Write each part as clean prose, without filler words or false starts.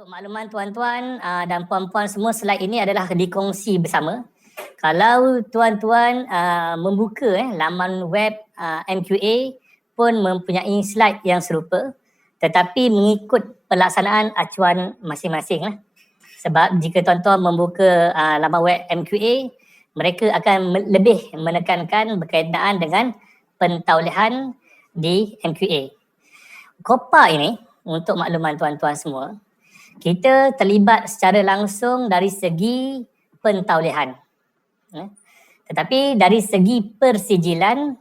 Untuk makluman tuan-tuan dan puan-puan semua, slide ini adalah dikongsi bersama. Kalau tuan-tuan membuka laman web MQA pun mempunyai slide yang serupa, tetapi mengikut pelaksanaan acuan masing-masing lah. Sebab jika tuan-tuan membuka laman web MQA, mereka akan lebih menekankan berkaitan dengan pentaulihan di MQA. COPPA ini, untuk makluman tuan-tuan semua, kita terlibat secara langsung dari segi pentaulihan. Tetapi dari segi persijilan,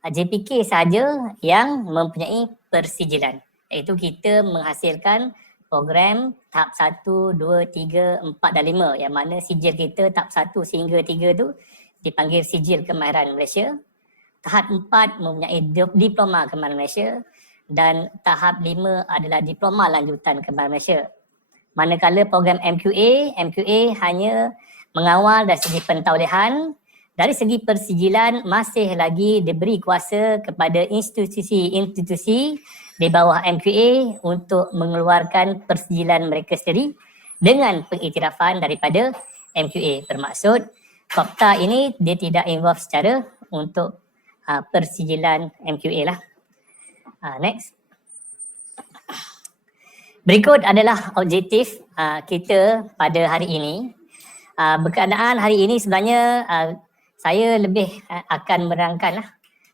JPK sahaja yang mempunyai persijilan. Iaitu kita menghasilkan program tahap 1, 2, 3, 4 dan 5. Yang mana sijil kita tahap 1 sehingga 3 tu dipanggil sijil kemahiran Malaysia. Tahap 4 mempunyai diploma kemahiran Malaysia. Dan tahap 5 adalah diploma lanjutan kemahiran Malaysia. Manakala program MQA hanya mengawal dari segi pentaulihan, dari segi persijilan masih lagi diberi kuasa kepada institusi-institusi di bawah MQA untuk mengeluarkan persijilan mereka sendiri dengan pengiktirafan daripada MQA. Bermaksud COPTA ini dia tidak involve secara untuk persijilan MQA lah. Next. Berikut adalah objektif kita pada hari ini. Berkenaan hari ini sebenarnya saya lebih akan menerangkan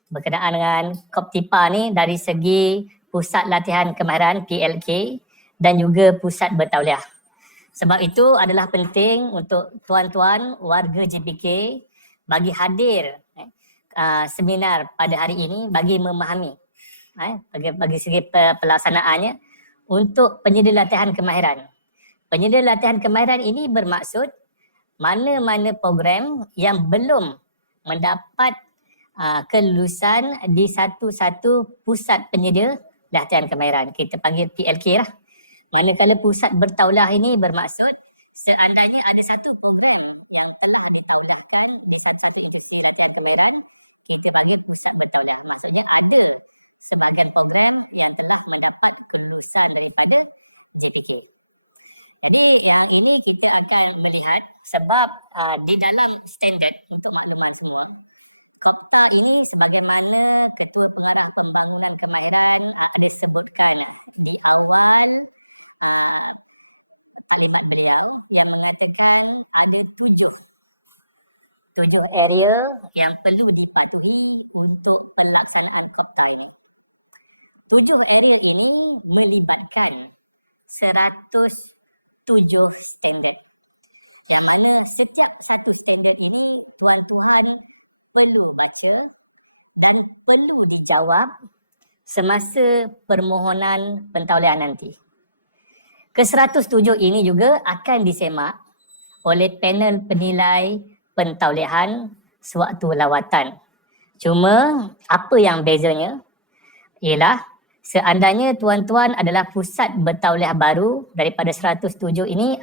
berkenaan dengan COPTIPA ni dari segi Pusat Latihan Kemahiran PLK dan juga Pusat Bertauliah. Sebab itu adalah penting untuk tuan-tuan warga JPK bagi hadir seminar pada hari ini bagi memahami bagi segi pelaksanaannya untuk penyedia latihan kemahiran. Penyedia latihan kemahiran ini bermaksud mana-mana program yang belum mendapat kelulusan di satu-satu pusat penyedia latihan kemahiran. Kita panggil PLK lah. Manakala pusat bertauliah ini bermaksud seandainya ada satu program yang telah ditaulahkan di satu-satu institusi latihan kemahiran, kita panggil pusat bertauliah. Maksudnya ada sebahagian program yang telah mendapat kelulusan daripada JPK. Jadi yang ini kita akan melihat sebab di dalam standard untuk makluman semua, COPTA ini sebagaimana Ketua Pengarah Pembangunan Kemahiran ada sebutkan di awal kalimat beliau yang mengatakan ada tujuh area yang perlu dipatuhi untuk pelaksanaan COPTA ini. 7 area ini melibatkan 107 standard. Yang mana setiap satu standard ini tuan-tuan perlu baca dan perlu dijawab semasa permohonan pentaulihan nanti. Ke-107 ini juga akan disemak oleh panel penilai pentaulihan sewaktu lawatan. Cuma apa yang bezanya ialah seandainya tuan-tuan adalah pusat bertauliah baru daripada 107 ini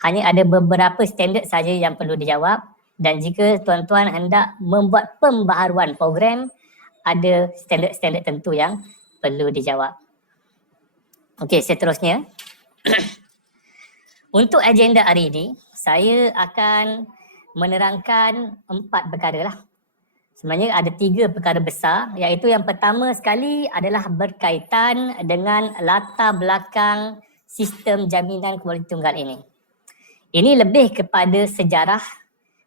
hanya ada beberapa standard saja yang perlu dijawab, dan jika tuan-tuan hendak membuat pembaharuan program ada standard-standard tentu yang perlu dijawab. Okey, seterusnya untuk agenda hari ini saya akan menerangkan 4 perkara lah. Sebenarnya ada 3 perkara besar, iaitu yang pertama sekali adalah berkaitan dengan latar belakang sistem jaminan kualiti tunggal ini. Ini lebih kepada sejarah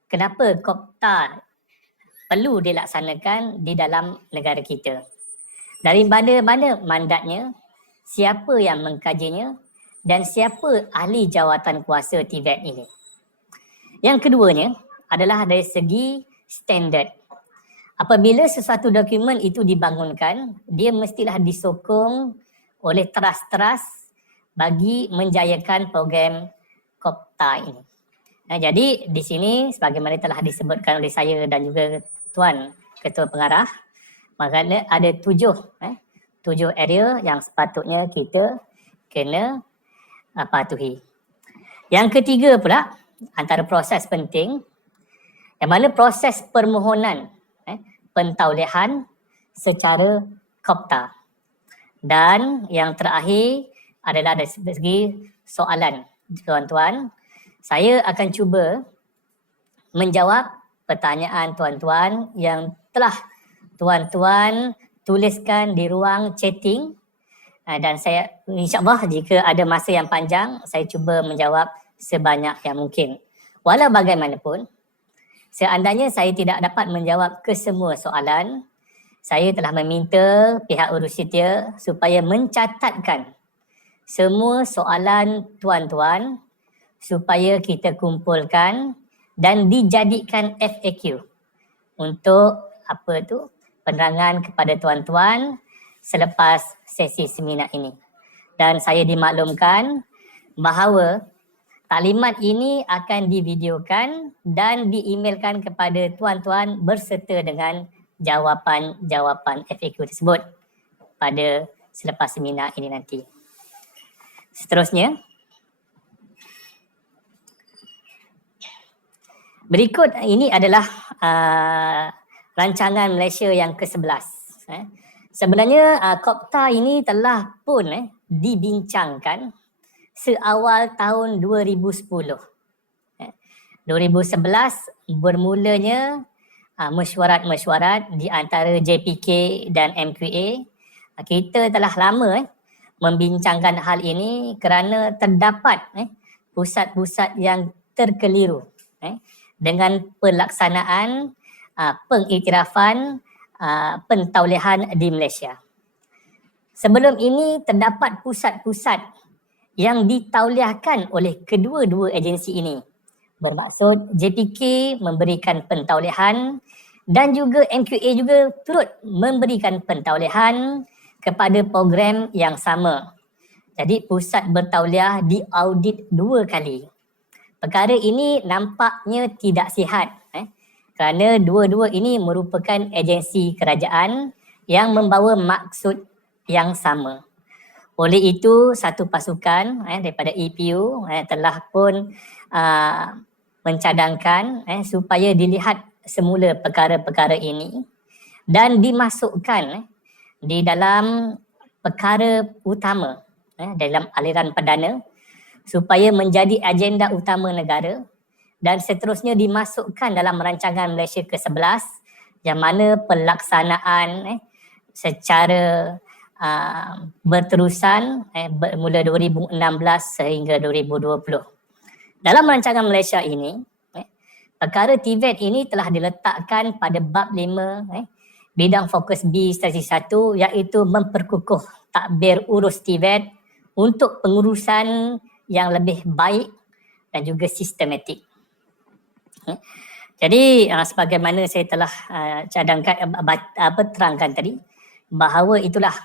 kenapa COPTA perlu dilaksanakan di dalam negara kita. Dari mana-mana mandatnya, siapa yang mengkajinya dan siapa ahli jawatan kuasa TVET ini. Yang keduanya adalah dari segi standard. Apabila sesuatu dokumen itu dibangunkan, dia mestilah disokong oleh trust-trust bagi menjayakan program COPTA ini. Jadi di sini sebagaimana telah disebutkan oleh saya dan juga Tuan Ketua Pengarah, maknanya ada 7 area yang sepatutnya kita kena patuhi. Yang ketiga pula, antara proses penting, yang mana proses permohonan pentaulihan secara COPTA. Dan yang terakhir adalah dari segi soalan tuan-tuan. Saya akan cuba menjawab pertanyaan tuan-tuan yang telah tuan-tuan tuliskan di ruang chatting, dan saya insyaAllah jika ada masa yang panjang, saya cuba menjawab sebanyak yang mungkin. Walau bagaimanapun, seandainya saya tidak dapat menjawab kesemua soalan, saya telah meminta pihak Urusitia supaya mencatatkan semua soalan tuan-tuan supaya kita kumpulkan dan dijadikan FAQ untuk penerangan kepada tuan-tuan selepas sesi seminar ini. Dan saya dimaklumkan bahawa taklimat ini akan divideokan dan diemailkan kepada tuan-tuan berserta dengan jawapan-jawapan FAQ tersebut pada selepas seminar ini nanti. Seterusnya, berikut ini adalah rancangan Malaysia yang ke-11. Sebenarnya COPTA ini telah pun dibincangkan seawal tahun 2010. 2011 bermulanya mesyuarat-mesyuarat di antara JPK dan MQA. Kita telah lama membincangkan hal ini kerana terdapat pusat-pusat yang terkeliru dengan pelaksanaan pengiktirafan pentaulihan di Malaysia. Sebelum ini terdapat pusat-pusat yang ditauliahkan oleh kedua-dua agensi ini. Bermaksud JPK memberikan pentaulihan dan juga MQA juga turut memberikan pentaulihan kepada program yang sama. Jadi pusat bertauliah diaudit 2 kali. Perkara ini nampaknya tidak sihat kerana dua-dua ini merupakan agensi kerajaan yang membawa maksud yang sama. Oleh itu, satu pasukan daripada EPU telah pun mencadangkan supaya dilihat semula perkara-perkara ini dan dimasukkan di dalam perkara utama dalam aliran perdana supaya menjadi agenda utama negara dan seterusnya dimasukkan dalam rancangan Malaysia ke-11 yang mana pelaksanaan secara berterusan bermula 2016 sehingga 2020. Dalam rancangan Malaysia ini, perkara TVET ini telah diletakkan pada bab 5 bidang fokus B strategi 1 iaitu memperkukuh takbir urus TVET untuk pengurusan yang lebih baik dan juga sistematik. Jadi sebagaimana saya telah terangkan tadi bahawa itulah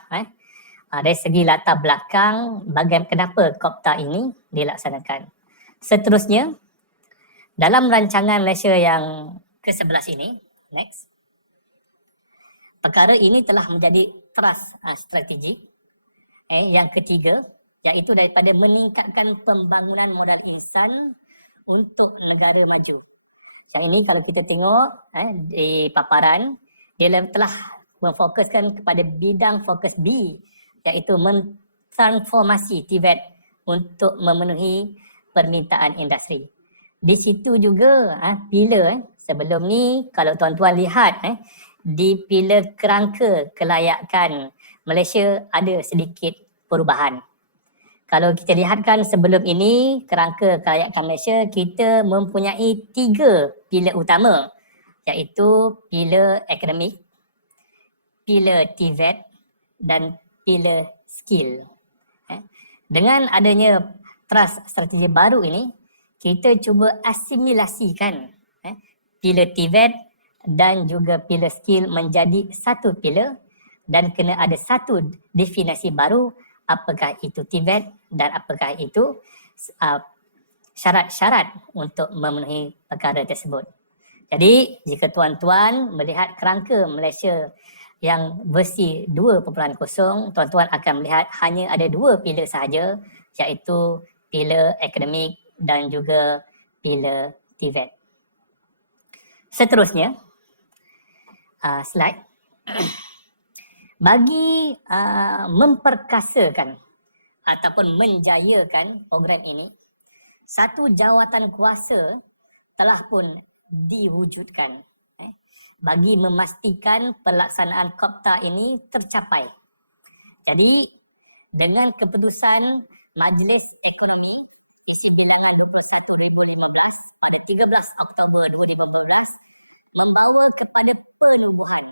dari segi latar belakang bagaimana kenapa COPTA ini dilaksanakan. Seterusnya, dalam rancangan Malaysia yang ke-11 ini, next, perkara ini telah menjadi trust strategik yang ketiga, iaitu daripada meningkatkan pembangunan modal insan untuk negara maju. Yang ini kalau kita tengok di paparan, dia telah memfokuskan kepada bidang fokus B, iaitu mentransformasi TVET untuk memenuhi permintaan industri. Di situ juga pilar sebelum ni kalau tuan-tuan lihat di pilar kerangka kelayakan Malaysia ada sedikit perubahan. Kalau kita lihatkan sebelum ini kerangka kelayakan Malaysia kita mempunyai 3 pilar utama iaitu pilar akademik, pilar TVET dan pilar skill. Dengan adanya trust strategi baru ini, kita cuba asimilasikan pilar TVET dan juga pilar skill menjadi satu pilar dan kena ada satu definisi baru apakah itu TVET dan apakah itu syarat-syarat untuk memenuhi perkara tersebut. Jadi jika tuan-tuan melihat kerangka Malaysia yang versi 2.0, tuan-tuan akan melihat hanya ada 2 pilar sahaja iaitu pilar akademik dan juga pilar TVET. Seterusnya, slide. Bagi memperkasakan ataupun menjayakan program ini, satu jawatan kuasa telah pun diwujudkan bagi memastikan pelaksanaan COPTA ini tercapai. Jadi dengan keputusan Majlis Ekonomi isi bilangan 21/2015 pada 13 Oktober 2015 membawa kepada penubuhan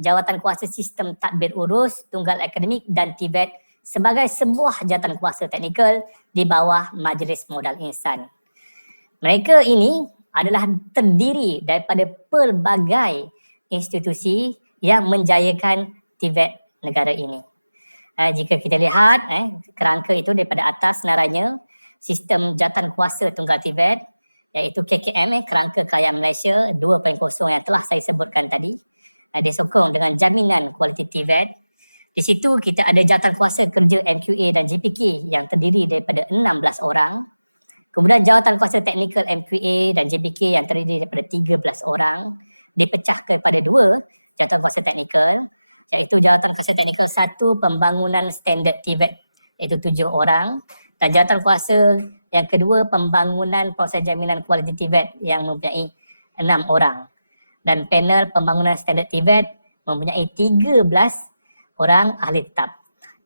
jawatan kuasa sistem tadbir urus tunggal akademik dan TVET sebagai sebuah jawatan kuasa teknikal di bawah Majlis Modal Insan. Mereka ini adalah terdiri daripada pelbagai institusi yang menjayakan TVET negara ini. Jika kita lihat kerangka itu daripada atas negaranya, sistem jawatan kuasa tunggal TVET iaitu KKM, kerangka kekayaan Malaysia 2.0 yang telah saya sebutkan tadi, disokong dengan jaminan kualiti TVET. Di situ kita ada jawatan kuasa kerja MQA dan JPK yang terdiri daripada 16 orang. Kemudian jawatan kuasa teknikal MQA dan JPK yang terdiri daripada 13 orang dipecah kepada dua jawatan kuasa teknikal, iaitu jawatan kuasa teknikal 1 pembangunan standard TVET iaitu 7 orang, dan jawatan kuasa yang kedua pembangunan proses jaminan kualiti TVET yang mempunyai 6 orang. Dan panel pembangunan standard TVET mempunyai 13 orang ahli tetap.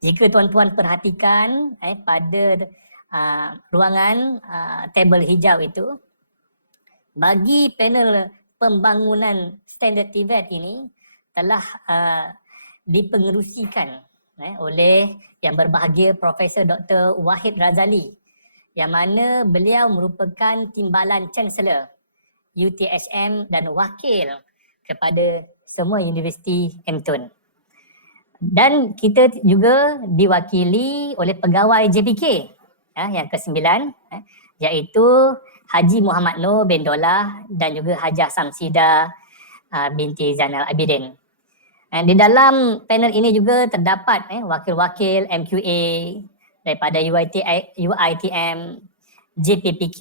Jika tuan-tuan perhatikan pada ruangan tabel hijau itu, bagi panel pembangunan standard TVET ini telah dipengerusikan oleh yang berbahagia Profesor Dr. Wahid Razali, yang mana beliau merupakan timbalan Chancellor UTHM dan wakil kepada semua Universiti MTun. Dan kita juga diwakili oleh pegawai JPK yang ke-9, iaitu Haji Muhammad Noor bin Dollah dan juga Hajah Samsidah binti Zainal Abidin. Di dalam panel ini juga terdapat wakil-wakil MQA daripada UiTM, JPPK,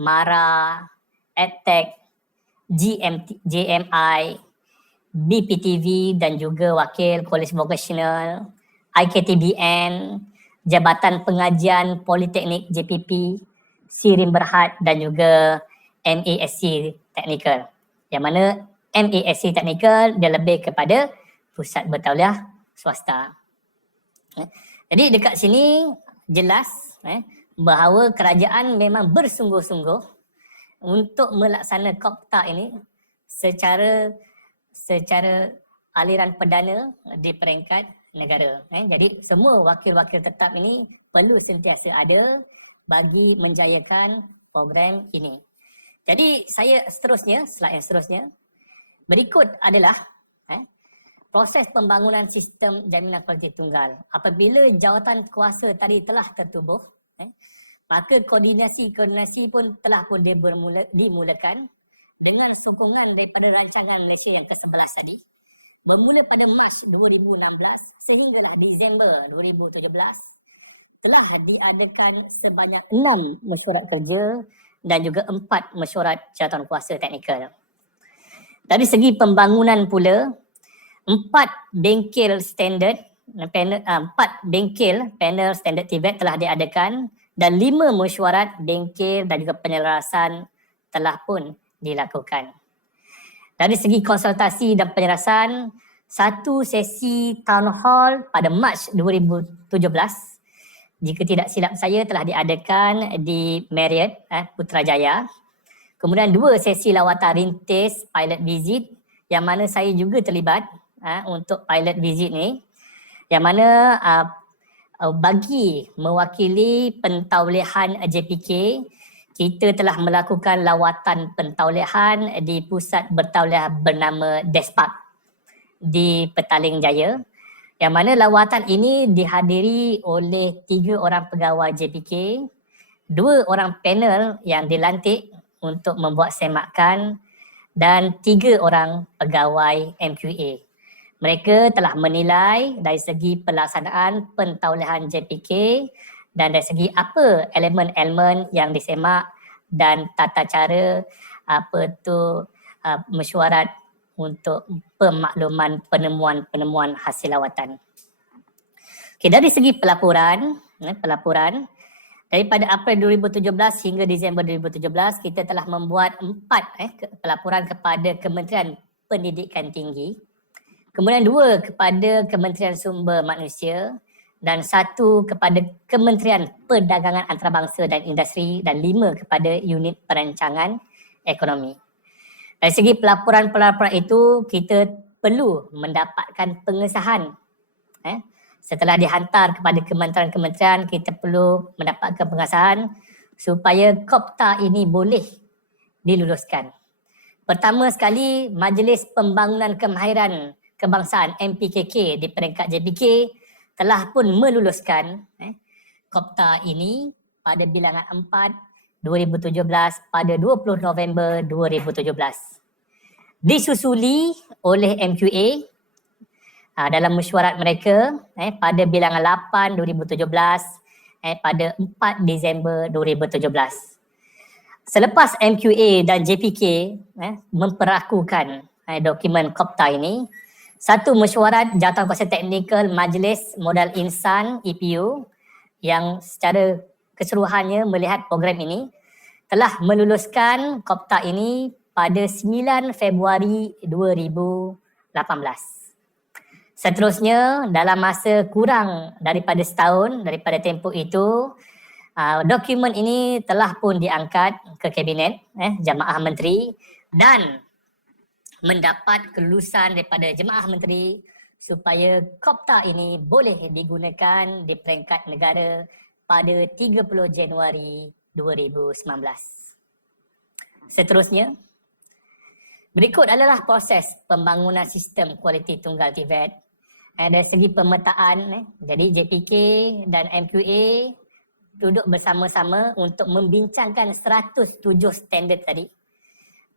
MARA, EdTech, JMI, BPTV dan juga wakil Kolej Vocational, IKTBN, Jabatan Pengajian Politeknik JPP, Sirim Berhad dan juga MASC Technical. Yang mana MASC Technical dia lebih kepada pusat bertauliah swasta. Jadi dekat sini jelas bahawa kerajaan memang bersungguh-sungguh untuk melaksanakan COPTA ini secara aliran perdana di peringkat negara. Jadi semua wakil-wakil tetap ini perlu sentiasa ada bagi menjayakan program ini. Jadi slide yang seterusnya, berikut adalah proses pembangunan sistem jaminan kualiti tunggal. Apabila jawatan kuasa tadi telah tertubuh, maka koordinasi pun telah pun dimulakan dengan sokongan daripada rancangan Malaysia yang ke-11 tadi. Bermula pada Mac 2016 sehinggalah Disember 2017 telah diadakan sebanyak 6 mesyuarat kerja dan juga 4 mesyuarat jawatan kuasa teknikal. Dari segi pembangunan pula, 4 bengkel panel standard TVET telah diadakan dan 5 mesyuarat bengkel dan juga penyelarasan telah pun dilakukan. Dari segi konsultasi dan penyelarasan, 1 sesi town hall pada Mac 2017, jika tidak silap saya telah diadakan di Marriott Putrajaya. Kemudian 2 sesi lawatan rintis pilot visit yang mana saya juga terlibat untuk pilot visit ni, yang mana bagi mewakili pentaulihan JPK, kita telah melakukan lawatan pentaulihan di pusat bertauliah bernama Despak di Petaling Jaya, yang mana lawatan ini dihadiri oleh 3 orang pegawai JPK, 2 orang panel yang dilantik untuk membuat semakan dan 3 orang pegawai MQA. Mereka telah menilai dari segi pelaksanaan pentaulihan JPK dan dari segi apa elemen-elemen yang disemak dan tata cara mesyuarat untuk pemakluman penemuan-penemuan hasil lawatan. Okay, dari segi pelaporan, daripada April 2017 hingga Disember 2017, kita telah membuat 4 pelaporan kepada Kementerian Pendidikan Tinggi, kemudian 2 kepada Kementerian Sumber Manusia dan 1 kepada Kementerian Perdagangan Antarabangsa dan Industri dan 5 kepada Unit Perancangan Ekonomi. Dari segi pelaporan-pelaporan itu, kita perlu mendapatkan pengesahan. Setelah dihantar kepada kementerian-kementerian, kita perlu mendapatkan pengesahan supaya KOPTA ini boleh diluluskan. Pertama sekali, Majlis Pembangunan Kemahiran Kebangsaan MPKK di peringkat JPK telah pun meluluskan KOPTA ini pada bilangan 4 2017 pada 20 November 2017. Disusuli oleh MQA dalam mesyuarat mereka pada bilangan 8 2017 pada 4 Disember 2017. Selepas MQA dan JPK memperakukan dokumen KOPTA ini, satu mesyuarat Jawatankuasa Teknikal Majlis Modal Insan EPU yang secara keseluruhannya melihat program ini telah meluluskan KOPTA ini pada 9 Februari 2018. Seterusnya, dalam masa kurang daripada setahun daripada tempoh itu, dokumen ini telah pun diangkat ke Kabinet Jemaah Menteri dan mendapat kelulusan daripada Jemaah Menteri supaya KOPTA ini boleh digunakan di peringkat negara pada 30 Januari 2019. Seterusnya, berikut adalah proses pembangunan sistem kualiti tunggal TVET. Dari segi pemetaan, jadi JPK dan MQA duduk bersama-sama untuk membincangkan 107 standard tadi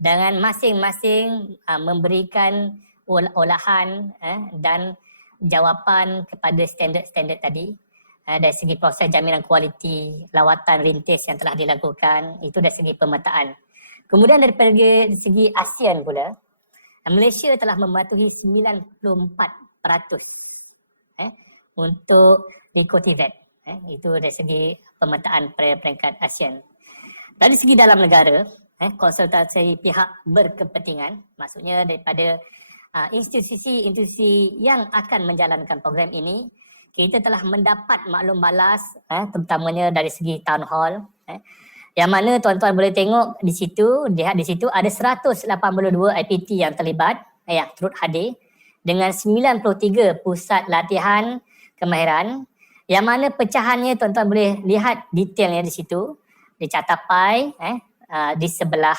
dengan masing-masing memberikan olahan dan jawapan kepada standard-standard tadi. Dari segi proses jaminan kualiti, lawatan rintis yang telah dilakukan, itu dari segi pemetaan. Kemudian daripada segi ASEAN pula, Malaysia telah mematuhi 94% untuk mengikuti TVET. Itu dari segi pemetaan peringkat ASEAN. Dari segi dalam negara, konsultasi pihak berkepentingan, maksudnya daripada institusi-institusi yang akan menjalankan program ini, kita telah mendapat maklum balas, terutamanya dari segi town hall, yang mana tuan-tuan boleh tengok di situ, lihat di situ ada 182 IPT yang terlibat, yang turut hadir dengan 93 pusat latihan kemahiran, yang mana pecahannya tuan-tuan boleh lihat detailnya di situ, di catapai di sebelah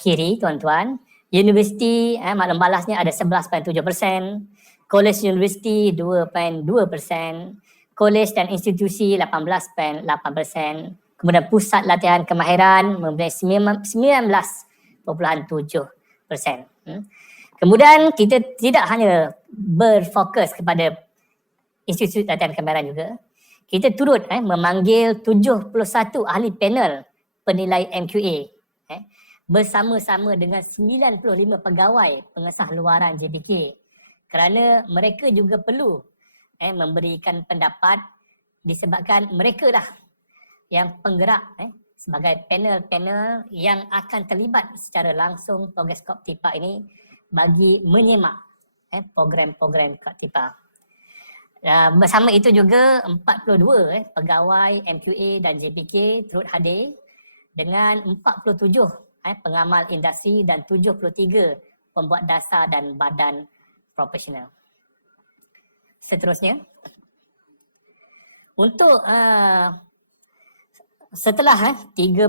kiri tuan-tuan. Universiti maklum balasnya ada 11.7%, College University 2.2%, College dan institusi 18.8%, kemudian pusat latihan kemahiran mempunyai 19.7%. Kemudian kita tidak hanya berfokus kepada institusi latihan kemahiran juga, kita turut memanggil 71 ahli panel penilai MQA bersama-sama dengan 95 pegawai pengesah luaran JPK, kerana mereka juga perlu memberikan pendapat disebabkan mereka lah yang penggerak sebagai panel-panel yang akan terlibat secara langsung progres KOPTIPA ini bagi menyemak program-program KOPTIPA. Bersama itu juga 42 pegawai MQA dan JPK turut hadir dengan 47 pengamal industri dan 73 pembuat dasar dan badan profesional. Seterusnya, untuk setelah 30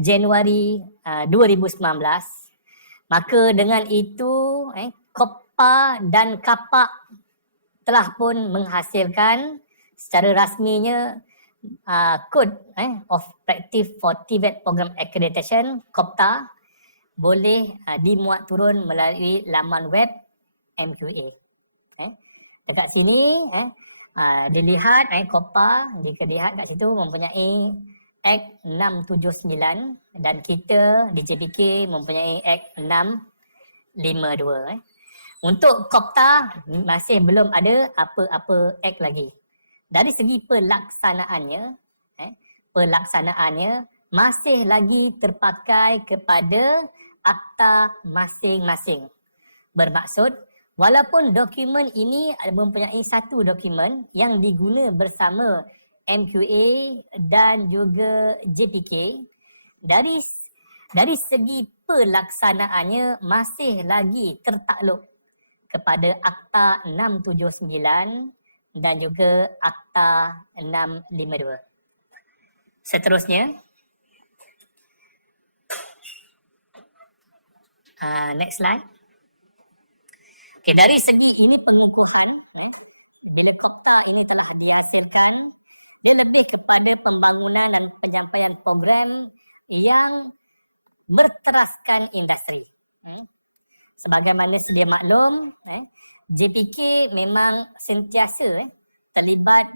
Januari 2019, maka dengan itu KOPPA dan KAPAK telah pun menghasilkan secara rasminya Code of Practice for TVET Program Accreditation KOPTA boleh dimuat turun melalui laman web MQA. Dekat sini dilihat KOPTA, jika dilihat kat situ mempunyai Act 679 dan kita di JPK mempunyai Act 652. Untuk COPTA masih belum ada apa-apa act lagi. Dari segi pelaksanaannya masih lagi terpakai kepada akta masing-masing. Bermaksud, walaupun dokumen ini mempunyai satu dokumen yang diguna bersama MQA dan juga JPK, dari segi pelaksanaannya masih lagi tertakluk kepada Akta 679 dan juga Akta 652. Seterusnya, next slide. Okay, dari segi ini pengukuhan, bila COPTA ini telah dihasilkan, dia lebih kepada pembangunan dan penyampaian program yang berteraskan industri. Sebagaimana sedia maklum, JPK memang sentiasa terlibat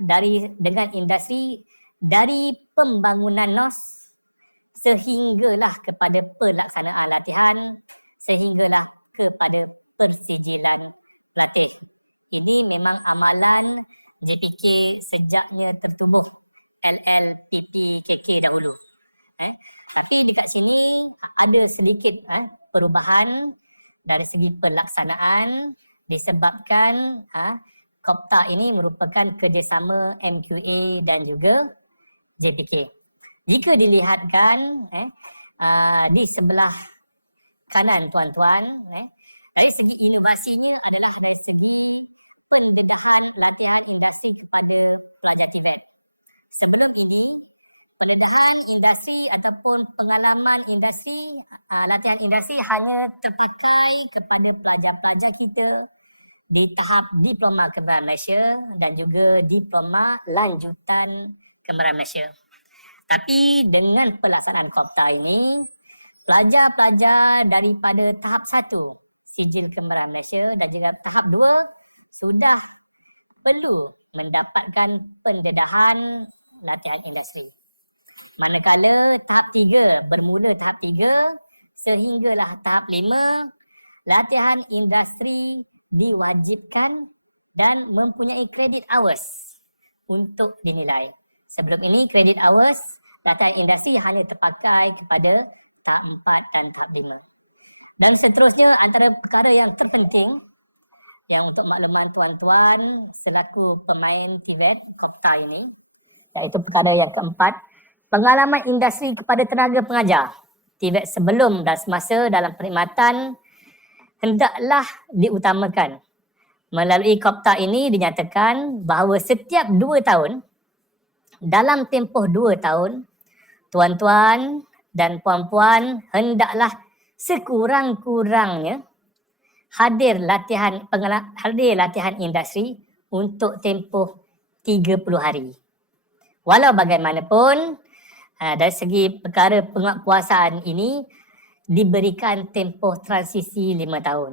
dengan industri dari pembangunan ras sehinggalah kepada pelaksanaan latihan, sehinggalah kepada persijilan latih. Ini memang amalan JPK sejaknya tertubuh LLPPKK dahulu. Tapi dekat sini ada sedikit perubahan dari segi pelaksanaan disebabkan COPTA ini merupakan kerjasama MQA dan juga JPK. Jika dilihatkan di sebelah kanan tuan-tuan, dari segi inovasinya adalah dari segi pendedahan latihan industri kepada pelajar TVET. Sebelum ini, pendedahan industri ataupun pengalaman industri, latihan industri hanya terpakai kepada pelajar-pelajar kita di tahap Diploma Kembaran Malaysia dan juga Diploma Lanjutan Kembaran Malaysia. Tapi dengan pelaksanaan COPTA ini, pelajar-pelajar daripada tahap 1 Sijil Kembaran Malaysia dan juga tahap 2 sudah perlu mendapatkan pendedahan latihan industri. Manakala tahap 3, bermula tahap 3 sehinggalah tahap 5, latihan industri diwajibkan dan mempunyai credit hours untuk dinilai. Sebelum ini credit hours latihan industri hanya terpakai kepada tahap 4 dan tahap 5. Dan seterusnya antara perkara yang terpenting yang untuk makluman tuan-tuan selaku pemain TVET COPTA ini, iaitu perkara yang keempat, pengalaman industri kepada tenaga pengajar. TVET sebelum dan semasa dalam perkhidmatan hendaklah diutamakan. Melalui COPTA ini dinyatakan bahawa setiap 2 tahun, dalam tempoh 2 tahun, tuan-tuan dan puan-puan hendaklah sekurang-kurangnya hadir latihan industri untuk tempoh 30 hari. Walau bagaimanapun, dari segi perkara penguatkuasaan ini diberikan tempoh transisi 5 tahun.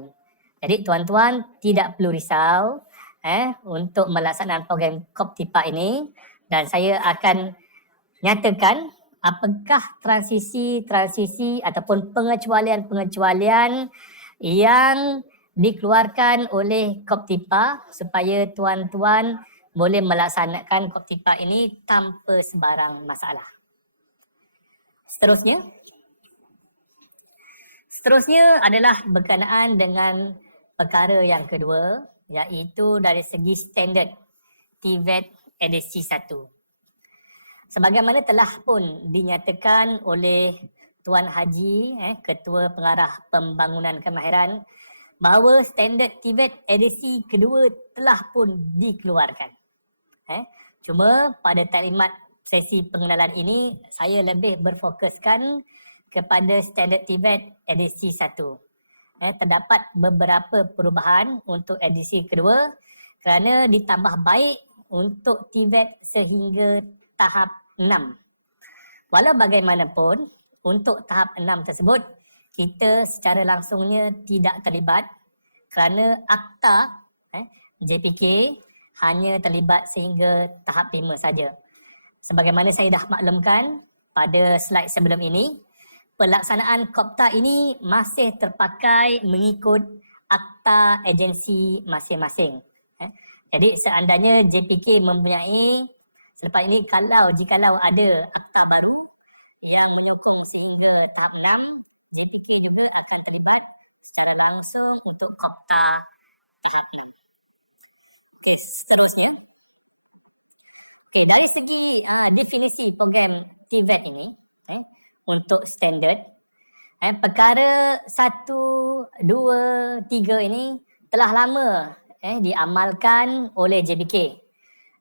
Jadi tuan-tuan tidak perlu risau untuk melaksanakan program COPTIPA ini, dan saya akan nyatakan apakah transisi ataupun pengecualian yang dikeluarkan oleh COPTIPA supaya tuan-tuan boleh melaksanakan COPTIPA ini tanpa sebarang masalah. Seterusnya adalah berkenaan dengan perkara yang kedua, iaitu dari segi standard TVET edisi 1. Sebagaimana telah pun dinyatakan oleh Tuan Haji, Ketua Pengarah Pembangunan Kemahiran, bahawa standard TVET edisi kedua telah pun dikeluarkan. Cuma pada taklimat sesi pengenalan ini, saya lebih berfokuskan kepada standard TVET edisi 1. Terdapat beberapa perubahan untuk edisi kedua kerana ditambah baik untuk TVET sehingga tahap 6. Walau bagaimanapun, untuk tahap 6 tersebut, kita secara langsungnya tidak terlibat kerana akta JPK hanya terlibat sehingga tahap 5 saja. Sebagaimana saya dah maklumkan pada slide sebelum ini, pelaksanaan COPTA ini masih terpakai mengikut akta agensi masing-masing. Jadi seandainya JPK mempunyai selepas ini jikalau ada akta baru yang menyokong sehingga tahap 6, JPK juga akan terlibat secara langsung untuk KOPTA tahap 6. Okey, seterusnya. Okay, dari segi definisi program TVET ini untuk standard, perkara 1, 2, 3 ini telah lama diamalkan oleh JPK,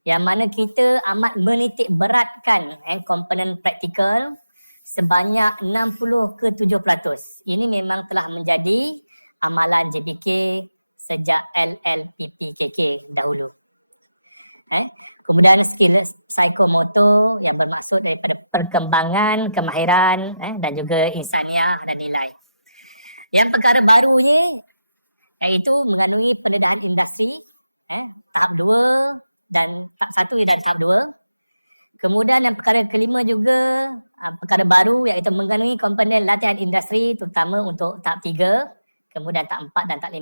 yang mana kita amat menitik beratkan komponen praktikal sebanyak 60 ke 7%. Ini memang telah menjadi amalan JPK sejak LLPPKK dahulu. Kemudian skill psikomotor yang bermaksud daripada perkembangan, kemahiran dan juga insaniah dan nilai. Yang perkara barunya iaitu melalui pendedahan industri tahap 2 dan tahap 1 dan tahap 2. Kemudian yang perkara kelima juga perkara baru iaitu mengenai komponen latihan industri terutama untuk tahap 3, kemudian tahap 4 dan tahap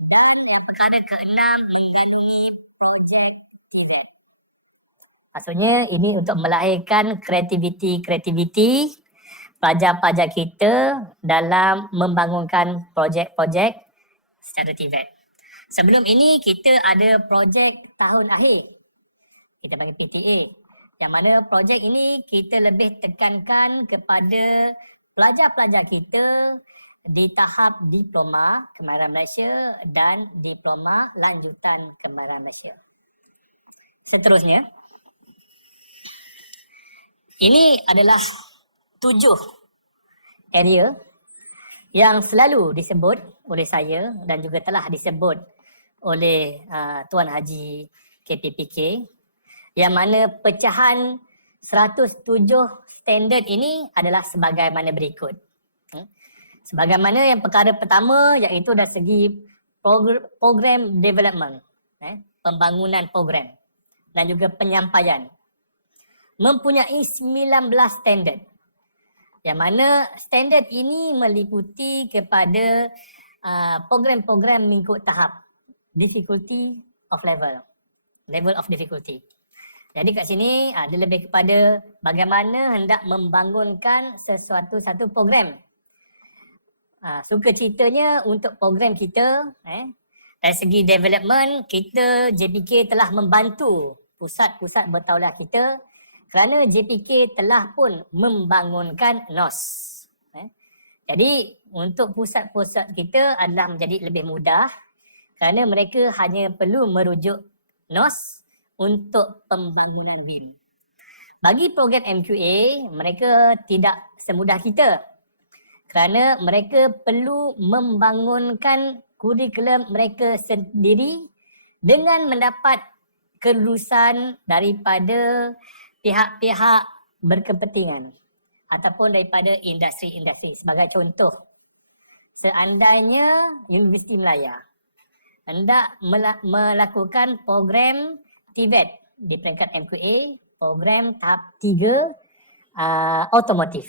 5. Dan yang perkara keenam mengandungi projek TVET. Maksudnya ini untuk melahirkan kreativiti pelajar-pelajar kita dalam membangunkan projek-projek secara TVET. Sebelum ini kita ada projek tahun akhir. Kita panggil PTA. Yang mana projek ini kita lebih tekankan kepada pelajar-pelajar kita di tahap diploma kemahiran Malaysia dan diploma lanjutan kemahiran Malaysia. Seterusnya, ini adalah 7 area yang selalu disebut oleh saya dan juga telah disebut oleh Tuan Haji KPPK, yang mana pecahan 107 standard ini adalah sebagaimana berikut. Sebagaimana yang perkara pertama iaitu dari segi program development, pembangunan program dan juga penyampaian. Mempunyai 19 standard. Yang mana standard ini meliputi kepada program-program mengikut tahap difficulty of level of difficulty. Jadi kat sini dia lebih kepada bagaimana hendak membangunkan satu program. Suka ceritanya untuk program kita dari segi development, kita JPK telah membantu pusat-pusat bertaulah kita kerana JPK telah pun membangunkan NOS. Jadi untuk pusat-pusat kita adalah menjadi lebih mudah kerana mereka hanya perlu merujuk NOS untuk pembangunan BIM. Bagi program MQA, mereka tidak semudah kita kerana mereka perlu membangunkan kurikulum mereka sendiri dengan mendapat kelulusan daripada pihak-pihak berkepentingan ataupun daripada industri-industri. Sebagai contoh, seandainya Universiti Melaya hendak melakukan program TVET di peringkat MQA, program tahap 3 otomotif.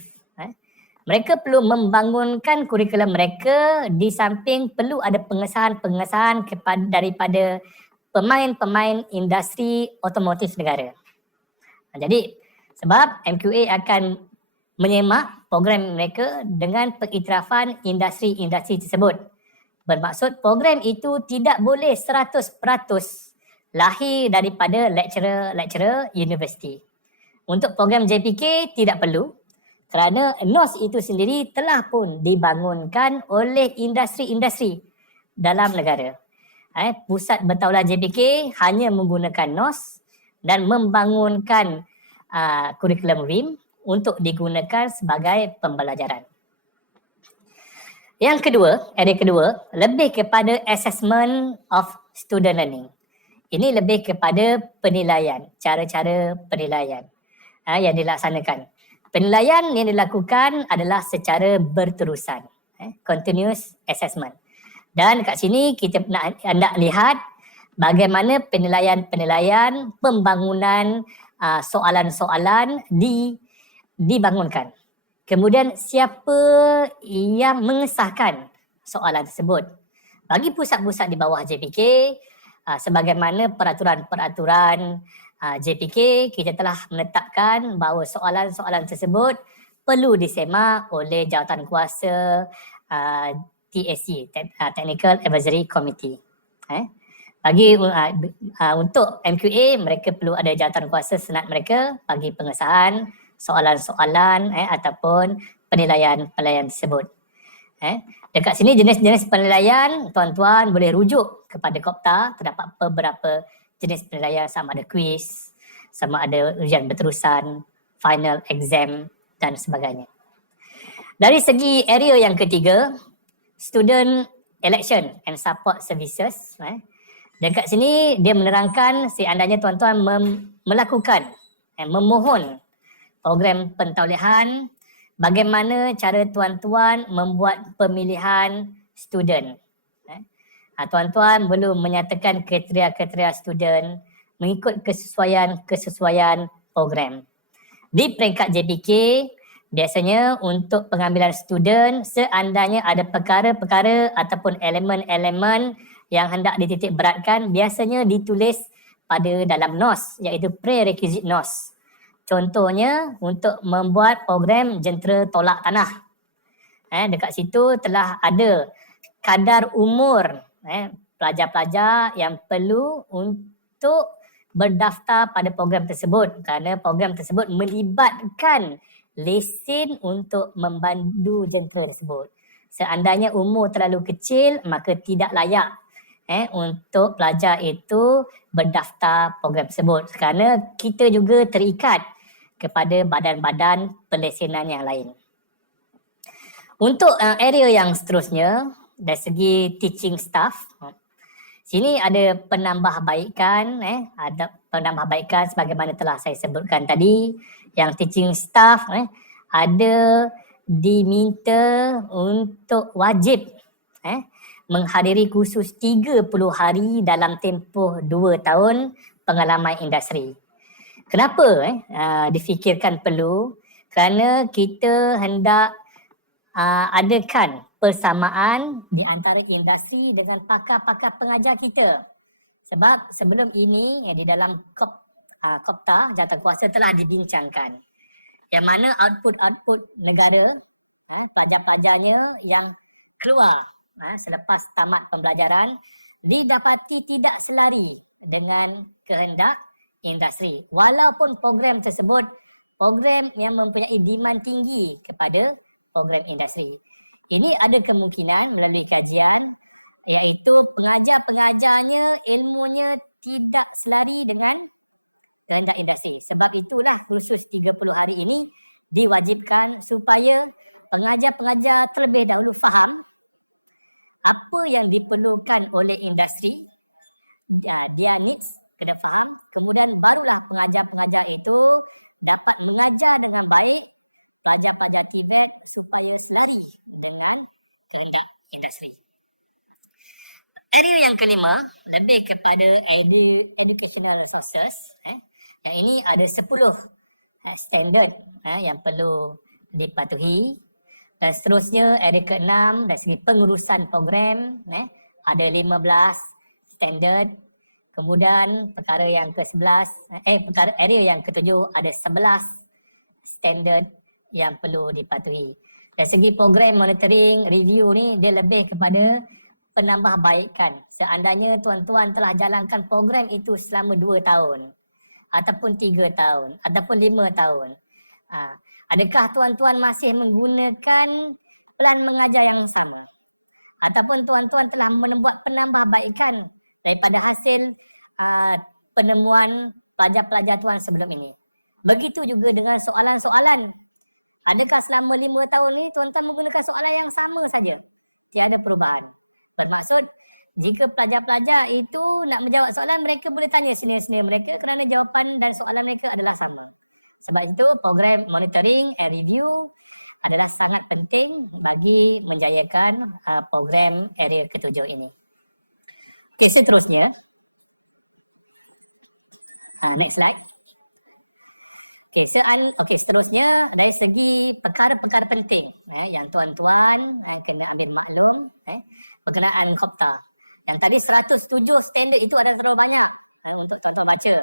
Mereka perlu membangunkan kurikulum mereka di samping perlu ada pengesahan daripada pemain-pemain industri otomotif negara. Jadi sebab MQA akan menyemak program mereka dengan pengiktirafan industri-industri tersebut. Bermaksud program itu tidak boleh 100% lahir daripada lecturer universiti. Untuk program JPK tidak perlu kerana NOS itu sendiri telah pun dibangunkan oleh industri-industri dalam negara. Pusat bertaulah JPK hanya menggunakan NOS dan membangunkan kurikulum BIM untuk digunakan sebagai pembelajaran. Yang kedua, area kedua, lebih kepada assessment of student learning. Ini lebih kepada penilaian, cara-cara penilaian yang dilaksanakan. Penilaian yang dilakukan adalah secara berterusan, continuous assessment. Dan kat sini kita nak lihat bagaimana penilaian pembangunan soalan-soalan dibangunkan. Kemudian siapa yang mengesahkan soalan tersebut. Bagi pusat-pusat di bawah JPK, sebagaimana peraturan-peraturan JPK, kita telah menetapkan bahawa soalan-soalan tersebut perlu disemak oleh jawatankuasa TAC, Technical Advisory Committee. Bagi untuk MQA, mereka perlu ada jawatankuasa senat mereka bagi pengesahan soalan-soalan ataupun penilaian-penilaian tersebut. Dekat sini jenis-jenis penilaian, tuan-tuan boleh rujuk kepada Kopta. Terdapat beberapa jenis penilaian, sama ada quiz, sama ada ujian berterusan, final exam dan sebagainya. Dari segi area yang ketiga, student election and support services. Dekat sini dia menerangkan seandainya tuan-tuan melakukan, memohon program pentaulihan, bagaimana cara tuan-tuan membuat pemilihan student. Tuan-tuan perlu menyatakan kriteria-kriteria student mengikut kesesuaian program. Di peringkat JPK, biasanya untuk pengambilan student, seandainya ada perkara-perkara ataupun elemen-elemen yang hendak dititik beratkan, biasanya ditulis pada dalam NOS, iaitu prerequisite NOS. Contohnya untuk membuat program jentera tolak tanah. Dekat situ telah ada kadar umur pelajar-pelajar yang perlu untuk berdaftar pada program tersebut, kerana program tersebut melibatkan lesen untuk membantu jentera tersebut. Seandainya umur terlalu kecil, maka tidak layak untuk pelajar itu berdaftar program tersebut, kerana kita juga terikat kepada badan-badan pelesenan yang lain. Untuk area yang seterusnya, dari segi teaching staff, sini ada penambahbaikan, ada penambahbaikan sebagaimana telah saya sebutkan tadi, yang teaching staff ada diminta untuk wajib menghadiri kursus 30 hari dalam tempoh 2 tahun pengalaman industri. Kenapa difikirkan perlu? Kerana kita hendak adakan persamaan di antara industri dengan pakar-pakar pengajar kita. Sebab sebelum ini di dalam Kopta, jawatankuasa telah dibincangkan yang mana output negara, pelajar-pelajarnya yang keluar selepas tamat pembelajaran didapati tidak selari dengan kehendak industri. Walaupun program tersebut program yang mempunyai demand tinggi kepada program industri. Ini ada kemungkinan melalui kajian, iaitu pengajar-pengajarnya ilmunya tidak selari dengan kehendak industri. Sebab itulah kursus 30 hari ini diwajibkan supaya pengajar-pengajar terlebih dahulu faham apa yang diperlukan oleh industri. Dia needs, kena faham. Kemudian barulah pengajar-pengajar itu dapat mengajar dengan baik pelajar-pelajar Tibet supaya selari dengan kehendak industri. Area yang kelima, lebih kepada educational resources. Yang ini ada 10 standard yang perlu dipatuhi. Dan seterusnya, area ke-6 dari segi pengurusan program, ada 15 standard. Kemudian perkara yang ke-11, area yang ke-7 ada 11 standard yang perlu dipatuhi. Dari segi program monitoring, review ni dia lebih kepada penambahbaikan. Seandainya tuan-tuan telah jalankan program itu selama 2 tahun ataupun 3 tahun ataupun 5 tahun. Adakah tuan-tuan masih menggunakan plan mengajar yang sama? Ataupun tuan-tuan telah membuat penambahbaikan daripada hasil penemuan pelajar-pelajar tuan sebelum ini? Begitu juga dengan soalan-soalan. Adakah selama 5 tahun ni tuan-tuan menggunakan soalan yang sama saja? Tiada perubahan. Bermaksud, jika pelajar-pelajar itu nak menjawab soalan, mereka boleh tanya senior-senior mereka kerana jawapan dan soalan mereka adalah sama. Sebab itu, program monitoring and review adalah sangat penting bagi menjayakan program area ke-7 ini. Okay, seterusnya. Next slide. Seterusnya dari segi perkara-perkara penting yang tuan-tuan kena ambil maklum berkenaan Kopta. Yang tadi 107 standard itu adalah terlalu banyak untuk tuan-tuan baca.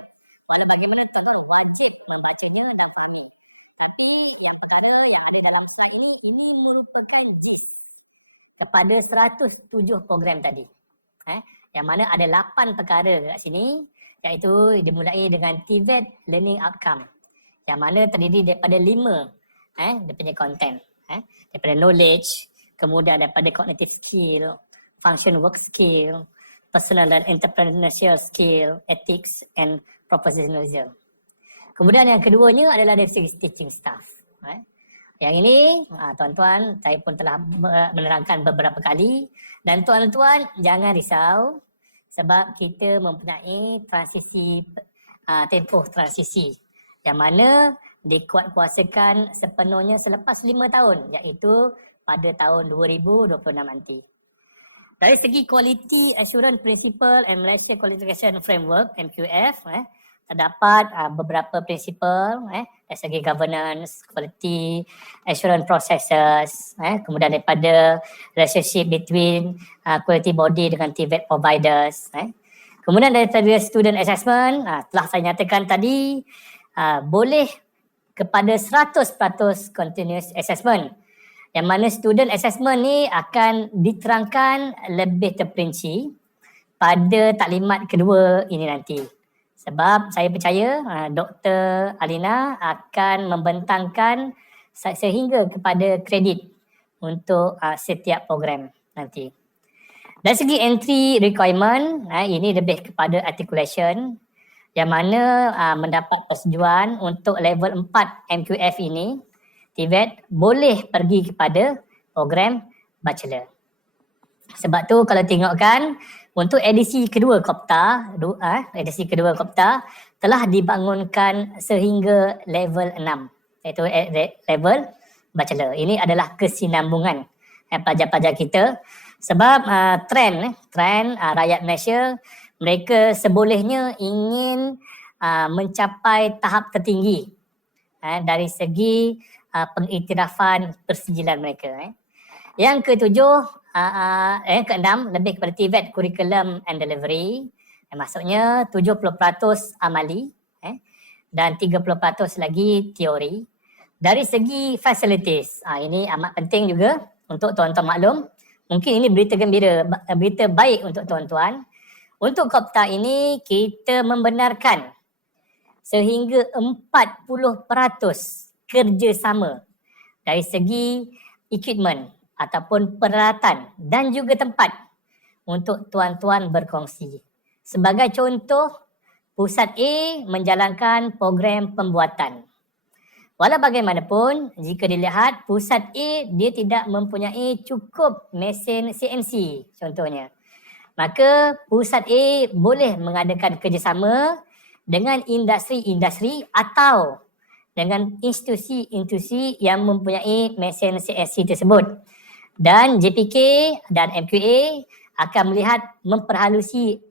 Walau bagaimana tuan-tuan wajib membacanya dan fahami. Tapi yang perkara yang ada dalam slide ini merupakan gist kepada 107 program tadi. Yang mana ada 8 perkara kat sini, iaitu dimulai dengan TVET Learning Outcome. Yang mana terdiri daripada 5 dia punya content. Daripada knowledge, kemudian daripada cognitive skill, function work skill, personal dan entrepreneurial skill, ethics and professionalism. Kemudian yang keduanya adalah dari segi teaching staff. Yang ini tuan-tuan saya pun telah menerangkan beberapa kali, dan tuan-tuan jangan risau sebab kita mempunyai transisi, tempoh transisi yang mana dikuatkuasakan sepenuhnya selepas 5 tahun, iaitu pada tahun 2026 nanti. Dari segi Quality Assurance Principle and Malaysia Qualification Framework (MQF), terdapat beberapa prinsipal dari segi governance, quality assurance processes, kemudian daripada relationship between quality body dengan TVET providers. Kemudian daripada student assessment, telah saya nyatakan tadi, boleh kepada 100% continuous assessment, yang mana student assessment ni akan diterangkan lebih terperinci pada taklimat kedua ini nanti. Sebab saya percaya Dr. Alina akan membentangkan sehingga kepada kredit untuk setiap program nanti. Dari segi entry requirement, ini lebih kepada articulation, yang mana mendapat persetujuan untuk level 4 MQF ini, TVET boleh pergi kepada program bachelor. Sebab tu kalau tengokkan untuk edisi kedua Kopta, telah dibangunkan sehingga level 6, iaitu level bachelor. Ini adalah kesinambungan pelajar-pelajar kita. Sebab trend rakyat Malaysia, mereka sebolehnya ingin mencapai tahap tertinggi dari segi pengiktirafan persijilan mereka. Yang ketujuh, keenam, lebih kepada TVET Curriculum and Delivery. Maksudnya 70% amali dan 30% lagi teori. Dari segi facilities, ini amat penting juga untuk tuan-tuan maklum. Mungkin ini berita gembira, berita baik untuk tuan-tuan. Untuk Kopta ini kita membenarkan sehingga 40% kerjasama dari segi equipment ataupun peralatan dan juga tempat untuk tuan-tuan berkongsi. Sebagai contoh, Pusat A menjalankan program pembuatan. Walau bagaimanapun, jika dilihat Pusat A dia tidak mempunyai cukup mesin CNC contohnya, maka Pusat A boleh mengadakan kerjasama dengan industri-industri atau dengan institusi-institusi yang mempunyai mesin CNC tersebut. Dan JPK dan MQA akan melihat memperhalusi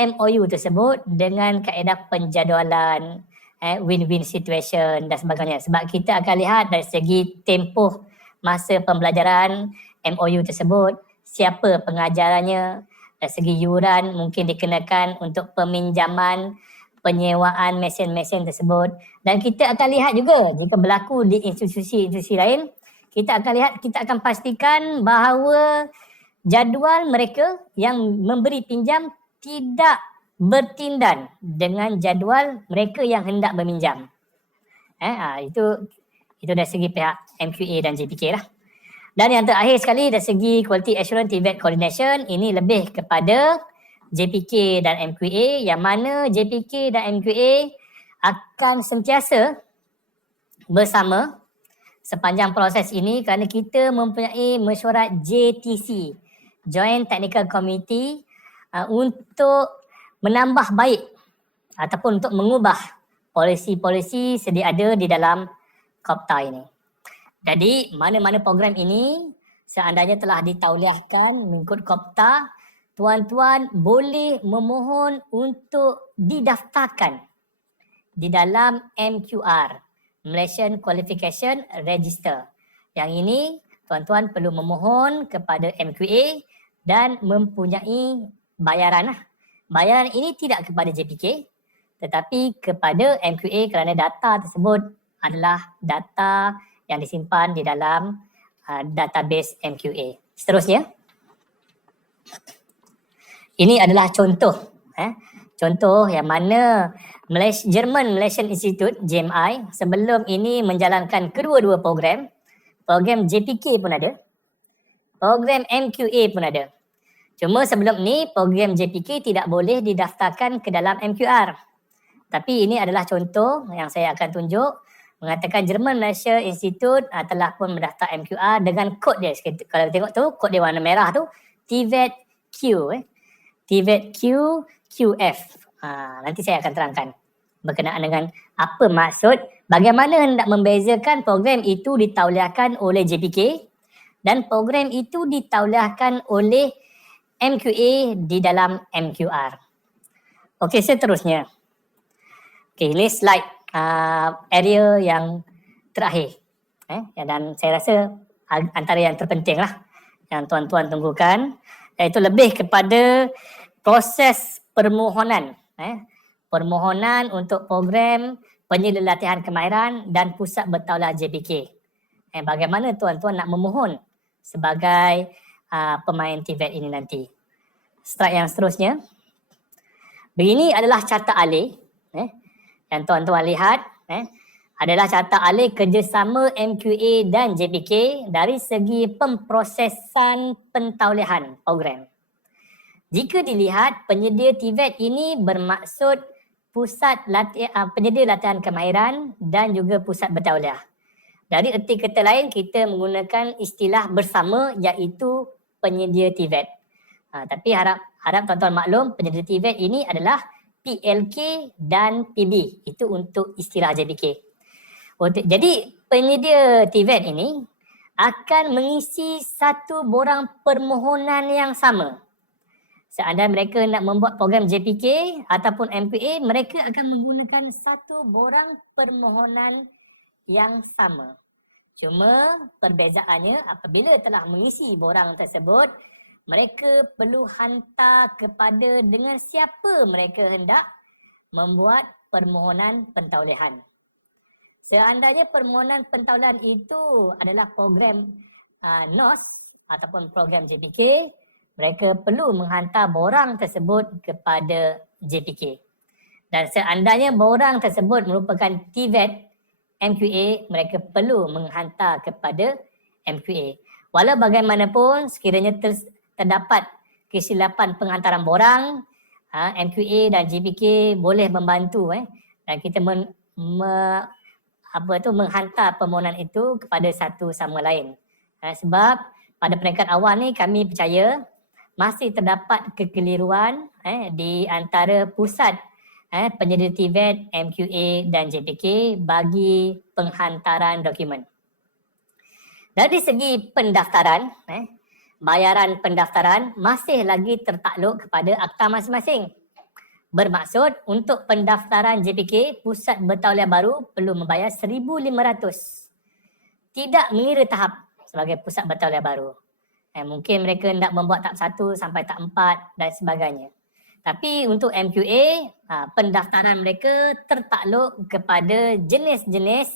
MOU tersebut dengan kaedah penjadualan, win-win situation dan sebagainya. Sebab kita akan lihat dari segi tempoh masa pembelajaran MOU tersebut, siapa pengajarannya, dari segi yuran mungkin dikenakan untuk peminjaman, penyewaan mesin-mesin tersebut. Dan kita akan lihat juga jika berlaku di institusi-institusi lain, kita akan pastikan bahawa jadual mereka yang memberi pinjam tidak bertindan dengan jadual mereka yang hendak meminjam. Itu dari segi pihak MQA dan JPK lah. Dan yang terakhir sekali dari segi Quality Assurance TVET Coordination, ini lebih kepada JPK dan MQA, yang mana JPK dan MQA akan sentiasa bersama sepanjang proses ini kerana kita mempunyai mesyuarat JTC, Joint Technical Committee, untuk menambah baik ataupun untuk mengubah polisi-polisi sedia ada di dalam Kopta ini. Jadi mana-mana program ini seandainya telah ditauliahkan mengikut Kopta, tuan-tuan boleh memohon untuk didaftarkan di dalam MQR, Malaysian Qualification Register. Yang ini tuan-tuan perlu memohon kepada MQA dan mempunyai bayaran. Bayaran ini tidak kepada JPK tetapi kepada MQA kerana data tersebut adalah data yang disimpan di dalam database MQA. Seterusnya, ini adalah contoh. Contoh yang mana German Malaysian Institute, GMI, sebelum ini menjalankan kedua-dua program. Program JPK pun ada, program MQA pun ada. Cuma sebelum ni program JPK tidak boleh didaftarkan ke dalam MQR. Tapi ini adalah contoh yang saya akan tunjuk mengatakan German Malaysia Institute telah pun mendaftar MQR dengan kod dia. Kalau tengok tu, kod dia warna merah tu, TVET Q. TVET Q, QF. Nanti saya akan terangkan berkenaan dengan apa maksud, bagaimana hendak membezakan program itu ditauliahkan oleh JPK dan program itu ditauliahkan oleh MQA di dalam MQR. Okey, seterusnya. Okay, ini slide area yang terakhir. Dan saya rasa antara yang terpenting lah yang tuan-tuan tunggukan, iaitu lebih kepada proses permohonan. Permohonan untuk program penyelia latihan kemahiran dan pusat bertauliah JPK. Bagaimana tuan-tuan nak memohon sebagai pemain TVET ini nanti. Slide yang seterusnya. Begini adalah carta alih. Yang tuan-tuan lihat adalah carta alih kerjasama MQA dan JPK dari segi pemprosesan pentauliahan program. Jika dilihat, penyedia TVET ini bermaksud penyedia latihan kemahiran dan juga pusat bertauliah. Dari erti kata lain, kita menggunakan istilah bersama iaitu penyedia TVET. Tapi harap tuan-tuan maklum, penyedia TVET ini adalah PLK dan PB. Itu untuk istilah JPK. Jadi penyedia TVET ini akan mengisi satu borang permohonan yang sama. Seandainya mereka nak membuat program JPK ataupun MQA, mereka akan menggunakan satu borang permohonan yang sama. Cuma perbezaannya apabila telah mengisi borang tersebut, mereka perlu hantar kepada dengan siapa mereka hendak membuat permohonan pentauliahan. Seandainya permohonan pentauliahan itu adalah program NOS ataupun program JPK, mereka perlu menghantar borang tersebut kepada JPK. Dan seandainya borang tersebut merupakan TVET MQA, mereka perlu menghantar kepada MQA. Walau bagaimanapun, sekiranya terdapat kesilapan penghantaran borang, MQA dan JPK boleh membantu dan kita menghantar permohonan itu kepada satu sama lain. Sebab pada peringkat awal ni kami percaya masih terdapat kekeliruan di antara pusat penyedia TVET, MQA dan JPK bagi penghantaran dokumen. Dari segi pendaftaran, bayaran pendaftaran masih lagi tertakluk kepada akta masing-masing. Bermaksud untuk pendaftaran JPK, pusat bertauliah baru perlu membayar 1,500. Tidak mengira tahap sebagai pusat bertauliah baru. Mungkin mereka hendak membuat tahap 1 sampai tahap 4 dan sebagainya. Tapi untuk MQA, pendaftaran mereka tertakluk kepada jenis-jenis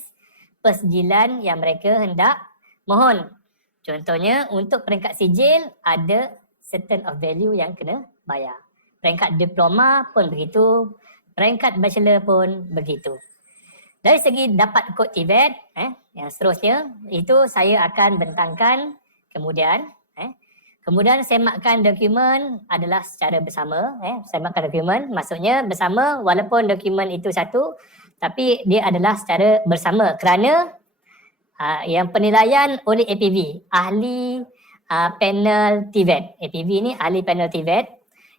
persijilan yang mereka hendak mohon. Contohnya untuk peringkat sijil ada certain of value yang kena bayar. Peringkat diploma pun begitu, peringkat bachelor pun begitu. Dari segi dapat kod TVET, yang seterusnya, itu saya akan bentangkan kemudian. Kemudian semakkan dokumen adalah secara bersama. Semakkan dokumen maksudnya bersama walaupun dokumen itu satu, tapi dia adalah secara bersama kerana yang penilaian oleh APV, ahli panel TVET. APV ni ahli panel TVET.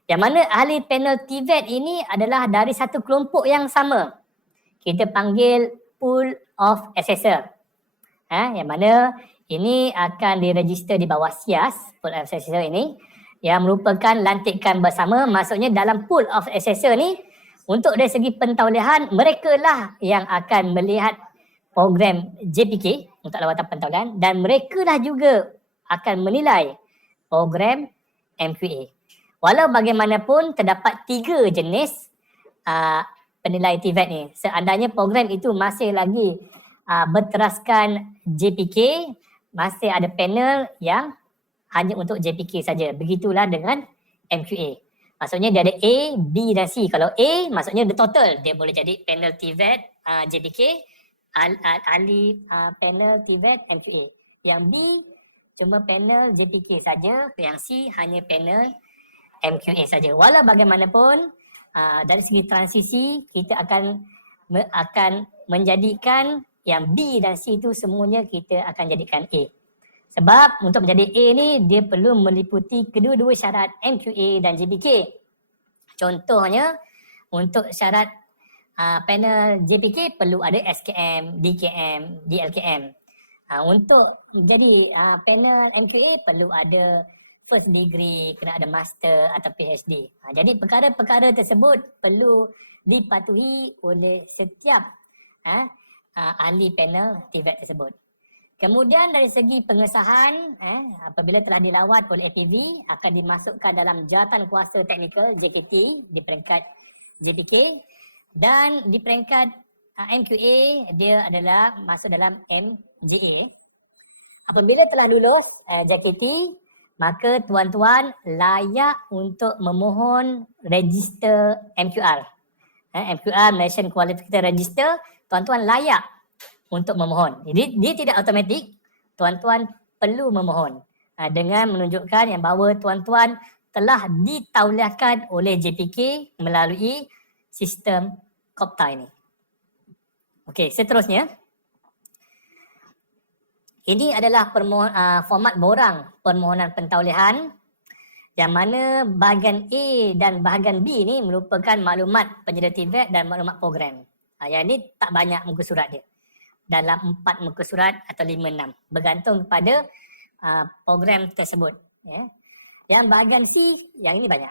Yang mana ahli panel TVET ini adalah dari satu kelompok yang sama. Kita panggil pool of assessor. Yang mana ini akan diregister di bawah SIAS, pool of assessor ini, yang merupakan lantikan bersama. Maksudnya dalam pool of assessor ni Untuk dari segi pentaulihan, mereka lah yang akan melihat program JPK untuk lawatan pentaulihan dan mereka lah juga akan menilai program MQA. Walau bagaimanapun terdapat 3 jenis penilai TVET ni. Seandainya program itu masih lagi berteraskan JPK, masih ada panel yang hanya untuk JPK saja. Begitulah dengan MQA. Maksudnya dia ada A, B dan C. Kalau A maksudnya the total. Dia boleh jadi panel TVET JPK, ahli panel TVET MQA. Yang B cuma panel JPK saja. Yang C hanya panel MQA saja. Walau bagaimanapun dari segi transisi kita akan menjadikan yang B dan C itu semuanya kita akan jadikan A. Sebab untuk menjadi A ni dia perlu meliputi kedua-dua syarat MQA dan JPK. Contohnya untuk syarat panel JPK perlu ada SKM, DKM, DLKM. Untuk menjadi panel MQA perlu ada first degree, kena ada master atau PhD. Jadi perkara-perkara tersebut perlu dipatuhi oleh setiap ahli panel TVET tersebut. Kemudian dari segi pengesahan, apabila telah dilawat oleh APV akan dimasukkan dalam jawatan kuasa teknikal JKT di peringkat JPK dan di peringkat MQA dia adalah masuk dalam MGA. Apabila telah lulus JKT, maka tuan-tuan layak untuk memohon register MQR. MQR Malaysian Qualification Register, tuan-tuan layak untuk memohon. Jadi dia tidak automatik, tuan-tuan perlu memohon dengan menunjukkan yang bahawa tuan-tuan telah ditauliahkan oleh JPK melalui sistem COPTA ini. Okey, seterusnya. Ini adalah format borang permohonan pentaulihan yang mana bahagian A dan bahagian B ni merupakan maklumat penyedia TVET dan maklumat program. Yang ini tak banyak muka surat dia. Dalam 4 muka surat atau 5-6 bergantung kepada program tersebut. Yang bahagian C, yang ini banyak.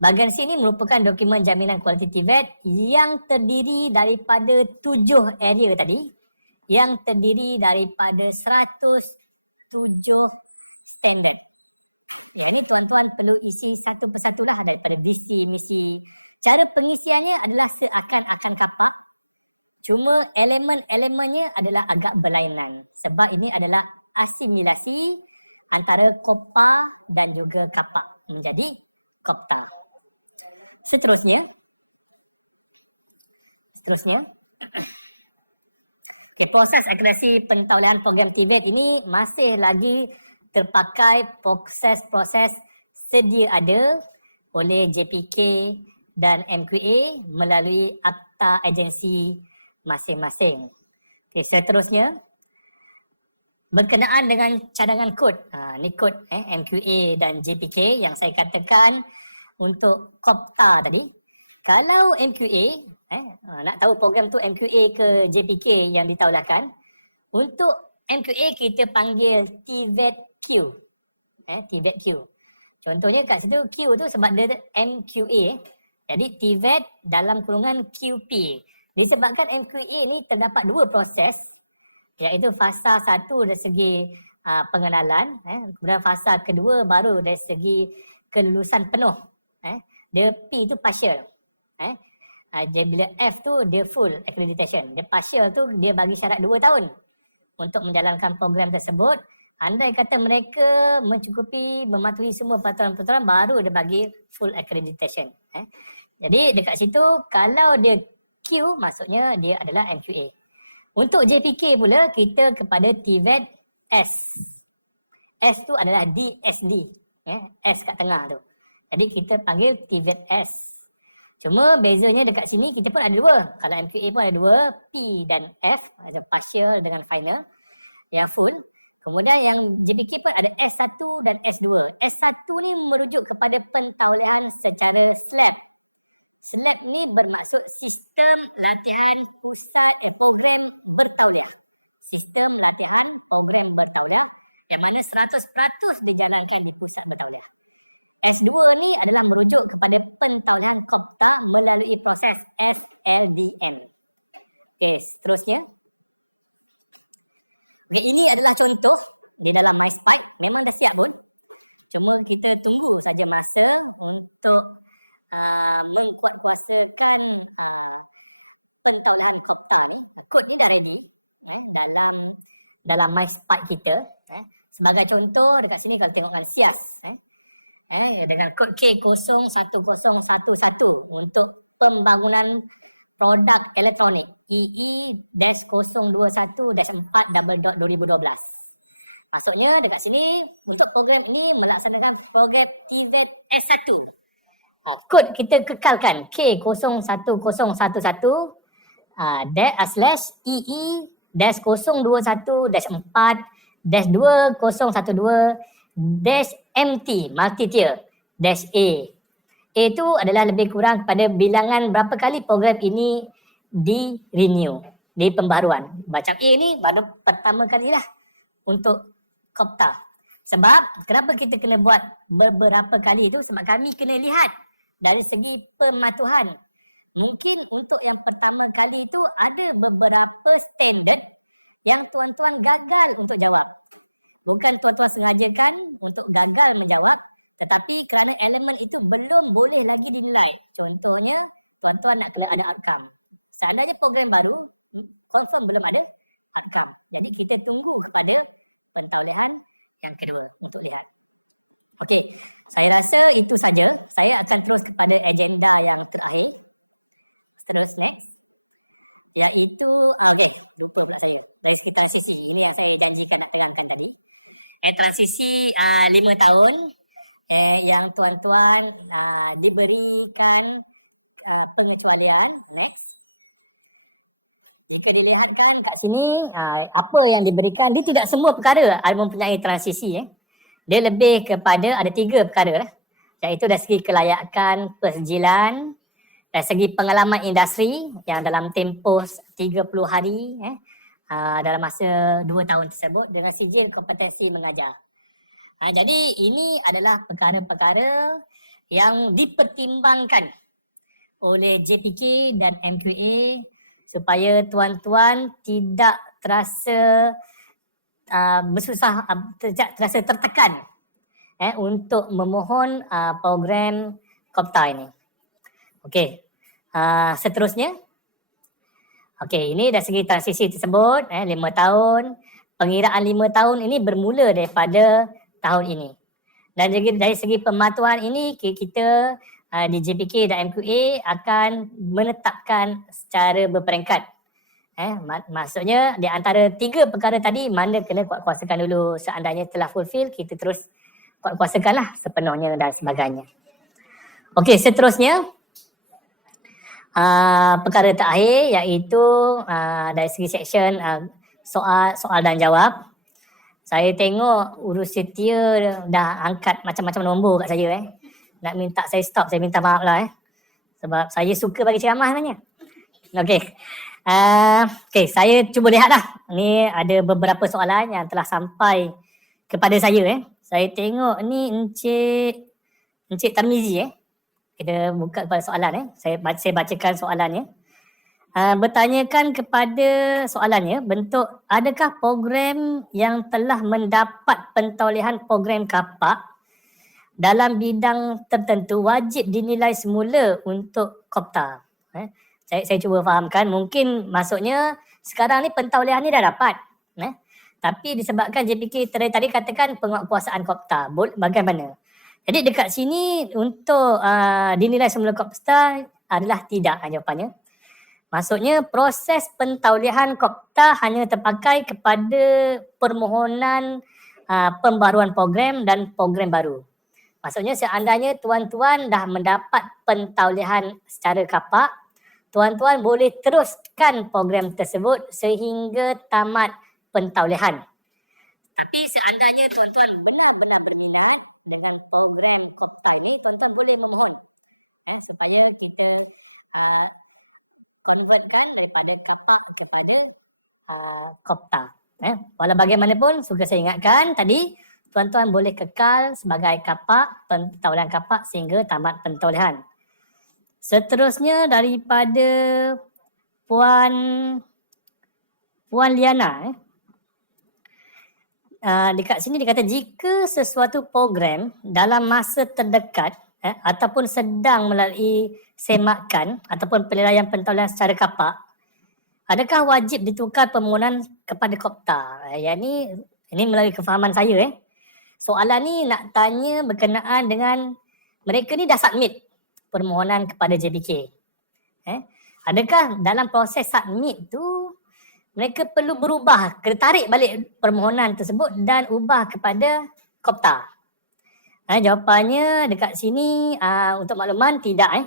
Bahagian C ini merupakan dokumen jaminan kualiti TVET yang terdiri daripada 7 area tadi, yang terdiri daripada 107 standard. Ini tuan-tuan perlu isi satu persatu lah daripada visi, misi. Cara pengisiannya adalah seakan-akan kapak. Cuma elemen-elemennya adalah agak berlainan sebab ini adalah asimilasi antara COPA dan juga kapak menjadi COPTA. Seterusnya. Proses akreditasi pentauliahan program TVET ini masih lagi terpakai proses-proses sedia ada oleh JPK dan MQA melalui akta agensi masing-masing. Okay, seterusnya berkenaan dengan cadangan kod. Ni kod MQA dan JPK yang saya katakan untuk COPTA tadi. Kalau MQA, nak tahu program tu MQA ke JPK yang ditauliahkan, untuk MQA kita panggil TVET-Q. TVET-Q. Contohnya kat situ Q tu sebab dia MQA. Jadi TVET dalam kurungan QP. Disebabkan MQA ni terdapat 2 proses, iaitu fasa 1 dari segi pengenalan, kemudian fasa kedua baru dari segi kelulusan penuh. Dia P tu partial. Bila F tu dia full accreditation. Dia partial tu dia bagi syarat 2 tahun untuk menjalankan program tersebut. Andai kata mereka mencukupi, mematuhi semua peraturan-peraturan, baru dia bagi full accreditation. Jadi dekat situ kalau dia Q maksudnya dia adalah MQA. Untuk JPK pula kita kepada TVET S. S tu adalah DSD. S kat tengah tu. Jadi kita panggil TVET S. Cuma bezanya dekat sini kita pun ada 2. Kalau MQA pun ada 2, P dan F, ada partial dengan final yang full. Kemudian yang JPK pun ada S1 dan S2. S1 ni merujuk kepada pentauliahan secara SLAB. SLAB ni bermaksud Sistem Latihan Program Bertauliah. Sistem Latihan Program Bertauliah yang mana 100% dijalankan di pusat bertauliah. S2 ni adalah merujuk kepada pentaulihan kopta melalui proses SLDN. Okey, seterusnya. Okay, ini adalah contoh di dalam MySpike. Memang dah siap pun. Cuma kita tunggu saja masa untuk mengkuatkuasakan pentaulihan kopta ni. Kod ni dah ready dalam MySpike kita. Sebagai contoh dekat sini kalau tengok Alsias dengan kod K01011 untuk pembangunan produk elektronik EE-021-4/2012. Maksudnya dekat sini untuk program ini melaksanakan program TZ S1. Kod kita kekalkan K01011-EE-021-4-2012-MT multi-tier -A. A itu adalah lebih kurang kepada bilangan berapa kali program ini di-renew, di pembaharuan. Macam A ni baru pertama kali lah untuk kopta. Sebab kenapa kita kena buat beberapa kali itu? Sebab kami kena lihat dari segi pematuhan. Mungkin untuk yang pertama kali itu ada beberapa standard yang tuan-tuan gagal untuk jawab. Bukan tuan-tuan sengajakan untuk gagal menjawab, tetapi kerana elemen itu belum boleh lagi dinilai. Contohnya, tuan-tuan nak kena ada outcome. Seandainya program baru, confirm belum ada outcome. Jadi kita tunggu kepada pentaulihan yang kedua untuk lihat. Okey, saya rasa itu saja. Saya akan terus kepada agenda yang terakhir. Terus next. Iaitu, lupa pula saya. Dari segi transisi, ini yang saya janjikan nak pegankan tadi. Transisi 5 tahun yang tuan-tuan diberikan pengecualian. Next. Jika dilihatkan kat sini, apa yang diberikan, dia tidak semua perkara mempunyai transisi. Dia lebih kepada, ada 3 perkara lah. Iaitu dari segi kelayakan persijilan, dari segi pengalaman industri yang dalam tempoh 30 hari dalam masa 2 tahun tersebut dengan sijil kompetensi mengajar. Jadi ini adalah perkara-perkara yang dipertimbangkan oleh JPK dan MQA supaya tuan-tuan tidak terasa bersusah, tidak terasa tertekan untuk memohon program kopta ini. Okey, seterusnya. Okey, ini dari segi transisi tersebut 5 tahun. Pengiraan 5 tahun ini bermula daripada tahun ini. Dan dari segi pematuhan ini kita di JPK dan MQA akan menetapkan secara berperingkat. Maksudnya di antara 3 perkara tadi mana kena kuat-kuasakan dulu. Seandainya telah fulfill, kita terus kuat-kuasakanlah sepenuhnya dan sebagainya. Okey, seterusnya perkara terakhir iaitu dari segi section soal dan jawab. Saya tengok urus setia dah angkat macam-macam nombor kat saya nak minta saya stop, saya minta maaf lah sebab saya suka bagi ceramah sebenarnya. Okey. Okey, saya cuba lihatlah. Ni ada beberapa soalan yang telah sampai kepada saya Saya tengok ni Encik Tarmizi Kita buka kepada soalan Saya bacakan soalannya. Bertanyakan kepada soalannya, bentuk adakah program yang telah mendapat pentaulihan program kapak dalam bidang tertentu wajib dinilai semula untuk kopta. Saya cuba fahamkan, mungkin maksudnya sekarang ni pentaulihan ni dah dapat. Tapi disebabkan JPK tadi katakan penguatkuasaan kopta, bagaimana? Jadi dekat sini untuk dinilai semula kopta adalah tidak jawapannya. Maksudnya proses pentaulihan kopta hanya terpakai kepada permohonan pembaruan program dan program baru. Maksudnya seandainya tuan-tuan dah mendapat pentaulihan secara kapak, tuan-tuan boleh teruskan program tersebut sehingga tamat pentaulihan. Tapi seandainya tuan-tuan benar-benar berminat dengan program kopta ini, tuan-tuan boleh memohon supaya kita convertkan daripada kapak kepada kopta. Walau bagaimanapun, suka saya ingatkan tadi, tuan-tuan boleh kekal sebagai kapak, pentaulian kapak sehingga tamat pentaulian. Seterusnya daripada Puan Liana. Dekat sini dia kata jika sesuatu program dalam masa terdekat ataupun sedang melalui semakan ataupun penilaian pentaulian secara kapak, adakah wajib ditukar permohonan kepada Kopta? Yang ini melalui kefahaman saya. Soalan ni nak tanya berkenaan dengan mereka ni dah submit permohonan kepada JPK. Adakah dalam proses submit tu mereka perlu berubah, kena tarik balik permohonan tersebut dan ubah kepada Kopta? Jawapannya dekat sini untuk makluman tidak.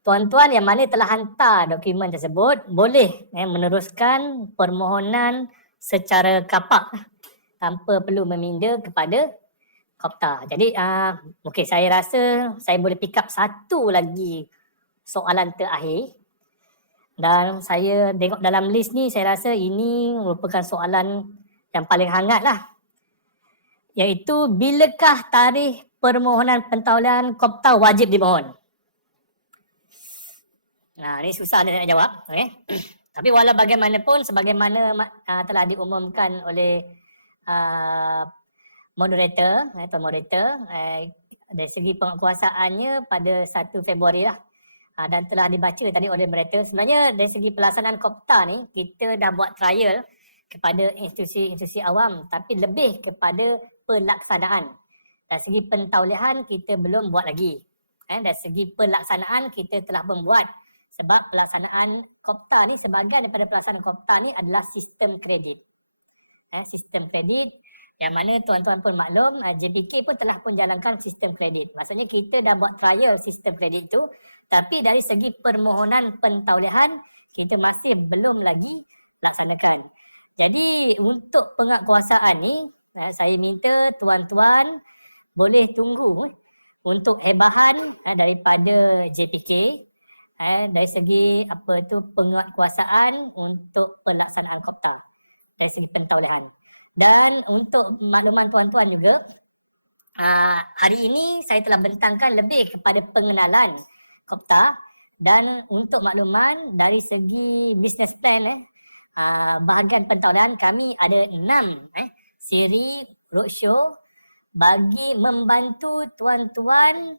Tuan-tuan yang mana telah hantar dokumen tersebut boleh meneruskan permohonan secara kapak tanpa perlu meminda kepada Kopta. Jadi okay, saya rasa saya boleh pick up satu lagi soalan terakhir. Dan saya tengok dalam list ni, saya rasa ini merupakan soalan yang paling hangat lah. Iaitu, bilakah tarikh permohonan pentaulian Kopta wajib dimohon? Ini susah dia nak jawab. Okay? Tapi walau bagaimanapun, sebagaimana telah diumumkan oleh moderator, dari segi penguasaannya pada 1 Februari lah. Dan telah dibaca tadi oleh mereka. Sebenarnya dari segi pelaksanaan Kopta ni, kita dah buat trial kepada institusi-institusi awam tapi lebih kepada pelaksanaan. Dari segi pentaulihan kita belum buat lagi. Dari segi pelaksanaan kita telah membuat sebab pelaksanaan Kopta ni, sebahagian daripada pelaksanaan Kopta ni adalah sistem kredit. Sistem kredit yang mana tuan-tuan pun maklum, JPK pun telah pun jalankan sistem kredit. Maksudnya kita dah buat trial sistem kredit tu, tapi dari segi permohonan pentaulihan, kita masih belum lagi laksanakan. Jadi untuk penguatkuasaan ni, saya minta tuan-tuan boleh tunggu untuk hebahan daripada JPK dari segi penguatkuasaan untuk pelaksanaan Kopta dari segi pentaulihan. Dan untuk makluman tuan-tuan juga, hari ini saya telah bentangkan lebih kepada pengenalan Kopta. Dan untuk makluman dari segi business plan, bahagian pentaulian kami ada 6 siri roadshow bagi membantu tuan-tuan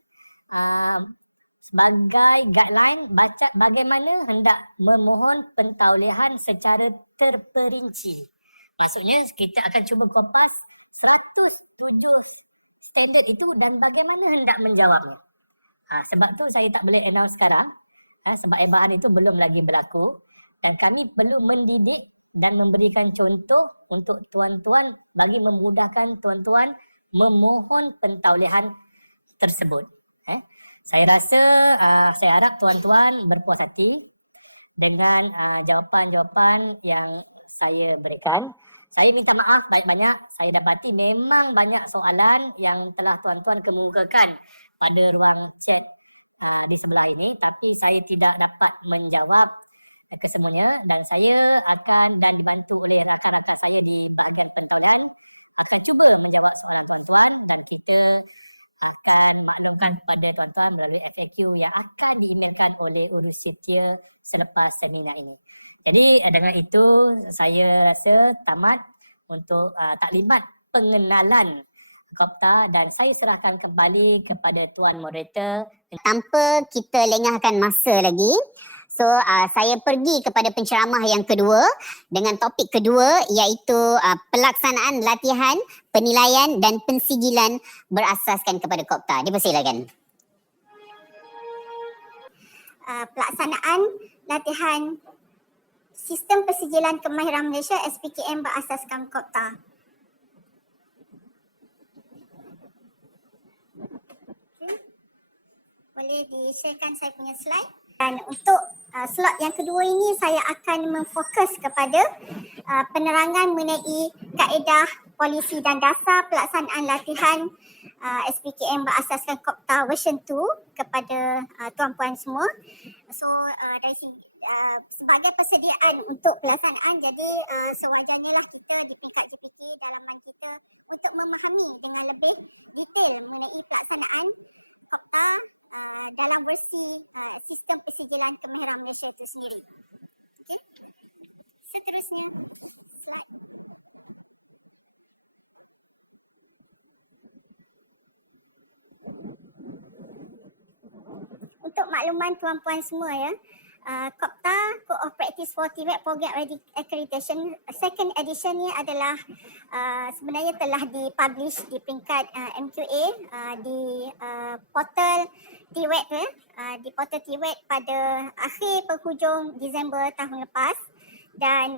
sebagai guideline bagaimana hendak memohon pentaulihan secara terperinci. Maksudnya kita akan cuba kupas 107 standard itu dan bagaimana hendak menjawabnya. Sebab tu saya tak boleh announce sekarang sebab ebahan itu belum lagi berlaku dan kami perlu mendidik dan memberikan contoh untuk tuan-tuan bagi memudahkan tuan-tuan memohon pentaulihan tersebut. Saya rasa, saya harap tuan-tuan berpuas hati dengan jawapan-jawapan yang saya berikan. Saya minta maaf banyak-banyak. Saya dapati memang banyak soalan yang telah tuan-tuan kemukakan pada ruang chat di sebelah ini. Tapi saya tidak dapat menjawab kesemuanya dan saya akan dan dibantu oleh rakan-rakan saya di bahagian pentaulian akan cuba menjawab soalan tuan-tuan dan kita akan maklumkan kepada tuan-tuan melalui FAQ yang akan diemailkan oleh Urus Setia selepas seminar ini. Jadi dengan itu saya rasa tamat untuk taklimat pengenalan Kopta dan saya serahkan kembali kepada Tuan Moderator. Tanpa kita lengahkan masa lagi, so saya pergi kepada penceramah yang kedua dengan topik kedua iaitu pelaksanaan latihan, penilaian dan pensijilan berasaskan kepada Kopta. Dipersilakan. Pelaksanaan latihan Sistem Persijilan Kemahiran Malaysia SPKM berasaskan Kopta. Boleh di-sharekan saya punya slide. Dan untuk slot yang kedua ini saya akan memfokus kepada penerangan mengenai kaedah, polisi dan dasar pelaksanaan latihan SPKM berasaskan Kopta version 2 kepada tuan-puan semua. So dari sini sebagai persediaan untuk pelaksanaan, jadi sewajarnya lah kita di tingkat JPK dalaman kita untuk memahami dengan lebih detail mengenai pelaksanaan KOPTA dalam versi sistem persijilan kemahiran Malaysia itu sendiri. Okey. Seterusnya, slide. Untuk makluman tuan-puan semua ya, KOPTA, Code of Practice for TVET Program Accreditation, second edition ni adalah sebenarnya telah dipublish di peringkat MQA di portal TVET di portal TVET pada akhir penghujung Disember tahun lepas, dan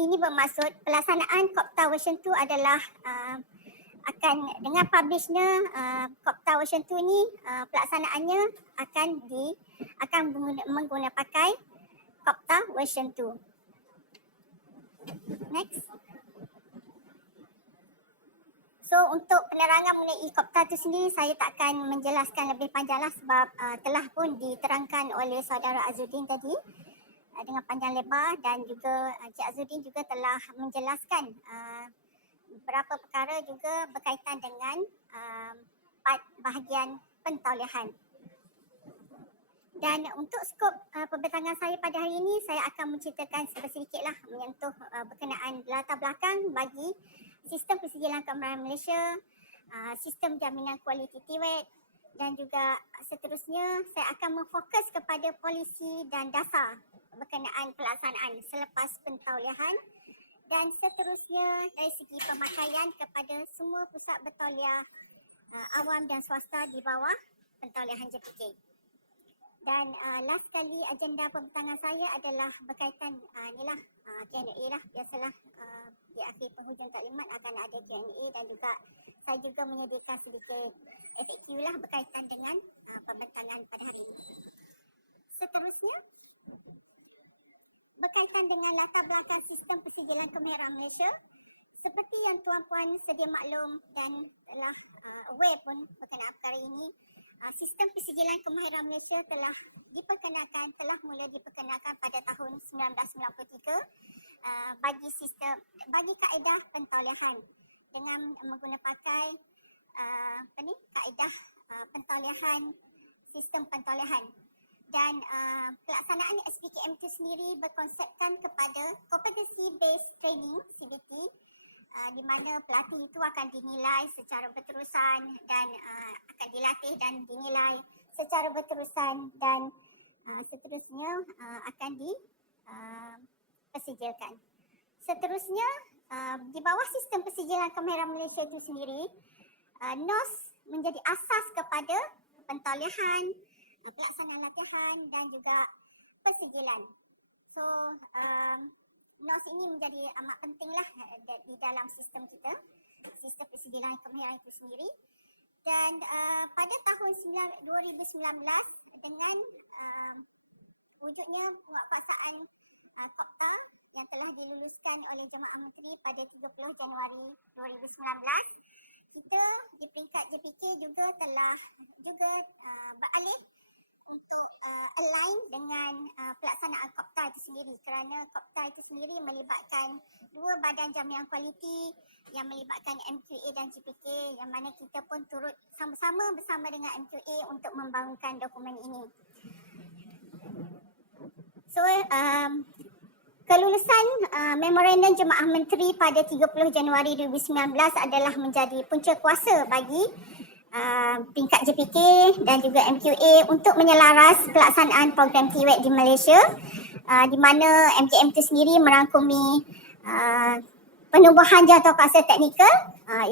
ini bermaksud pelaksanaan KOPTA version 2 adalah akan dengan publishnya KOPTA version 2 ni pelaksanaannya akan menggunakan pakai KOPTA version 2. Next. So untuk penerangan mengenai KOPTA itu sendiri saya tak akan menjelaskan lebih panjanglah sebab telah pun diterangkan oleh saudara Azudin tadi dengan panjang lebar, dan juga Cik Azudin juga telah menjelaskan beberapa perkara juga berkaitan dengan bahagian pentaulihan. Dan untuk skop pembentangan saya pada hari ini, saya akan menceritakan sedikitlah menyentuh berkenaan latar belakang bagi sistem persijilan kemahiran Malaysia, sistem jaminan kualiti TVET, dan juga seterusnya saya akan memfokus kepada polisi dan dasar berkenaan pelaksanaan selepas pentaulihan, dan seterusnya dari segi pemakaian kepada semua pusat bertauliah awam dan swasta di bawah pentaulihan JPK. Dan last kali agenda pembentangan saya adalah berkaitan inilah Q&A lah, biasalah di akhir penghujung taklimat akan ada Q&A, dan juga saya juga menyediakan sedikit FAQ lah berkaitan dengan pembentangan pada hari ini. Seterusnya, berkaitan dengan latar belakang sistem persijilan kemahiran Malaysia, seperti yang tuan-puan sedia maklum dan telah aware pun berkenaan perkara ini, sistem persijilan kemahiran Malaysia telah mula diperkenalkan pada tahun 1993 bagi kaedah pentauliahan dengan menggunakan pakai kaedah pentauliahan, sistem pentauliahan. Dan pelaksanaan SPKM itu sendiri berkonsepkan kepada competency based training CBT, di mana pelatih itu akan dinilai secara berterusan dan akan dilatih dan dinilai secara berterusan, dan seterusnya akan dipersijilkan. Seterusnya, di bawah sistem persijilan kemahiran Malaysia itu sendiri, NOS menjadi asas kepada pentauliahan, pelaksanaan latihan dan juga persijilan. So, NOS ini menjadi amat pentinglah di dalam sistem kita, sistem persijilan kemahiran itu sendiri. Dan pada tahun 2019 dengan wujudnya penguatkuasaan KOPTA yang telah diluluskan oleh Jemaah Menteri pada 30 Januari 2019, kita di peringkat JPK juga telah beralih untuk align dengan pelaksanaan KOPTA itu sendiri, kerana KOPTA itu sendiri melibatkan dua badan jaminan kualiti yang melibatkan MQA dan JPK, yang mana kita pun turut sama-sama bersama dengan MQA untuk membangunkan dokumen ini. So, kelulusan Memorandum Jemaah Menteri pada 30 Januari 2019 adalah menjadi punca kuasa bagi peringkat JPK dan juga MQA untuk menyelaras pelaksanaan program TVET di Malaysia, di mana MKM itu sendiri merangkumi penubuhan jawatankuasa teknikal,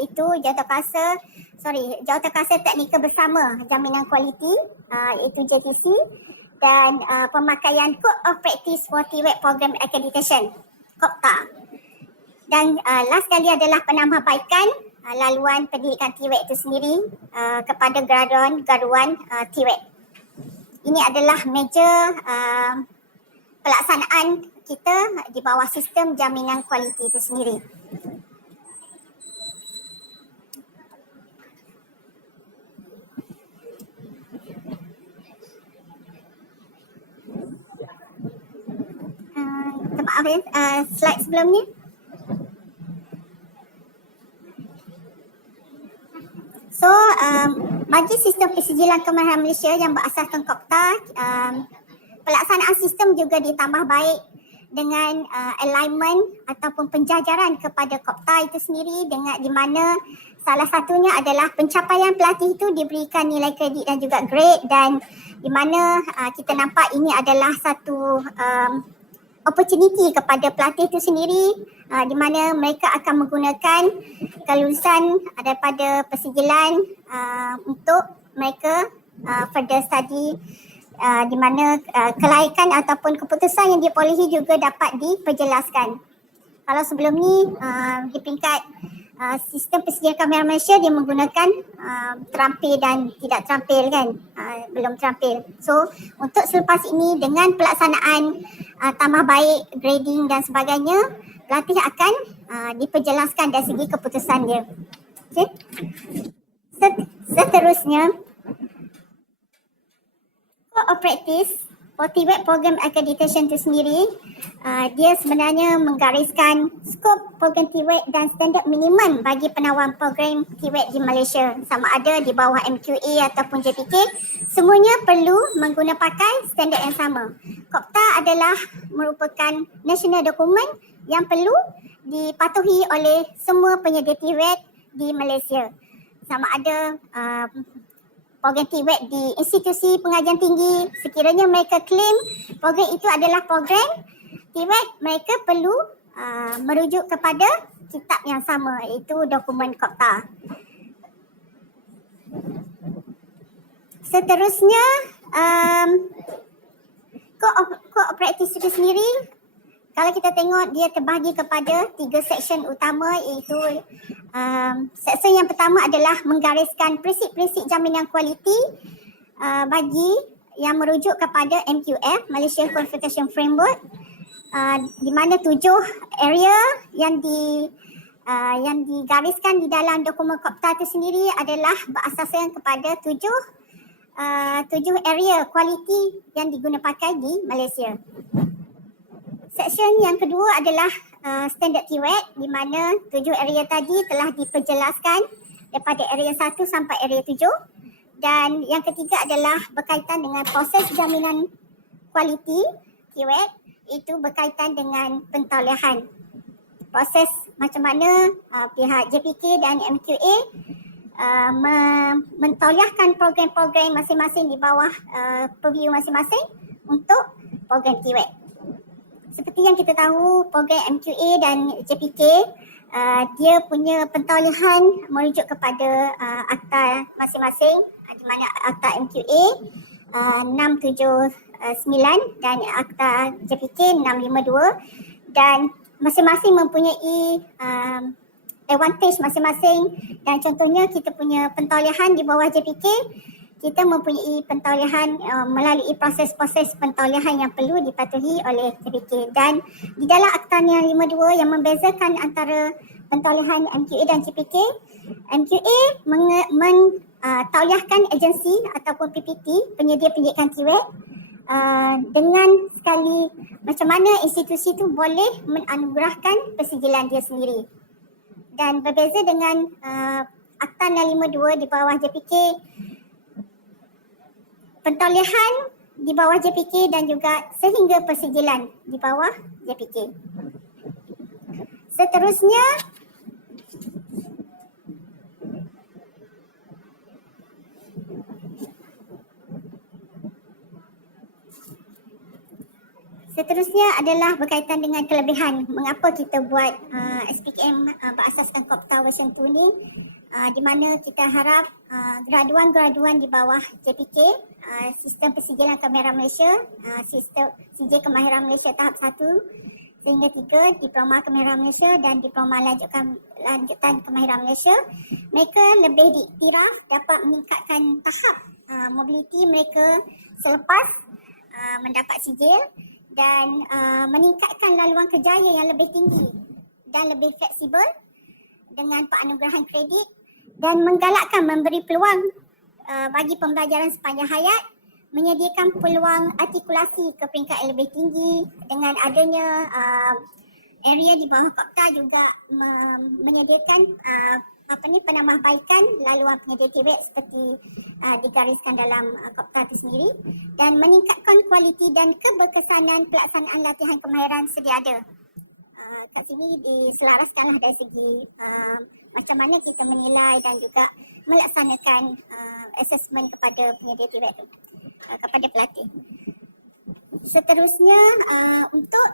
itu jawatankuasa teknikal bersama jaminan kualiti, iaitu JTC, dan pemakaian Code of Practice for TVET Program Accreditation, KOPTA. Dan last kali adalah penambahbaikan laluan pendidikan TVET itu sendiri kepada graduan TVET. Ini adalah meja pelaksanaan kita di bawah sistem jaminan kualiti itu sendiri. Maaf ya, slide sebelum ni. So bagi sistem persijilan kemahiran Malaysia yang berasaskan KOPTA, pelaksanaan sistem juga ditambah baik dengan alignment ataupun penjajaran kepada KOPTA itu sendiri, dengan di mana salah satunya adalah pencapaian pelatih itu diberikan nilai kredit dan juga grade, dan di mana kita nampak ini adalah satu opportunity kepada pelatih itu sendiri, di mana mereka akan menggunakan kelulusan daripada persijilan untuk mereka further study, di mana kelaikan ataupun keputusan yang diperolehi juga dapat diperjelaskan. Kalau sebelum ni di peringkat sistem persijilan kemahiran Malaysia dia menggunakan terampil dan tidak terampil kan, belum terampil. So untuk selepas ini dengan pelaksanaan tambah baik grading dan sebagainya, pelatih akan diperjelaskan dari segi keputusan dia. Okay. Seterusnya, Code of Practice for TVET Program Accreditation itu sendiri, dia sebenarnya menggariskan skop program TVET dan standard minimum bagi penawaran program TVET di Malaysia, sama ada di bawah MQA ataupun JPK, semuanya perlu menggunakan pakai standard yang sama. KOPTA adalah merupakan national document yang perlu dipatuhi oleh semua penyedia TVET di Malaysia, sama ada program TVET di institusi pengajian tinggi, sekiranya mereka claim program itu adalah program TVET, mereka perlu merujuk kepada kitab yang sama, iaitu dokumen KOPTA. Seterusnya, Code of Practice itu sendiri, kalau kita tengok dia terbahagi kepada 3 section utama, iaitu section yang pertama adalah menggariskan prinsip-prinsip jaminan kualiti bagi yang merujuk kepada MQF, Malaysia Qualification Framework, di mana 7 area yang digariskan di dalam dokumen KOPTA itu sendiri adalah berasaskan kepada 7 area kualiti yang diguna pakai di Malaysia. Section yang kedua adalah standard TVET, di mana 7 area tadi telah diperjelaskan daripada area 1 sampai area 7. Dan yang ketiga adalah berkaitan dengan proses jaminan kualiti TVET, itu berkaitan dengan pentauliahan. Proses macam mana pihak JPK dan MQA mentauliahkan program-program masing-masing di bawah purview masing-masing untuk program TVET. Seperti yang kita tahu, program MQA dan JPK, dia punya pentauliahan merujuk kepada akta masing-masing, di mana akta MQA 679 dan akta JPK 652, dan masing-masing mempunyai advantage masing-masing. Dan contohnya kita punya pentauliahan di bawah JPK, kita mempunyai pentauliahan melalui proses-proses pentauliahan yang perlu dipatuhi oleh JPK. Dan di dalam akta yang 52 yang membezakan antara pentauliahan MQA dan JPK, MQA mentauliahkan agensi ataupun PPT, penyedia pendidikan TVET, dengan sekali macam mana institusi itu boleh menganugerahkan persijilan dia sendiri. Dan berbeza dengan akta 52 di bawah JPK, pentauliahan di bawah JPK dan juga sehingga persijilan di bawah JPK. Seterusnya, adalah berkaitan dengan kelebihan. Mengapa kita buat SPKM berasaskan KOPTA version 2 ni, di mana kita harap graduan-graduan di bawah JPK, Sistem Persijilan Kemahiran Malaysia, Sistem CJ Kemahiran Malaysia tahap 1 sehingga 3, Diploma Kemahiran Malaysia dan Diploma Lanjutan Kemahiran Malaysia, mereka lebih diiktiraf dapat meningkatkan tahap mobiliti mereka selepas mendapat sijil, dan meningkatkan laluan kerjaya yang lebih tinggi dan lebih fleksibel dengan penganugerahan kredit, dan menggalakkan memberi peluang bagi pembelajaran sepanjang hayat, menyediakan peluang artikulasi ke peringkat yang lebih tinggi. Dengan adanya area di bawah KOPTA juga menyediakan penambahbaikan laluan penyedia web seperti digariskan dalam KOPTA itu sendiri dan meningkatkan kualiti dan keberkesanan pelaksanaan latihan kemahiran sedia ada. Kat sini diselaraskanlah dari segi macam mana kita menilai dan juga melaksanakan assessment kepada penyedia web kepada pelatih. Seterusnya untuk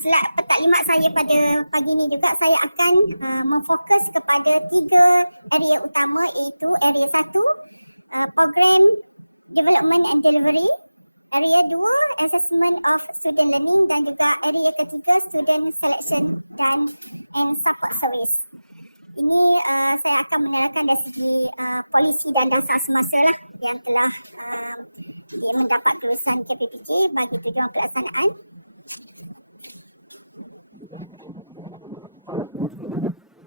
slide taklimat saya pada pagi ini juga saya akan memfokus kepada 3 area utama iaitu area 1 program development and delivery, area 2 assessment of student learning dan juga area ketiga student selection and support service. Ini saya akan menerangkan dari segi polisi dan dasar semasa lah yang telah mendapat kelulusan KPPJ bagi tujuan pelaksanaan.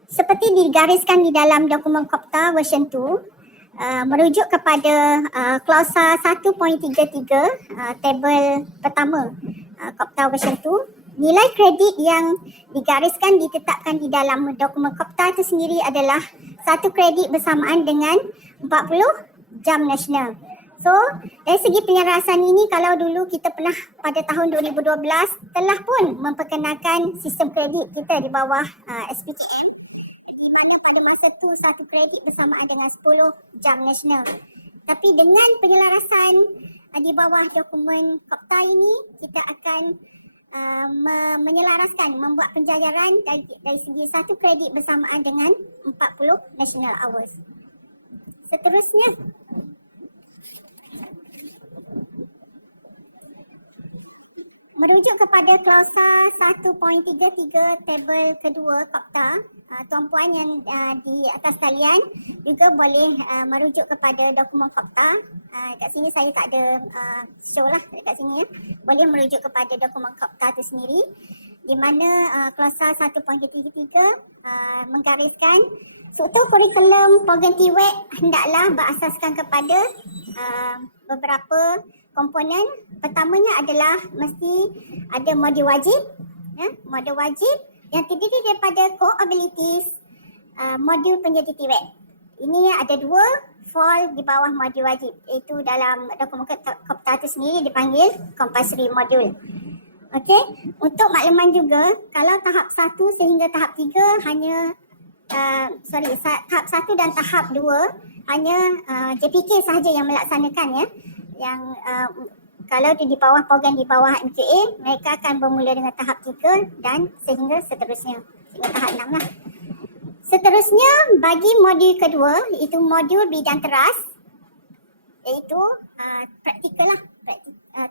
Seperti digariskan di dalam dokumen KOPTA version 2, merujuk kepada klausa 1.33 tabel pertama KOPTA version 2, nilai kredit yang digariskan ditetapkan di dalam dokumen KOPTA itu sendiri adalah 1 kredit bersamaan dengan 40 jam nasional. So, dari segi penyelarasan ini kalau dulu kita pernah pada tahun 2012 telah pun memperkenalkan sistem kredit kita di bawah SPKM di mana pada masa tu 1 kredit bersamaan dengan 10 jam nasional. Tapi dengan penyelarasan di bawah dokumen KOPTA ini kita akan menyelaraskan, membuat penjajaran dari segi 1 kredit bersamaan dengan 40 national hours. Seterusnya, merujuk kepada klausa 1.33 tabel kedua KOPTA, tuan-puan yang di atas talian juga boleh merujuk kepada dokumen KOPTA. Kat sini saya tak ada show lah dekat sini ya. Boleh merujuk kepada dokumen KOPTA itu sendiri di mana klausa 1.33 menggariskan struktur kurikulum program TWET hendaklah berasaskan kepada beberapa komponen. Pertamanya adalah mesti ada modul wajib, modul wajib yang terdiri daripada core abilities modul penyedia TWET. Ini ada 2 fall di bawah modul wajib, iaitu dalam dokumen KOPTA itu sendiri dipanggil compulsory module. Okey, untuk makluman juga kalau tahap 1 sehingga tahap 3 hanya tahap 1 dan tahap 2 hanya JPK sahaja yang melaksanakan ya. Yang kalau di bawah program di bawah MQA, mereka akan bermula dengan tahap 3 dan sehingga seterusnya, sehingga tahap 6 lah. Seterusnya bagi modul kedua iaitu modul bidang teras, iaitu praktikal lah,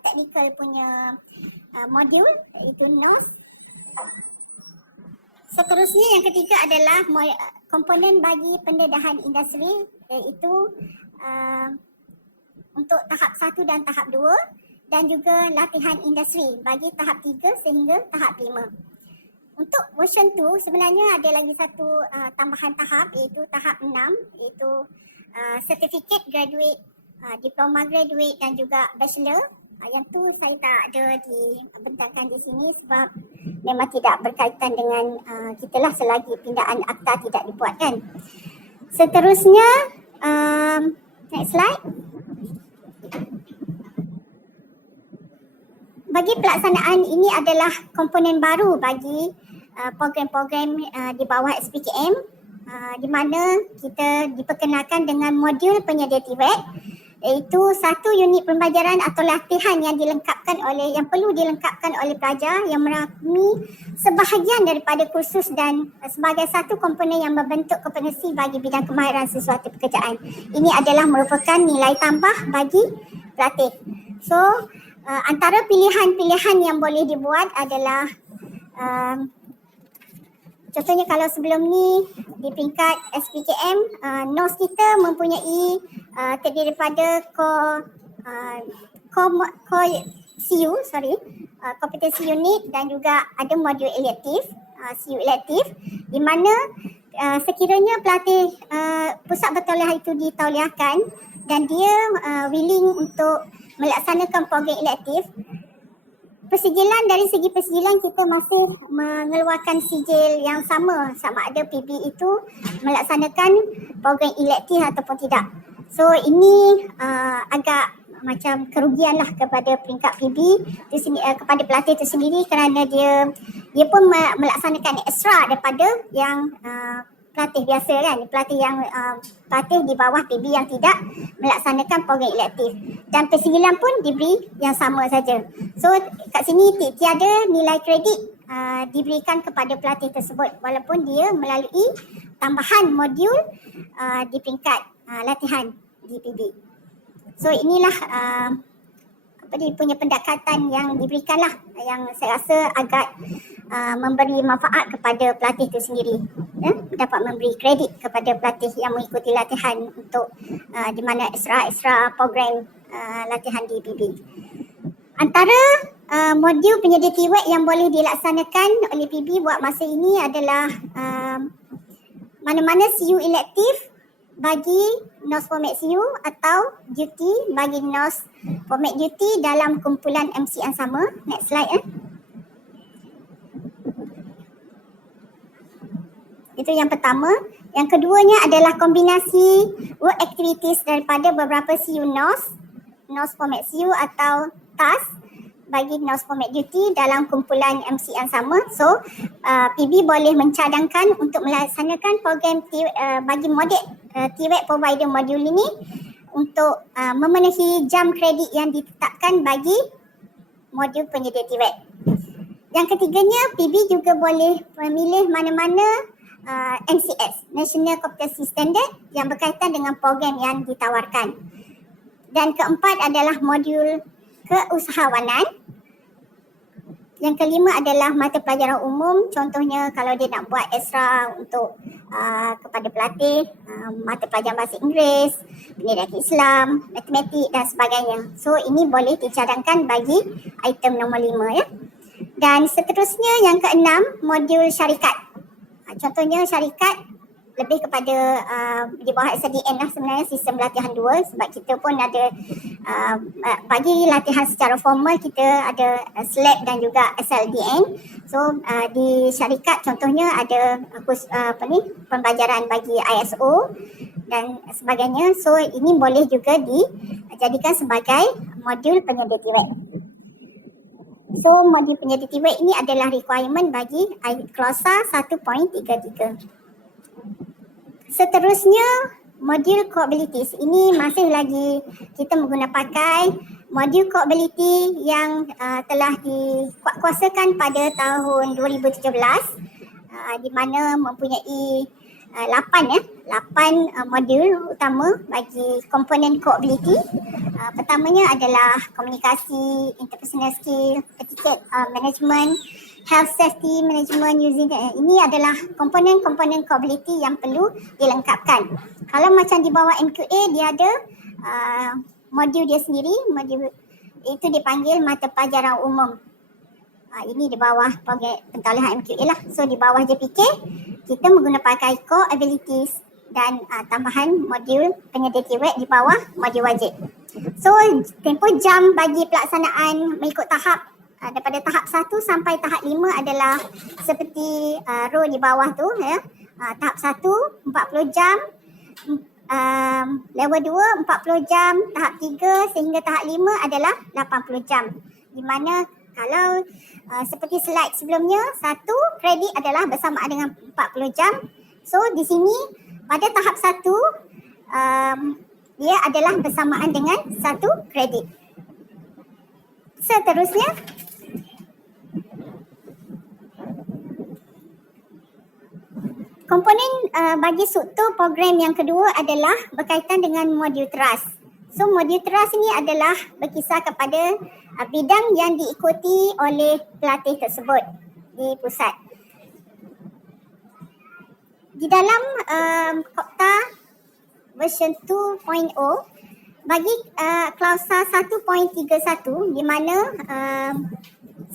technical punya modul iaitu NOS. Seterusnya yang ketiga adalah komponen bagi pendedahan industri iaitu untuk tahap 1 dan tahap 2 dan juga latihan industri bagi tahap 3 sehingga tahap 5. Untuk version 2 sebenarnya ada lagi satu tambahan tahap iaitu tahap 6 iaitu certificate graduate, diploma graduate dan juga bachelor. Yang tu saya tak ada dibentangkan di sini sebab memang tidak berkaitan dengan kita lah selagi pindaan akta tidak dibuatkan. Seterusnya, next slide. Bagi pelaksanaan ini adalah komponen baru bagi program-program di bawah SPKM di mana kita diperkenalkan dengan modul penyedia TWET iaitu 1 unit pembelajaran atau latihan yang perlu dilengkapkan oleh pelajar yang merangkumi sebahagian daripada kursus dan sebagai satu komponen yang membentuk kompetensi bagi bidang kemahiran sesuatu pekerjaan. Ini adalah merupakan nilai tambah bagi pelatih. So, antara pilihan-pilihan yang boleh dibuat adalah contohnya kalau sebelum ni di peringkat SPKM, NOS kita mempunyai terdiri daripada kompetensi unit dan juga ada modul elektif, CU elektif di mana sekiranya pelatih pusat bertauliah itu ditauliahkan dan dia willing untuk melaksanakan program elektif, persijilan, dari segi persijilan kita masih mengeluarkan sijil yang sama ada PB itu melaksanakan program elektif ataupun tidak. So ini agak macam kerugian lah kepada peringkat PB itu kepada pelatih itu sendiri, kerana dia pun melaksanakan ekstra daripada yang pelatih biasa kan, pelatih di bawah PB yang tidak melaksanakan program elektif, dan persijilan pun diberi yang sama saja. So kat sini tiada nilai kredit diberikan kepada pelatih tersebut walaupun dia melalui tambahan modul di peringkat latihan di PB. So inilah dia punya pendekatan yang diberikan lah, yang saya rasa agak memberi manfaat kepada pelatih itu sendiri, dapat memberi kredit kepada pelatih yang mengikuti latihan untuk di mana ekstra program latihan di PB. Antara modul penyedia keyword yang boleh dilaksanakan oleh PB buat masa ini adalah mana-mana CU elektif bagi NOS format CU atau duty bagi NOS format duty dalam kumpulan MC yang sama. Next slide. Itu yang pertama. Yang keduanya adalah kombinasi work activities daripada beberapa CU NOS format CU atau task bagi NOS format duty dalam kumpulan MC yang sama. So PB boleh mencadangkan untuk melaksanakan program bagi model TWAC provider modul ini untuk memenuhi jam kredit yang ditetapkan bagi modul penyedia TWAC. Yang ketiganya, PB juga boleh memilih mana-mana NCS, National Competency Standard, yang berkaitan dengan program yang ditawarkan. Dan keempat adalah modul keusahawanan. Yang kelima adalah mata pelajaran umum, contohnya kalau dia nak buat ekstra untuk kepada pelatih, mata pelajaran bahasa Inggeris, pendidikan Islam, matematik dan sebagainya. So ini boleh dicadangkan bagi item nombor 5 ya. Dan seterusnya yang keenam, modul syarikat. Contohnya syarikat lebih kepada di bawah SDN lah sebenarnya, sistem latihan 2, sebab kita pun ada bagi latihan secara formal kita ada SLAB dan juga SLDN. So di syarikat contohnya ada pembelajaran bagi ISO dan sebagainya. So ini boleh juga dijadikan sebagai modul penyedia TWAC. So modul penyedia TWAC ini adalah requirement bagi Klosa 1.33. Seterusnya, modul core abilities. Ini masih lagi kita pakai modul core ability yang telah dikuatkuasakan pada tahun 2017 di mana mempunyai 8 modul utama bagi komponen core ability. Pertamanya adalah komunikasi, interpersonal skill, etiquette management, health safety management using ini adalah komponen-komponen core ability yang perlu dilengkapkan. Kalau macam di bawah MQA dia ada modul dia sendiri, modul itu dipanggil mata pelajaran umum. Ini di bawah pentaulihan MQA lah. So di bawah JPK kita pakai core abilities dan tambahan modul penyedia TWAC di bawah modul wajib. So tempoh jam bagi pelaksanaan mengikut tahap daripada tahap 1 sampai tahap 5 adalah seperti row di bawah tu ya. Tahap 1 40 jam, level 2 40 jam, tahap 3 sehingga tahap 5 adalah 80 jam. Di mana kalau seperti slide sebelumnya, 1 kredit adalah bersamaan dengan 40 jam. So di sini pada tahap 1 dia adalah bersamaan dengan 1 kredit. Seterusnya, komponen bagi struktur program yang kedua adalah berkaitan dengan modul trust. So modul trust ini adalah berkisar kepada bidang yang diikuti oleh pelatih tersebut di pusat. Di dalam Kopta version 2.0 bagi klausa 1.31 di mana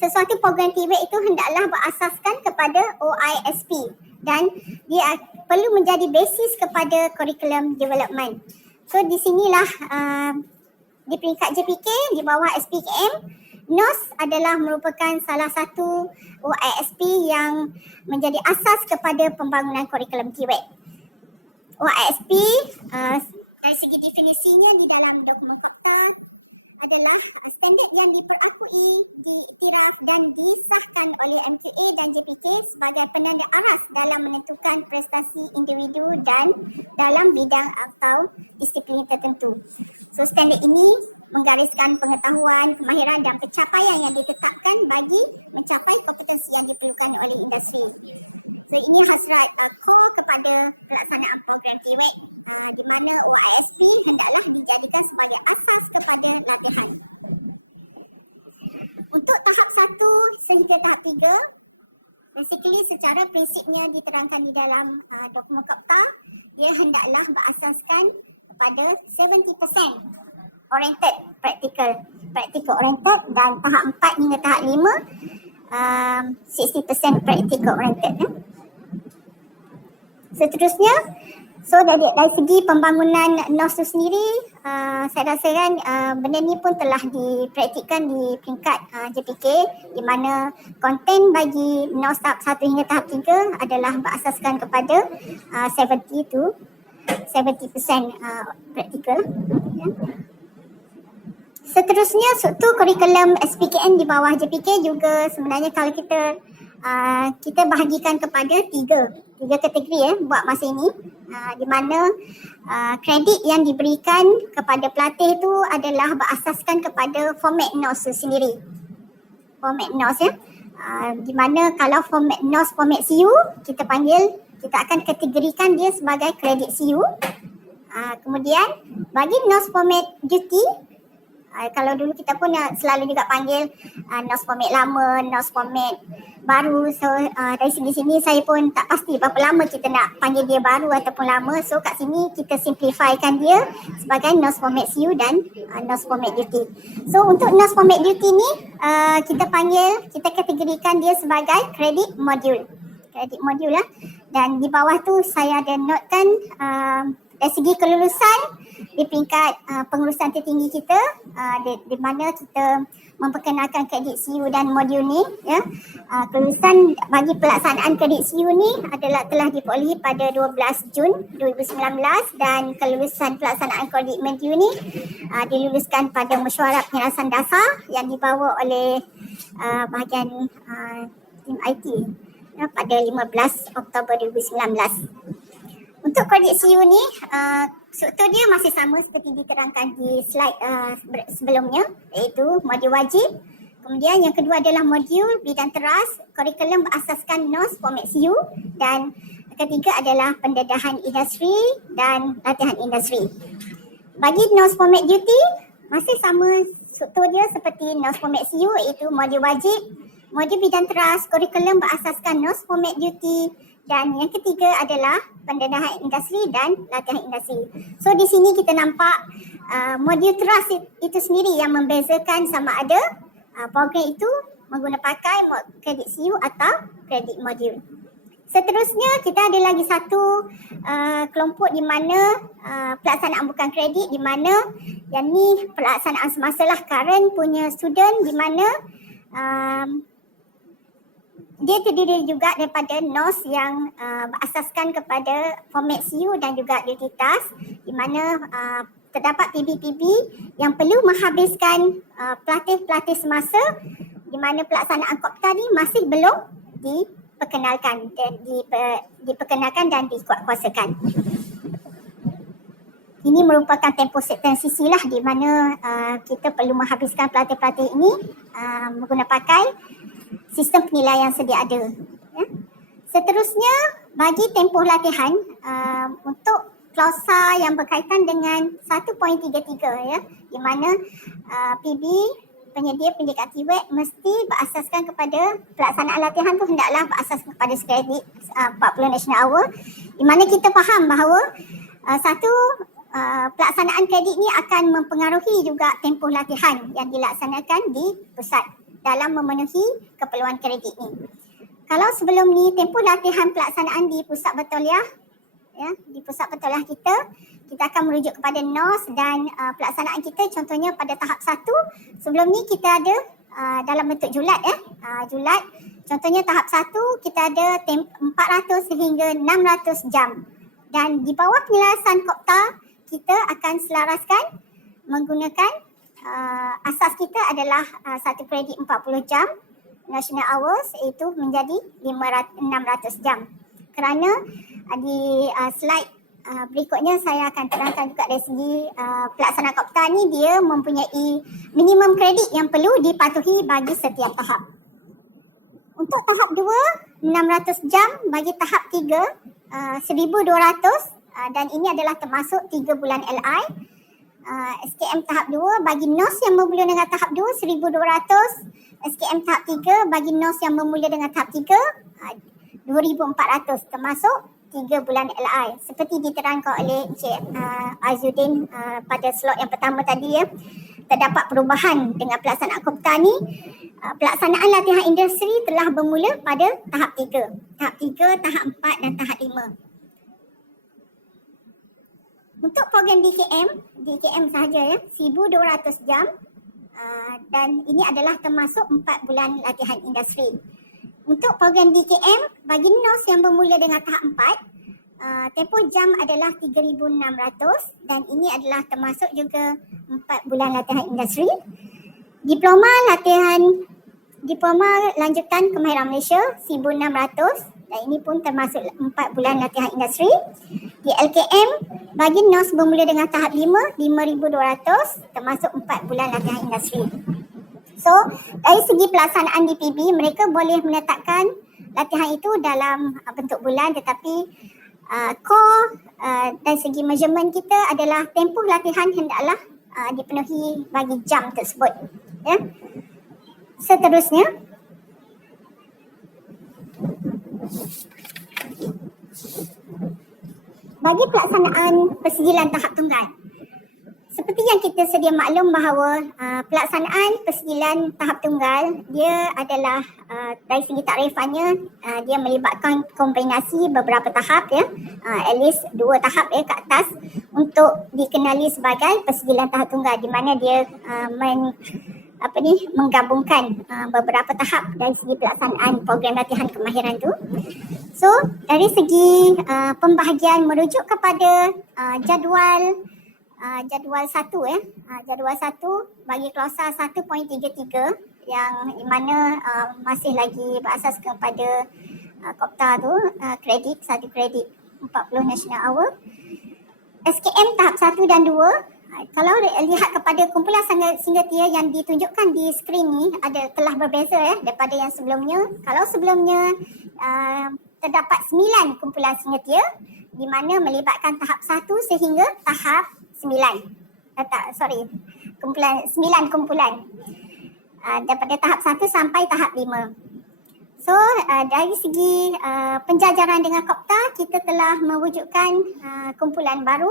sesuatu program TWAC itu hendaklah berasaskan kepada OISP dan dia perlu menjadi basis kepada curriculum development. So di sinilah di peringkat JPK di bawah SPKM NOS adalah merupakan salah satu OISP yang menjadi asas kepada pembangunan kurikulum TVET. OISP dari segi definisinya di dalam dokumen KOPTA adalah standard yang diperakui, diiktiraf dan disahkan oleh MQA dan JPK sebagai penanda aras dalam menentukan prestasi individu dan dalam bidang atau disiplin tertentu. So standard ini menggariskan pengetahuan, kemahiran dan pencapaian yang ditetapkan bagi mencapai kompetensi yang diperlukan oleh industri. So ini hasrat core kepada pelaksanaan program TVET di mana OISP hendaklah dijadikan sebagai asas kepada latihan. Untuk tahap 1 sehingga tahap 3, basically secara prinsipnya diterangkan di dalam dokumen KOPTA, dia hendaklah berasaskan kepada 70% oriented practical oriented, dan tahap 4 hingga tahap 5 60% practical oriented. Seterusnya, so dari segi pembangunan NOS itu sendiri, saya rasakan benda ni pun telah dipraktikkan di peringkat JPK, di mana konten bagi NOS tahap 1 hingga tahap 3 adalah berasaskan kepada 70% practical. Seterusnya, struktur kurikulum SPKN di bawah JPK juga sebenarnya kalau kita bahagikan kepada tiga kategori buat masa ini, di mana kredit yang diberikan kepada pelatih itu adalah berasaskan kepada format NOS sendiri. Format NOS di mana kalau format NOS format CU, kita akan kategorikan dia sebagai kredit CU. Kemudian bagi NOS format duty, kalau dulu kita pun selalu juga panggil NOS format lama, NOS format baru. So dari sini saya pun tak pasti berapa lama kita nak panggil dia baru ataupun lama. So kat sini kita simplifykan dia sebagai NOS format CU dan NOS format duty. So untuk NOS format duty ni kita kategorikan dia sebagai credit module. Credit module lah. Dan di bawah tu saya ada notekan dari segi kelulusan di peringkat pengurusan tertinggi kita, di mana kita memperkenalkan kredit CU dan modul ni, ya. Kelulusan bagi pelaksanaan kredit CU ni telah diperolehi pada 12 Jun 2019, dan kelulusan pelaksanaan kredit modul ni diluluskan pada mesyuarat penyelesaian dasar yang dibawa oleh bahagian tim IT pada 15 Oktober 2019. Untuk kredit CU ni, struktur dia masih sama seperti diterangkan di slide sebelumnya, iaitu modul wajib. Kemudian yang kedua adalah modul bidang teras, kurikulum berasaskan NOS format CU, dan ketiga adalah pendedahan industri dan latihan industri. Bagi NOS format duty, masih sama struktur dia seperti NOS format CU, iaitu modul wajib, modul bidang teras, kurikulum berasaskan NOS format duty, dan yang ketiga adalah pendedahan industri dan latihan industri. So di sini kita nampak modul teras itu sendiri yang membezakan sama ada program itu menggunakan pakai kredit CU atau kredit modul. Seterusnya kita ada lagi satu kelompok di mana pelaksanaan bukan kredit, di mana yang ni pelaksanaan semasa lah current punya student, di mana dia terdiri juga daripada NOS yang berasaskan kepada format CU dan juga duty task, di mana terdapat PB-PB yang perlu menghabiskan pelatih-pelatih semasa, di mana pelaksanaan KOPTA ni masih belum diperkenalkan dan dikuatkuasakan. Ini merupakan tempoh transisi lah, di mana kita perlu menghabiskan pelatih-pelatih ini menggunakan pakai sistem penilaian sedia ada. Ya. Seterusnya, bagi tempoh latihan untuk klausa yang berkaitan dengan 1.33, ya, di mana PB penyedia pendidikan TVET mesti berasaskan kepada pelaksanaan latihan tu hendaklah berasaskan kepada kredit 40 national hour, di mana kita faham bahawa pelaksanaan kredit ni akan mempengaruhi juga tempoh latihan yang dilaksanakan di pusat dalam memenuhi keperluan kredit ni. Kalau sebelum ni tempoh latihan pelaksanaan di pusat bertauliah, ya, di pusat bertauliah kita akan merujuk kepada NOS dan pelaksanaan kita contohnya pada tahap 1, sebelum ni kita ada dalam bentuk julat julat. Contohnya tahap 1 kita ada 400 sehingga 600 jam. Dan di bawah penyelarasan Kopta kita akan selaraskan menggunakan asas kita adalah 1 kredit 40 jam national hours, iaitu menjadi 600 jam. Kerana di slide berikutnya saya akan terangkan juga dari segi pelaksanaan Kopta ni dia mempunyai minimum kredit yang perlu dipatuhi bagi setiap tahap. Untuk tahap 2, 600 jam, bagi tahap 3, 1,200 dan ini adalah termasuk 3 bulan LI. SKM tahap 2 bagi NOS yang bermula dengan tahap 2, 1,200. SKM tahap 3 bagi NOS yang bermula dengan tahap 3, 2,400 termasuk 3 bulan LI. Seperti diterangkan oleh Encik Azuddin pada slot yang pertama tadi ya, terdapat perubahan dengan pelaksanaan Kopta ni. Pelaksanaan latihan industri telah bermula pada tahap 3. Tahap 3, tahap 4 dan tahap 5. Untuk program DKM sahaja ya, 1,200 jam dan ini adalah termasuk 4 bulan latihan industri. Untuk program DKM bagi NOS yang bermula dengan tahap 4, tempoh jam adalah 3,600 dan ini adalah termasuk juga 4 bulan latihan industri. Diploma lanjutan kemahiran Malaysia 1,600 dan ini pun termasuk 4 bulan latihan industri. Di LKM bagi NOS bermula dengan tahap 5, 5,200 termasuk 4 bulan latihan industri. So dari segi pelaksanaan DPB mereka boleh menetapkan latihan itu dalam bentuk bulan, tetapi core dari segi measurement kita adalah tempoh latihan hendaklah dipenuhi bagi jam tersebut. Ya. Seterusnya, bagi pelaksanaan persijilan tahap tunggal. Seperti yang kita sedia maklum bahawa pelaksanaan persijilan tahap tunggal dia adalah dari segi takrifannya dia melibatkan kombinasi beberapa tahap ya, at least 2 tahap ya ke atas untuk dikenali sebagai persijilan tahap tunggal, di mana dia menggabungkan beberapa tahap dari segi pelaksanaan program latihan kemahiran tu. So dari segi pembahagian merujuk kepada jadual 1 ya, jadual 1 bagi klausa 1.33 yang di mana masih lagi berasas kepada Kopta tu, kredit 1 kredit 40 national hour. SKM tahap 1 dan 2, kalau lihat kepada kumpulan singatia yang ditunjukkan di skrin ni telah berbeza ya daripada yang sebelumnya. Kalau sebelumnya terdapat 9 kumpulan singatia di mana melibatkan tahap 1 sehingga tahap 9. 9 kumpulan daripada tahap 1 sampai tahap 5. So dari segi penjajaran dengan Kopta kita telah mewujudkan kumpulan baru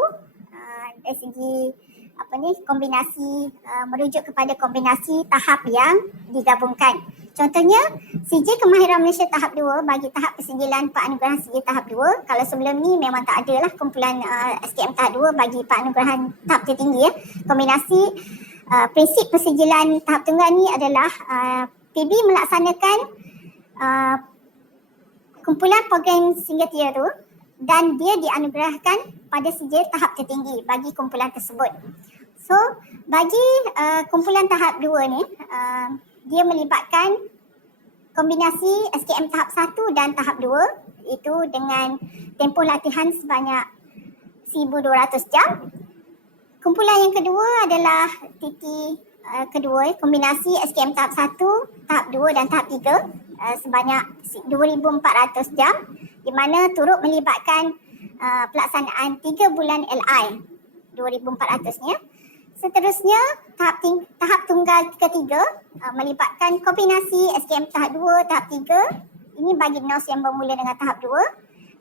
dari segi kombinasi merujuk kepada kombinasi tahap yang digabungkan. Contohnya CJ Kemahiran Malaysia tahap 2 bagi tahap persijilan penganugerahan CJ tahap 2. Kalau sebelum ni memang tak ada lah kumpulan SKM tahap 2 bagi penganugerahan tahap tertinggi ya. Kombinasi prinsip persijilan tahap tunggal ni adalah PB melaksanakan kumpulan program singatia tu dan dia dianugerahkan pada CJ tahap tertinggi bagi kumpulan tersebut. So bagi kumpulan tahap 2 ni dia melibatkan kombinasi SKM tahap 1 dan tahap 2 itu dengan tempoh latihan sebanyak 1,200 jam. Kumpulan yang kedua adalah TT kedua kombinasi SKM tahap 1, tahap 2 dan tahap 3 sebanyak 2,400 jam di mana turut melibatkan pelaksanaan 3 bulan LI 2,400 nya. Seterusnya tahap tunggal ketiga melibatkan kombinasi SKM tahap 2, tahap 3. Ini bagi NOS yang bermula dengan tahap 2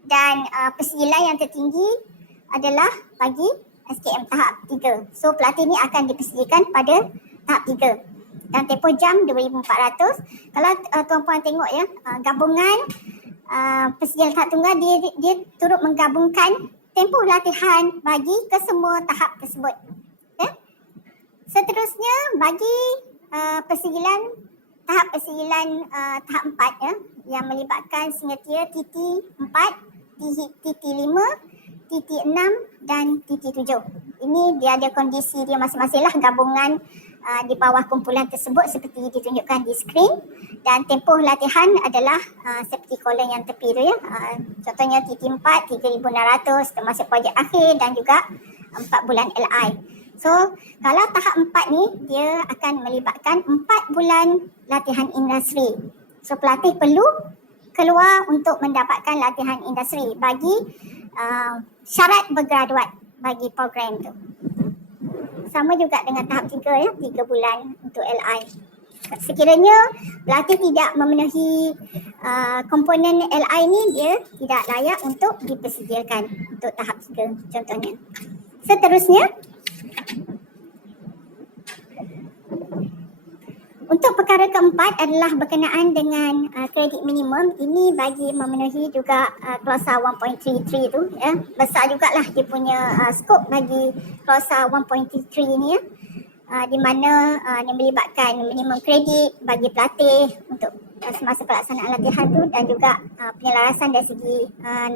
dan persijilan yang tertinggi adalah bagi SKM tahap 3. So pelatih ni akan dipersijikan pada tahap 3 dan tempoh jam 2,400. Kalau tuan-puan tengok ya, gabungan persijilan tahap tunggal dia turut menggabungkan tempoh latihan bagi kesemua tahap tersebut. Seterusnya bagi persijilan tahap persediaan tahap 4 ya, yang melibatkan Singatia TT4, TT5, TT6 dan TT7. Ini dia ada kondisi dia masing-masing lah, gabungan di bawah kumpulan tersebut seperti ditunjukkan di skrin, dan tempoh latihan adalah seperti kolom yang tepi tu ya. Contohnya TT4 3,600 termasuk projek akhir dan juga 4 bulan LI. So kalau tahap 4 ni dia akan melibatkan 4 bulan latihan industri. So pelatih perlu keluar untuk mendapatkan latihan industri bagi syarat bergraduat bagi program tu. Sama juga dengan tahap 3 ya, 3 bulan untuk LI. Sekiranya pelatih tidak memenuhi komponen LI ni, dia tidak layak untuk dipersediakan untuk tahap 3 contohnya. Seterusnya, untuk perkara keempat adalah berkenaan dengan kredit minimum. Ini bagi memenuhi juga klausa 1.33 tu ya. Besar jugalah dia punya skop bagi klausa 1.33 ni ya. Di mana dia melibatkan minimum kredit bagi pelatih untuk semasa pelaksanaan latihan tu, dan juga penyelarasan dari segi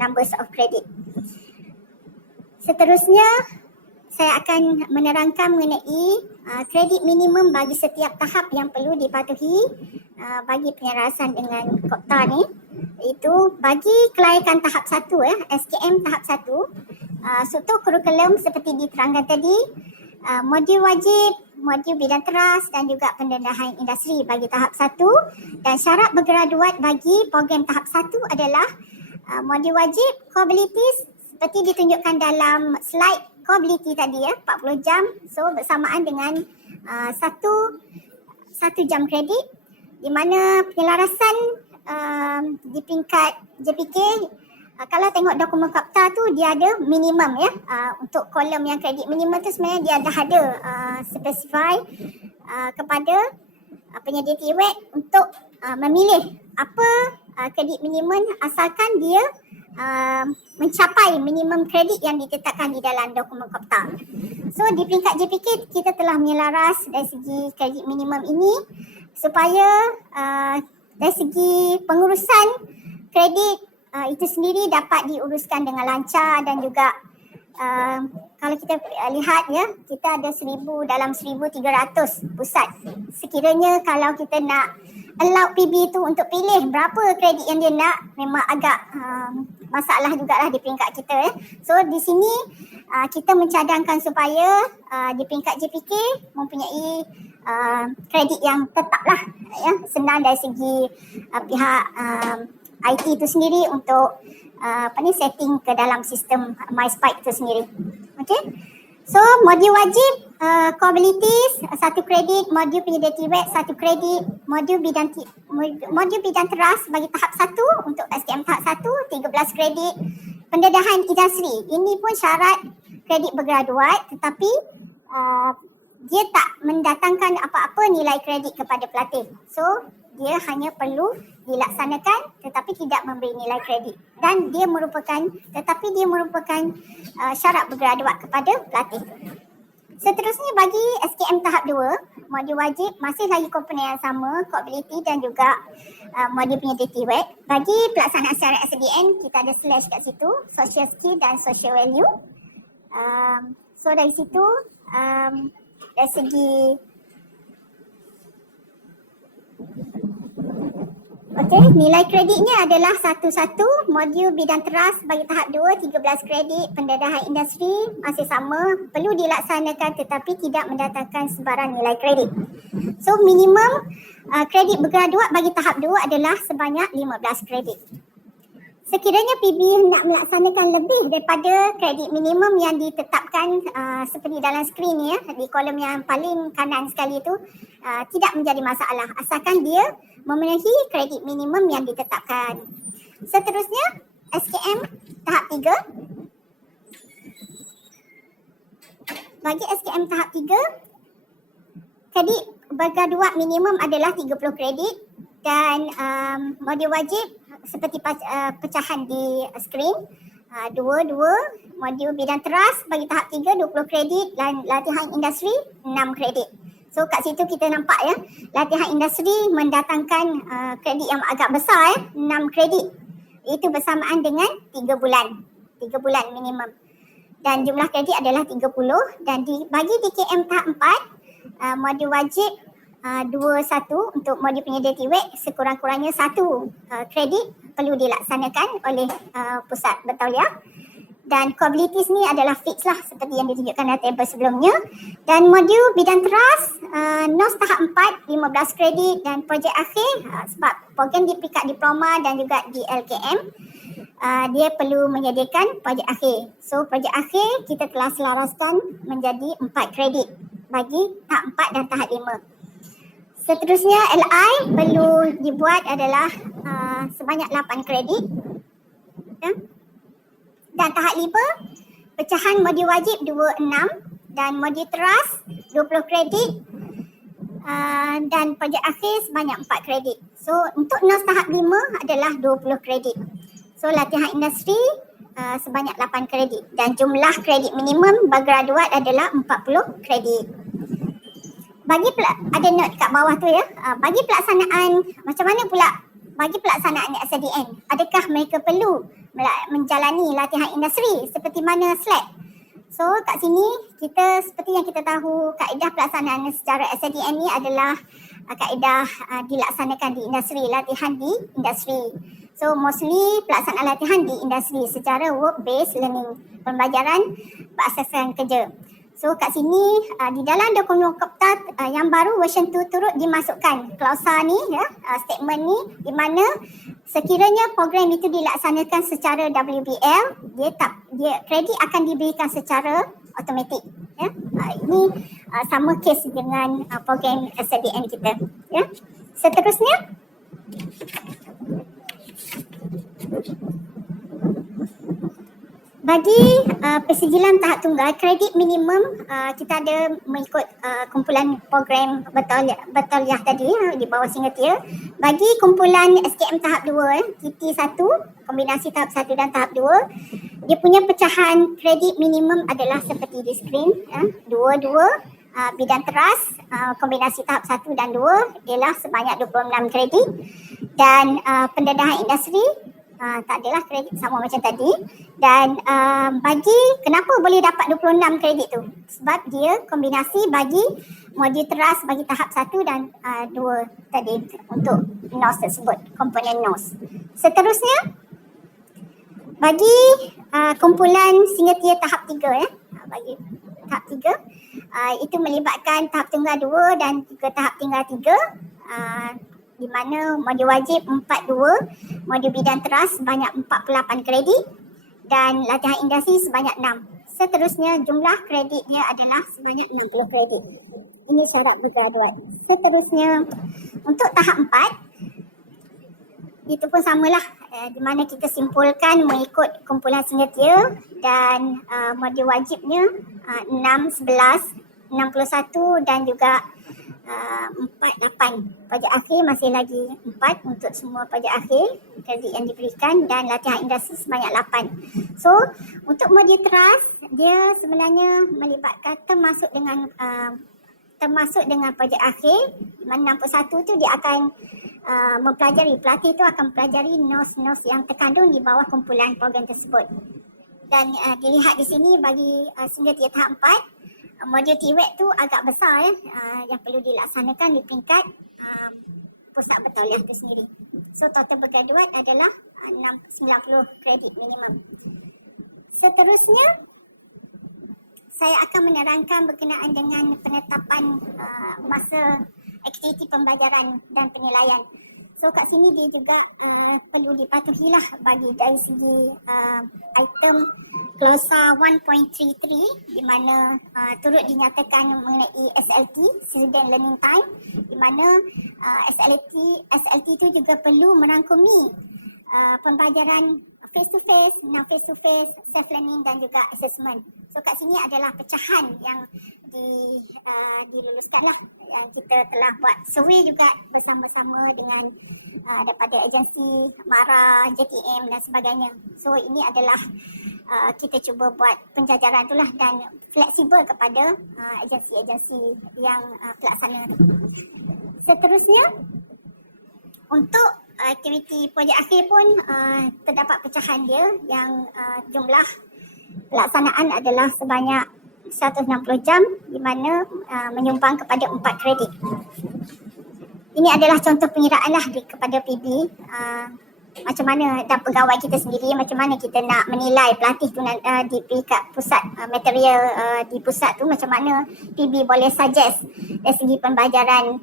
numbers of credit. Seterusnya, saya akan menerangkan mengenai kredit minimum bagi setiap tahap yang perlu dipatuhi bagi penyelarasan dengan KOPTA ni. Itu bagi kelayakan tahap 1 ya, SKM tahap 1, struktur kurikulum seperti diterangkan tadi, modul wajib, modul bidang teras dan juga pendedahan industri bagi tahap 1, dan syarat bergraduat bagi program tahap 1 adalah modul wajib, core abilities seperti ditunjukkan dalam slide ability tadi ya, 40 jam. So bersamaan dengan satu jam kredit, di mana penyelarasan di peringkat JPK, kalau tengok dokumen KOPTA tu dia ada minimum ya, untuk kolom yang kredit minimum tu sebenarnya dia dah ada specify kepada penyedia TWEC untuk memilih apa kredit minimum asalkan dia mencapai minimum kredit yang ditetapkan di dalam dokumen KOPTA. So di peringkat JPK kita telah menyelaras dari segi kredit minimum ini supaya dari segi pengurusan kredit itu sendiri dapat diuruskan dengan lancar, dan juga kalau kita lihat ya, kita ada dalam 1,300 pusat. Sekiranya kalau kita nak allow PB tu untuk pilih berapa kredit yang dia nak, memang agak masalah jugalah di peringkat kita ya. So di sini kita mencadangkan supaya di peringkat JPK mempunyai kredit yang tetap lah ya, senang dari segi pihak IT itu sendiri untuk setting ke dalam sistem MySpike itu sendiri. Okay. So modul wajib, core abilities 1 kredit, modul penyedia TWEC 1 kredit, modul bidang teras bagi tahap 1 untuk SKM tahap 1 13 kredit, pendedahan industri. Ini pun syarat kredit bergraduat, tetapi dia tak mendatangkan apa-apa nilai kredit kepada pelatih. So dia hanya perlu dilaksanakan tetapi tidak memberi nilai kredit, dan dia merupakan syarat bergraduat kepada pelatih. Seterusnya bagi SKM tahap 2, modul wajib masih lagi komponen yang sama, core ability dan juga modul penyedia TWEC. Bagi pelaksanaan secara SDN kita ada slash kat situ, social skill dan social value. So dari situ dari segi nilai kreditnya adalah 1 modul bidang teras bagi tahap 2 13 kredit, pendedahan industri masih sama, perlu dilaksanakan tetapi tidak mendatangkan sebarang nilai kredit. So minimum kredit bergraduat bagi tahap 2 adalah sebanyak 15 kredit. Sekiranya PB hendak melaksanakan lebih daripada kredit minimum yang ditetapkan seperti dalam skrin ni ya, di kolom yang paling kanan sekali tu, tidak menjadi masalah asalkan dia memenuhi kredit minimum yang ditetapkan. Seterusnya SKM tahap 3. Bagi SKM tahap 3, kredit bergraduat minimum adalah 30 kredit, dan modul wajib seperti pecahan di skrin, 2 modul bidang teras bagi tahap 3 20 kredit, dan latihan industri 6 kredit. So kat situ kita nampak ya, latihan industri mendatangkan kredit yang agak besar 6 kredit. Itu bersamaan dengan 3 bulan. 3 bulan minimum. Dan jumlah kredit adalah 30 dan bagi DKM tahap 4, modul wajib 21 untuk modul penyedia TWEC sekurang-kurangnya 1 kredit perlu dilaksanakan oleh pusat bertauliah. Dan core-abilities ni adalah fix lah seperti yang ditunjukkan dalam table sebelumnya. Dan modul bidang teras, NOS tahap 4, 15 kredit dan projek akhir sebab program di peringkat diploma dan juga di LKM, dia perlu menyediakan projek akhir. So projek akhir kita telah selaraskan menjadi 4 kredit bagi tahap 4 dan tahap 5. Seterusnya LI perlu dibuat adalah sebanyak 8 kredit. Ya. Dan tahap 5, pecahan modul wajib 26 dan modul teras 20 kredit dan projek akhir sebanyak 4 kredit. So untuk NOS tahap 5 adalah 20 kredit. So latihan industri sebanyak 8 kredit dan jumlah kredit minimum bergraduat adalah 40 kredit. Ada note kat bawah tu ya, bagi pelaksanaan macam mana pula bagi pelaksanaan SDN, adakah mereka perlu menjalani latihan industri seperti mana slide? So kat sini kita seperti yang kita tahu kaedah pelaksanaan secara SDN ni adalah kaedah dilaksanakan di industri, latihan di industri. So mostly pelaksanaan latihan di industri secara work based learning, pembelajaran berasaskan kerja. So kat sini di dalam dokumen Kopta yang baru version 2 turut dimasukkan klausa ni ya, statement ni di mana sekiranya program itu dilaksanakan secara WBL, dia kredit akan diberikan secara automatik ya. Ini sama kes dengan program SDN kita ya. Seterusnya bagi persijilan tahap tunggal, kredit minimum kita ada mengikut kumpulan program bertauliah tadi di bawah singatia. Bagi kumpulan SKM tahap 2, TT1, kombinasi tahap 1 dan tahap 2, dia punya pecahan kredit minimum adalah seperti di skrin. 2 bidang teras, kombinasi tahap 1 dan 2 ialah sebanyak 26 kredit. Dan pendedahan industri tak adalah kredit sama macam tadi. Dan bagi kenapa boleh dapat 26 kredit tu? Sebab dia kombinasi bagi modul teras bagi tahap 1 dan 2 tadi untuk NOS tersebut, komponen NOS. Seterusnya bagi kumpulan singatia tahap 3 bagi tahap 3 itu melibatkan tahap tunggal 2 dan juga tahap tinggal 3 di mana modul wajib 42, modul bidang teras sebanyak 48 kredit dan latihan industri sebanyak 6. Seterusnya jumlah kreditnya adalah sebanyak 60 kredit. Ini syarat bergraduat. Seterusnya untuk tahap 4 itu pun samalah di mana kita simpulkan mengikut kumpulan singatia dan modul wajibnya 6, 11, 61 dan juga 48. Projek akhir masih lagi 4 untuk semua projek akhir kredit yang diberikan dan latihan industri sebanyak 8. So untuk modul teras dia sebenarnya melibatkan termasuk dengan projek akhir. Di mana 61 tu dia akan mempelajari, pelatih tu akan mempelajari NOS yang terkandung di bawah kumpulan program tersebut. Dan dilihat di sini bagi singatia tahap 4 modul TWEC tu agak besar yang perlu dilaksanakan di peringkat pusat bertauliah itu sendiri. So total bergraduat adalah 90 kredit minimum. Seterusnya saya akan menerangkan berkenaan dengan penetapan masa aktiviti pembelajaran dan penilaian. So kat sini dia juga perlu dipatuhilah bagi dari segi item klausa 1.33 di mana turut dinyatakan mengenai SLT, Student Learning Time, di mana SLT itu juga perlu merangkumi pembelajaran face to face, non face to face, self learning dan juga assessment. So kat sini adalah pecahan yang diluluskanlah. Kita telah buat survey juga bersama-sama dengan daripada agensi MARA, JTM dan sebagainya. So ini adalah kita cuba buat penjajaran itulah dan fleksibel kepada agensi-agensi yang pelaksana. Seterusnya, untuk aktiviti projek akhir pun terdapat pecahan dia yang jumlah pelaksanaan adalah sebanyak 160 jam di mana menyumbang kepada 4 kredit. Ini adalah contoh pengiraan lah kepada PB, macam mana dan pegawai kita sendiri, macam mana kita nak menilai pelatih tu di peringkat pusat, material di pusat tu macam mana PB boleh suggest dari segi pembelajaran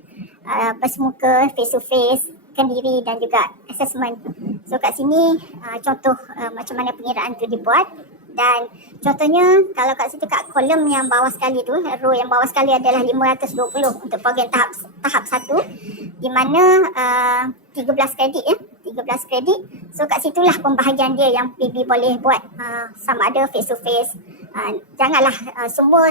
bersemuka, face to face, kendiri dan juga assessment. So kat sini contoh macam mana pengiraan tu dibuat. Dan contohnya kalau kat situ kat kolom yang bawah sekali tu, row yang bawah sekali adalah 520 untuk program tahap 1 di mana 13 kredit 13 kredit. So kat situlah pembahagian dia yang PB boleh buat sama ada face to face. Janganlah semua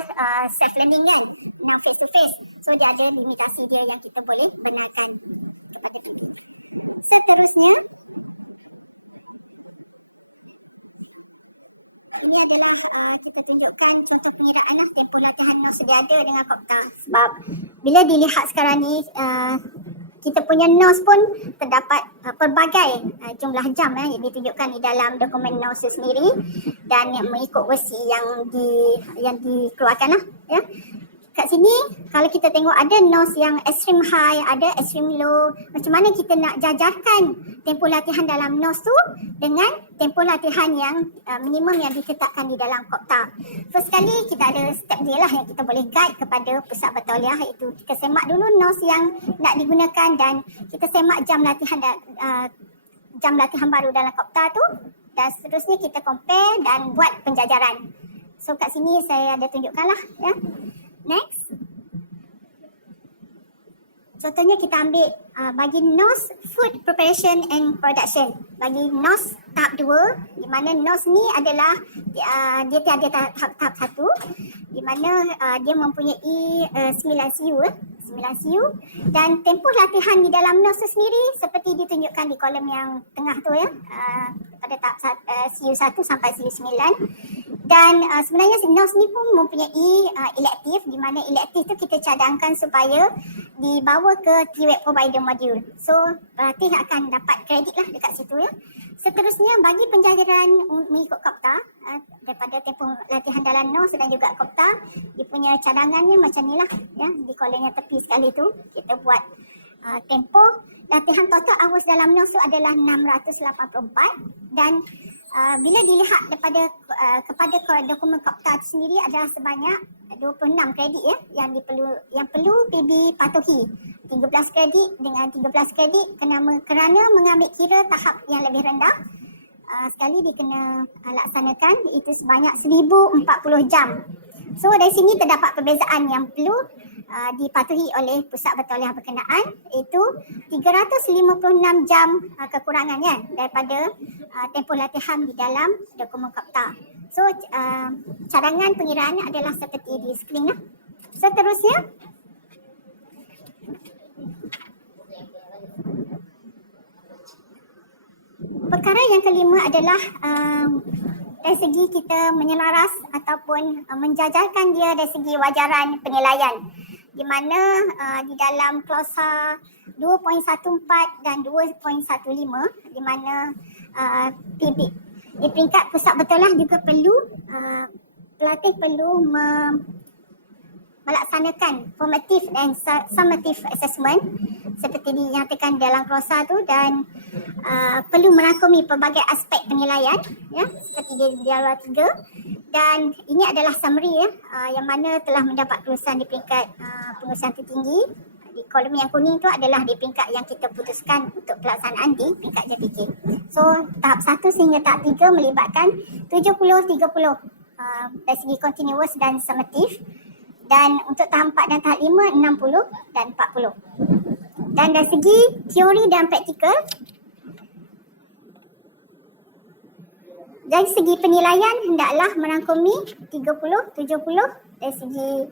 self learning kan, face to face. So dia ada limitasi dia yang kita boleh benarkan kepada PB. Seterusnya, ini adalah kita tunjukkan contoh pengiraan lah tempoh latihan yang sedia ada dengan Kopta. Sebab bila dilihat sekarang ni kita punya NOS pun terdapat pelbagai jumlah jam yang ditunjukkan di dalam dokumen NOS sendiri dan mengikut versi yang dikeluarkan lah ya. Kat sini kalau kita tengok ada NOS yang extreme high, ada extreme low. Macam mana kita nak jajarkan tempoh latihan dalam NOS tu dengan tempoh latihan yang minimum yang ditetapkan di dalam Kopta. First sekali kita ada step dia lah yang kita boleh guide kepada pusat bataliah, iaitu kita semak dulu NOS yang nak digunakan dan kita semak jam latihan baru dalam Kopta tu dan seterusnya kita compare dan buat penjajaran. So kat sini saya ada tunjukkan lah ya. Next. Contohnya kita ambil bagi NOS Food Preparation and Production. Bagi NOS tahap 2 di mana NOS ni adalah dia tiada tahap 1 di mana dia mempunyai 9 CU 9 CU dan tempoh latihan di dalam NOS tu sendiri seperti ditunjukkan di kolom yang tengah tu ya, pada tahap CU 1 sampai CU 9. Dan sebenarnya NOS ni pun mempunyai elektif di mana elektif tu kita cadangkan supaya dibawa ke TWEB provider module. So pelatih akan dapat kredit lah dekat situ ya. Seterusnya bagi penjajaran mengikut Kopta daripada tempoh latihan dalam NOS dan juga Kopta, dia punya cadangannya macam ni lah ya, di kolom yang tepi sekali tu kita buat tempoh latihan total hours dalam NOS tu adalah 684 dan bila dilihat kepada dokumen Kopta itu sendiri adalah sebanyak 26 kredit ya yang perlu PB patuhi. 13 kredit dengan 13 kredit kerana mengambil kira tahap yang lebih rendah sekali dikena laksanakan itu sebanyak 1040 jam. So dari sini terdapat perbezaan yang perlu dipatuhi oleh pusat bataliah berkenaan, iaitu 356 jam kekurangan kan daripada tempoh latihan di dalam dokumen Kopta. So cadangan pengiraan adalah seperti di skrin lah. Seterusnya perkara yang kelima adalah dari segi kita menyelaras ataupun menjajarkan dia dari segi wajaran penilaian, di mana di dalam klausa 2.14 dan 2.15 di mana PB di peringkat pusat bataliah juga perlu pelatih perlu melaksanakan formative dan summative assessment seperti dinyatakan dalam klausa tu dan perlu merangkumi pelbagai aspek penilaian ya seperti di dalam 3 dan ini adalah summary ya yang mana telah mendapat kelulusan di peringkat pengurusan tertinggi. Di kolom yang kuning tu adalah di peringkat yang kita putuskan untuk pelaksanaan di peringkat JPK. So tahap 1 sehingga tahap 3 melibatkan 70-30 dari segi continuous dan summative. Dan untuk tahap 4 dan tahap 5, 60 dan 40. Dan dari segi teori dan praktikal, dari segi penilaian hendaklah merangkumi 30-70 dari segi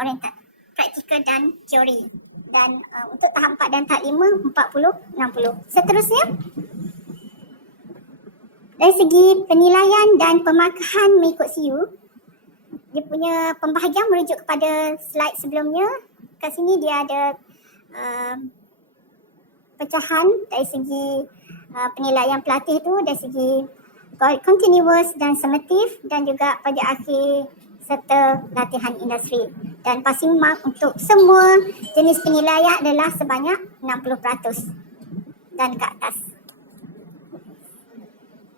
orientat praktikal dan teori. Dan untuk tahap 4 dan tahap 5, 40-60. Seterusnya, Dari segi penilaian dan pemarkahan mengikut CU, dia punya pembahagian merujuk kepada slide sebelumnya. Kat sini dia ada pecahan dari segi penilaian pelatih tu, dari segi continuous dan summative, dan juga projek akhir serta latihan industri. Dan passing mark untuk semua jenis penilaian adalah sebanyak 60% dan ke atas.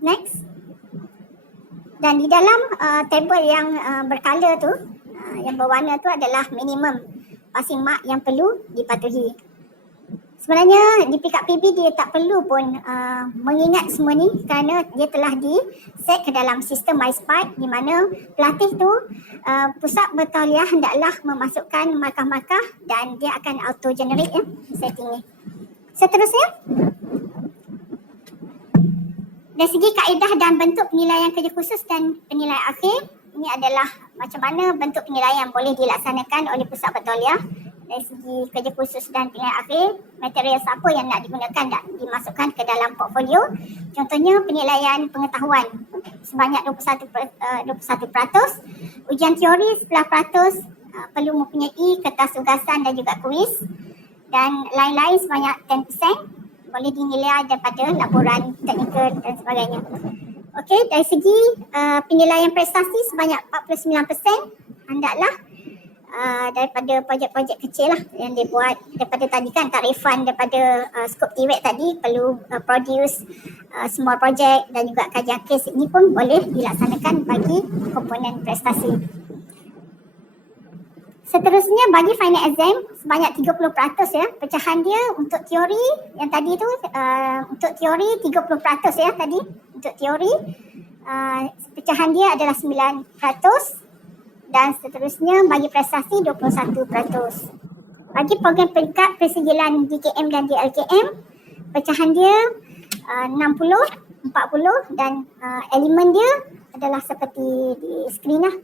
Next. Dan di dalam table yang berkala tu, yang berwarna tu adalah minimum passing mark yang perlu dipatuhi. Sebenarnya di pick up PB dia tak perlu pun mengingat semua ni kerana dia telah di-set ke dalam sistem MySpark di mana pelatih tu pusat bertauliah hendaklah memasukkan markah-markah dan dia akan auto-generate setting ni. Seterusnya, dari segi kaedah dan bentuk penilaian kerja khusus dan penilaian akhir, ini adalah macam mana bentuk penilaian boleh dilaksanakan oleh pusat bertauliah. Dari segi kerja khusus dan penilaian akhir, material apa yang nak digunakan dan dimasukkan ke dalam portfolio. Contohnya penilaian pengetahuan sebanyak 21%, ujian teori 11%, perlu mempunyai kertas tugasan dan juga kuis, dan lain-lain sebanyak 10%, boleh dinilai daripada laporan teknikal dan sebagainya. Okey, dari segi penilaian prestasi sebanyak 49%, hendaklah daripada projek-projek kecil lah yang dia buat daripada tadi kan, tak refund daripada skop TWEC tadi, perlu produce small project dan juga kajian kes, ini pun boleh dilaksanakan bagi komponen prestasi. Seterusnya bagi final exam sebanyak 30% ya, pecahan dia untuk teori yang tadi tu, untuk teori 30% ya tadi, untuk teori pecahan dia adalah 9%. Dan seterusnya bagi prestasi 21%. Bagi program peringkat persijilan DKM dan DLKM, pecahan dia 60, 40 dan elemen dia adalah seperti di skrin lah.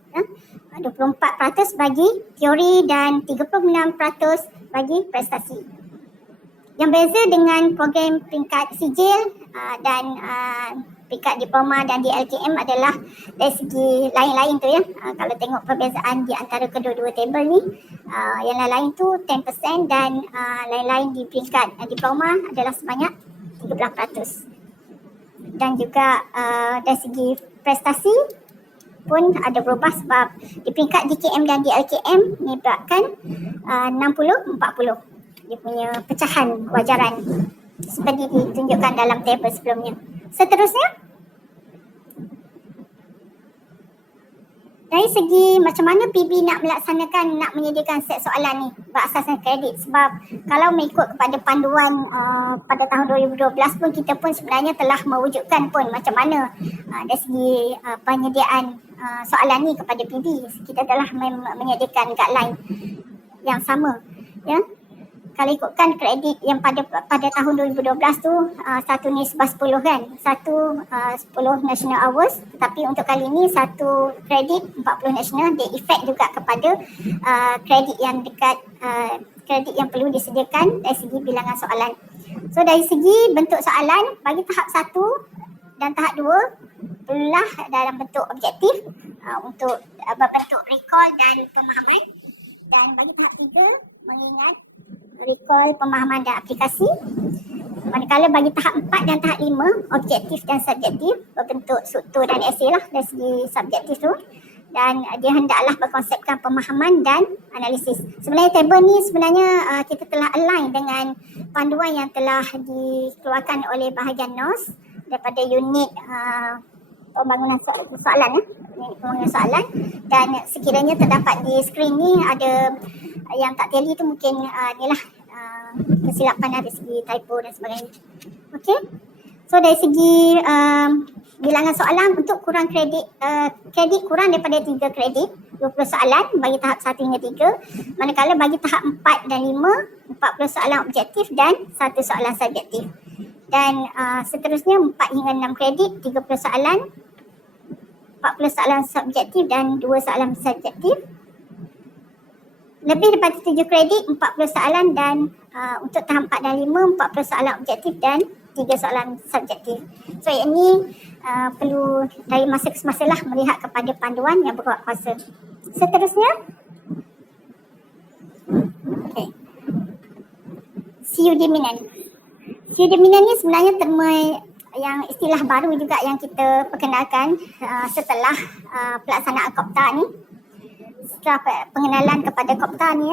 24% bagi teori dan 36% bagi prestasi. Yang beza dengan program peringkat sijil dan peringkat diploma dan DLKM adalah dari segi lain-lain tu ya. Kalau tengok perbezaan di antara kedua-dua table ni, yang lain-lain tu 10% dan lain-lain di peringkat diploma adalah sebanyak 13%. Dan juga dari segi prestasi pun ada berubah sebab di peringkat DKM dan DLKM menyebabkan 60-40 dia punya pecahan wajaran seperti ditunjukkan dalam table sebelumnya. Seterusnya, dari segi macam mana PB nak melaksanakan, nak menyediakan set soalan ni berasaskan kredit, sebab kalau mengikut kepada panduan pada tahun 2012 pun, kita pun sebenarnya telah mewujudkan pun macam mana dari segi penyediaan soalan ni kepada PB. Kita telah menyediakan guideline yang sama ya. Kalau ikutkan kredit yang pada tahun 2012 tu, satu nisbah 10 kan, 10 national hours, tetapi untuk kali ini satu kredit 40 national, dia efek juga kepada kredit yang dekat, kredit yang perlu disediakan dari segi bilangan soalan. So dari segi bentuk soalan, bagi tahap 1 dan tahap 2 perlulah dalam bentuk objektif untuk berbentuk recall dan pemahaman, dan bagi tahap 3 mengingat, recall, pemahaman dan aplikasi. Manakala bagi tahap 4 dan tahap 5, objektif dan subjektif, berbentuk struktur dan esei lah dari segi subjektif tu. Dan dia hendaklah berkonsepkan pemahaman dan analisis. Sebenarnya table ni sebenarnya kita telah align dengan panduan yang telah dikeluarkan oleh bahagian NOS daripada unit pembangunan soalan pembangunan soalan, dan sekiranya terdapat di skrin ni ada yang tak tally tu, mungkin inilah kesilapan dari segi typo dan sebagainya. Okey. So dari segi bilangan soalan untuk kurang kredit, kredit kurang daripada 3 kredit, 20 soalan bagi tahap 1 hingga 3. Manakala bagi tahap 4 dan 5, 40 soalan objektif dan 1 soalan subjektif. Dan seterusnya 4 hingga 6 kredit, 30 soalan, 40 soalan subjektif dan 2 soalan subjektif. lebih daripada 7 kredit, 40 soalan dan untuk tahap 4 dan 5, 40 soalan objektif dan 3 soalan subjektif. So yang ini perlu dari masa ke semasa lah melihat kepada panduan yang berkuasa. Seterusnya, okay. CU dominant. CU dominant ni sebenarnya terma yang istilah baru juga yang kita perkenalkan setelah pelaksanaan COPTA ni. Setelah pengenalan kepada COPTA ni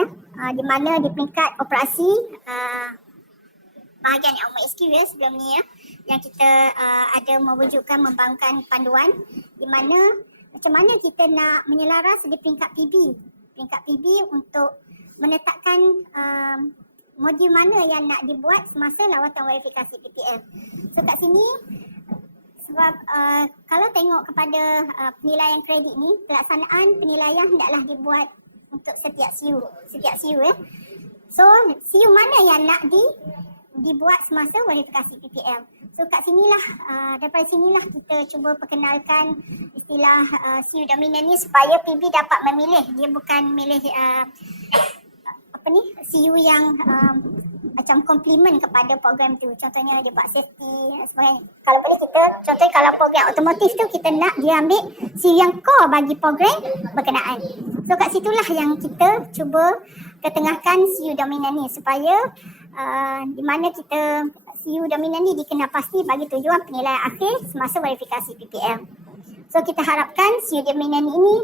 di mana di peringkat operasi bahagian MSQ sebelum ni yang kita ada mewujudkan membangunkan panduan di mana macam mana kita nak menyelaras di peringkat PB untuk menetapkan modul mana yang nak dibuat semasa lawatan verifikasi PPL. So kat sini sebab kalau tengok kepada penilaian kredit ni, pelaksanaan penilaian hendaklah dibuat untuk setiap CU. So CU mana yang nak dibuat semasa verifikasi PPL. So kat sinilah, daripada sinilah kita cuba perkenalkan istilah CU dominant ni supaya PB dapat memilih. Dia bukan milih CU yang macam komplement kepada program tu. Contohnya dia buat safety dan sebagainya. Kalau boleh kita, contohnya kalau program otomotif tu kita nak dia ambil CU yang core bagi program berkenaan. So kat situlah yang kita cuba ketengahkan CU dominant ni supaya di mana kita CU dominant ni dikenal pasti bagi tujuan penilaian akhir semasa verifikasi PPL. So kita harapkan CU dominant ini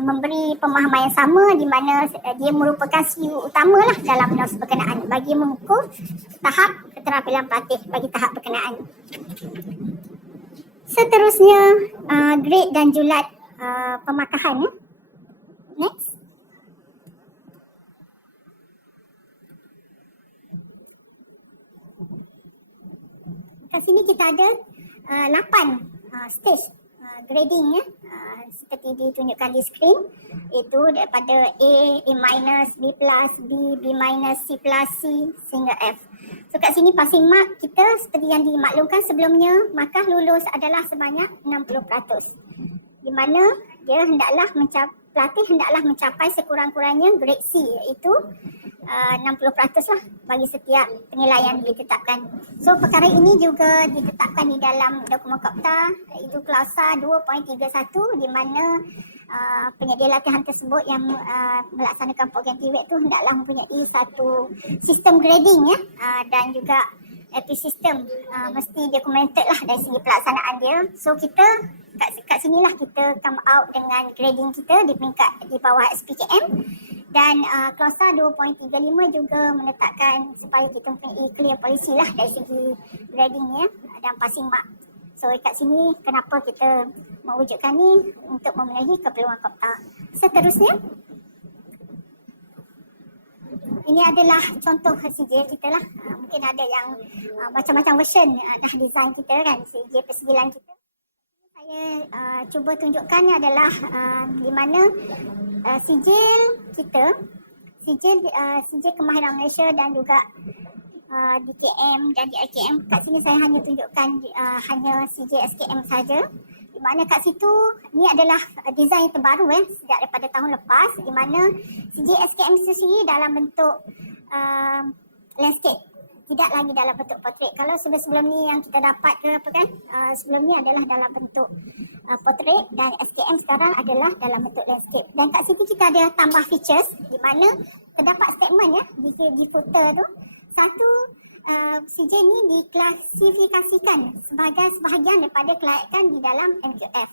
memberi pemahaman yang sama di mana dia merupakan CU utama lah dalam nos berkenaan bagi mengukur tahap keterampilan pelatih bagi tahap berkenaan. Seterusnya grade dan julat pemakahan. Next. Kat sini kita ada 8 stage grading seperti ditunjukkan di skrin, iaitu daripada A minus, B plus, B minus, C plus, C sehingga F. So kat sini passing mark kita seperti yang dimaklumkan sebelumnya, maka lulus adalah sebanyak 60%. Di mana dia pelatih hendaklah mencapai sekurang-kurangnya grade C, iaitu 60% lah bagi setiap penilaian ditetapkan. So perkara ini juga ditetapkan di dalam dokumen COPTA, iaitu klausa 2.31 di mana penyedia latihan tersebut yang melaksanakan program TVET tu hendaklah mempunyai satu sistem grading dan juga AP system mesti documented lah dari segi pelaksanaan dia. So kita kat sinilah kita come out dengan grading kita di peringkat di bawah SPKM. Dan klausa 2.35 juga menetapkan supaya kita mempunyai clear policy lah dari segi gradingnya dan passing mark. So kat sini kenapa kita mewujudkan ni untuk memenuhi keperluan COPTA. Seterusnya, ini adalah contoh CJ kita lah. Mungkin ada yang macam-macam version dah design kita kan, CJ persegilan kita. Saya cuba tunjukkan ni adalah di mana sijil kita, sijil kemahiran Malaysia dan juga DKM dan DIKM. Kat sini saya hanya tunjukkan hanya sijil SKM saja. Di mana kat situ ni adalah design terbaru sejak daripada tahun lepas, di mana sijil SKM itu sendiri dalam bentuk landscape, tidak lagi dalam bentuk portrait. Kalau sebelum ni yang kita dapat ke apa kan, sebelum ni adalah dalam bentuk portrait dan SKM sekarang adalah dalam bentuk landscape. Dan kat situ kita ada tambah features di mana terdapat statement di footer tu. Satu, CJ ni diklasifikasikan sebagai sebahagian daripada kelayakan di dalam MQF.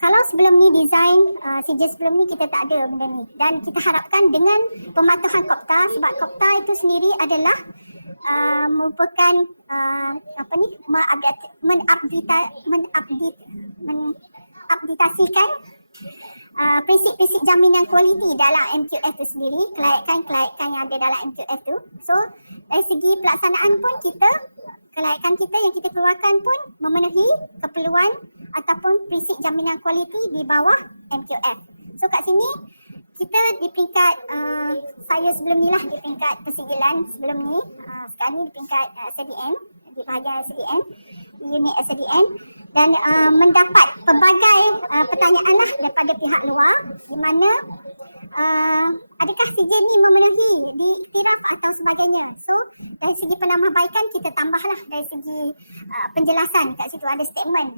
Kalau sebelum ni design CJ sebelum ni kita tak ada benda ni, dan kita harapkan dengan pematuhan COPTA, sebab COPTA itu sendiri adalah merupakan mengupdatasikan prinsip-prinsip jaminan kualiti dalam MQF itu sendiri, kelayakan yang ada dalam MQF itu. So dari segi pelaksanaan pun kelayakan kita yang kita keluarkan pun memenuhi keperluan ataupun prinsip jaminan kualiti di bawah MQF. So kat sini kita di peringkat saya sebelum ni lah di peringkat persigilan sebelum ni, sekarang ni di peringkat SDN, di bahagian SDN, unit SDN, dan mendapat pelbagai pertanyaan lah daripada pihak luar di mana adakah CJ ni memenuhi diiktiraf atau sebagainya. So dari segi penambahbaikan kita tambahlah dari segi penjelasan. Kat situ ada statement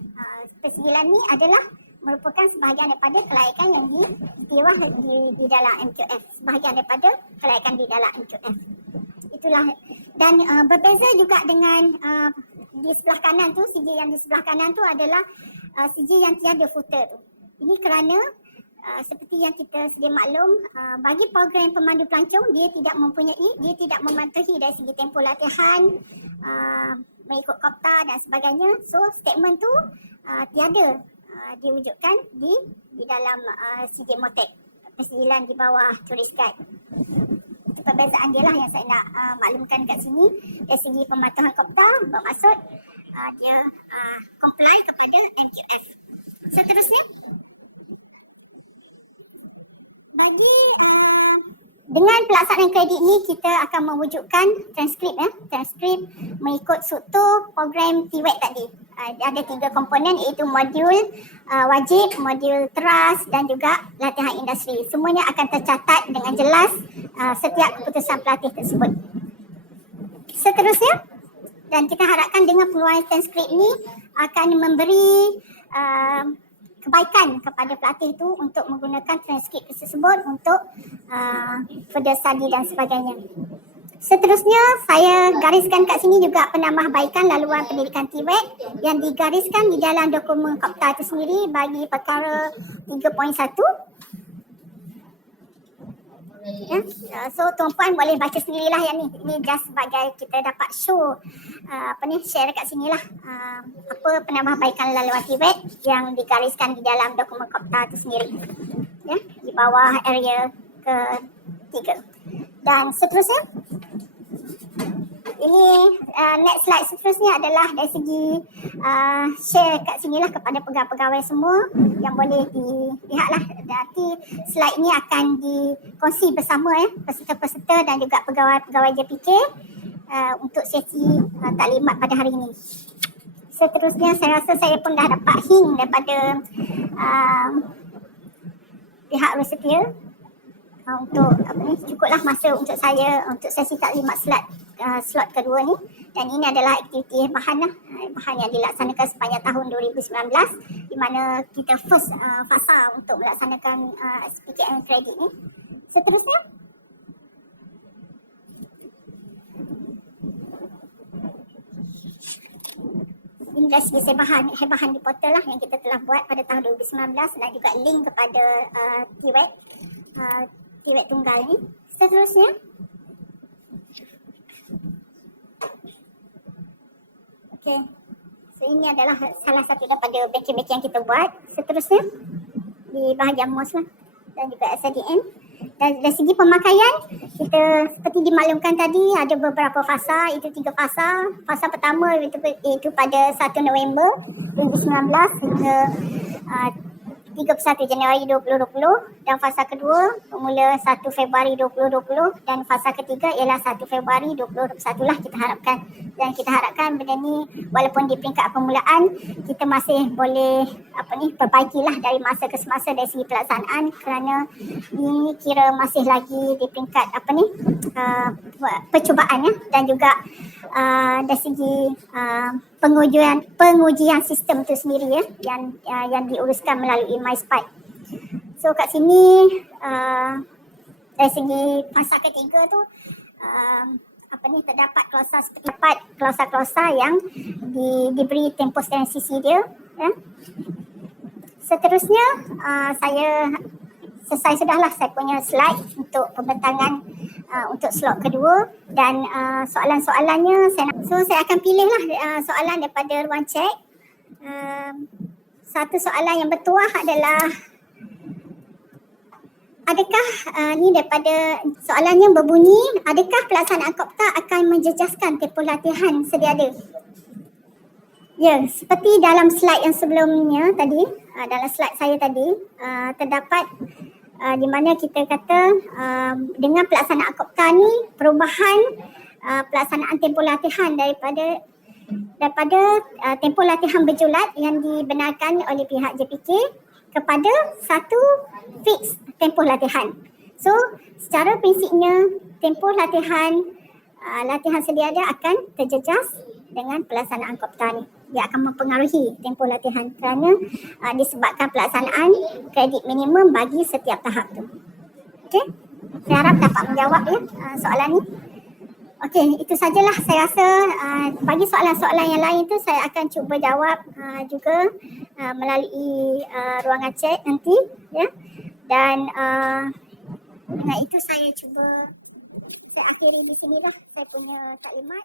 persigilan ni adalah merupakan sebahagian daripada kelaikan yang diiktiraf di dalam MQF, sebahagian daripada kelaikan di dalam MQF. Itulah. Dan berbeza juga dengan di sebelah kanan tu, CJ yang di sebelah kanan tu adalah CJ yang tiada footer tu. Ini kerana seperti yang kita sedia maklum, bagi program pemandu pelancong dia tidak mematuhi dari segi tempoh latihan, mengikut kopta dan sebagainya. So statement tu tiada diwujudkan di dalam CJ Motek, persigilan di bawah tourist guide. Itu perbezaan dia lah yang saya nak maklumkan kat sini. Dari segi pematuhan kopta bermaksud dia comply kepada MQF. Seterusnya, bagi dengan pelaksanaan kredit ni kita akan mewujudkan transkrip mengikut struktur program TWET tadi. Ada 3 komponen iaitu modul wajib, modul trust dan juga latihan industri. Semuanya akan tercatat dengan jelas setiap keputusan pelatih tersebut. Seterusnya, dan kita harapkan dengan pengeluaran transkrip ni akan memberi kebaikan kepada pelatih itu untuk menggunakan transkrip tersebut untuk further study dan sebagainya. Seterusnya, saya gariskan kat sini juga penambahbaikan laluan pendidikan TWET yang digariskan di dalam dokumen kopta itu sendiri bagi perkara 3.1. Ya. So tuan-puan boleh baca sendirilah yang ni. Ini just sebagai kita dapat show share kat sinilah apa penambahbaikan laluan TWET yang digariskan di dalam dokumen kopta itu sendiri. Ya, di bawah area ke-3. Dan seterusnya, ini next slide seterusnya adalah dari segi share kat sinilah kepada pegawai-pegawai semua yang boleh dilihatlah. Nanti slide ini akan dikongsi bersama peserta-peserta dan juga pegawai-pegawai JPK untuk sesi taklimat pada hari ini. Seterusnya, saya rasa saya pun dah dapat hint daripada pihak bersedia untuk cukuplah masa untuk saya untuk sesi taklimat slot kedua ni. Dan ini adalah aktiviti bahan yang dilaksanakan sepanjang tahun 2019 di mana kita first fasa untuk melaksanakan SPKM kredit ni. Seterusnya, ini dari segi hebahan di portal lah yang kita telah buat pada tahun 2019 dan juga link kepada TWET tunggal ni. Seterusnya, okey. So ini adalah salah satu daripada backing yang kita buat. Seterusnya di bahagian MOS lah dan juga SIDM. Dan dari segi pemakaian, kita seperti dimaklumkan tadi ada beberapa fasa, itu 3 fasa. Fasa pertama itu pada 1 November 2019 hingga 31 Januari 2020 dan fasa kedua bermula 1 Februari 2020 dan fasa ketiga ialah 1 Februari 2021 lah kita harapkan. Dan kita harapkan benda ni walaupun di peringkat permulaan kita masih boleh perbaikilah dari masa ke semasa dari segi pelaksanaan kerana ini kira masih lagi di peringkat percubaan ya, dan juga dari segi pengujian sistem itu sendiri ya yang diuruskan melalui MySpice. So kat sini dari segi fasa ketiga tu terdapat klausa-klausa yang diberi tempoh transisi dia ya. Seterusnya saya selesai sudahlah saya punya slide untuk pembentangan untuk slot kedua dan soalan-soalannya saya akan pilihlah soalan daripada ruang chat. Satu soalan yang bertuah adalah adakah ni daripada soalannya berbunyi, adakah pelaksanaan kopta akan menjejaskan tempoh latihan sedia ada? Ya, seperti dalam slide yang sebelumnya tadi, dalam slide saya tadi terdapat di mana kita kata dengan pelaksanaan kopta ni perubahan pelaksanaan tempoh latihan daripada tempoh latihan berjulat yang dibenarkan oleh pihak JPK kepada satu fix tempoh latihan. So secara prinsipnya tempoh latihan sedia ada akan terjejas dengan pelaksanaan kopta ni. Dia akan mempengaruhi tempoh latihan kerana disebabkan pelaksanaan kredit minimum bagi setiap tahap tu. Okey, saya harap dapat menjawab ya soalan ni. Okey, itu sajalah saya rasa. Bagi soalan-soalan yang lain tu saya akan cuba jawab juga melalui ruangan chat nanti ya. Dan dengan itu saya akhiri di sini dah saya punya taklimat.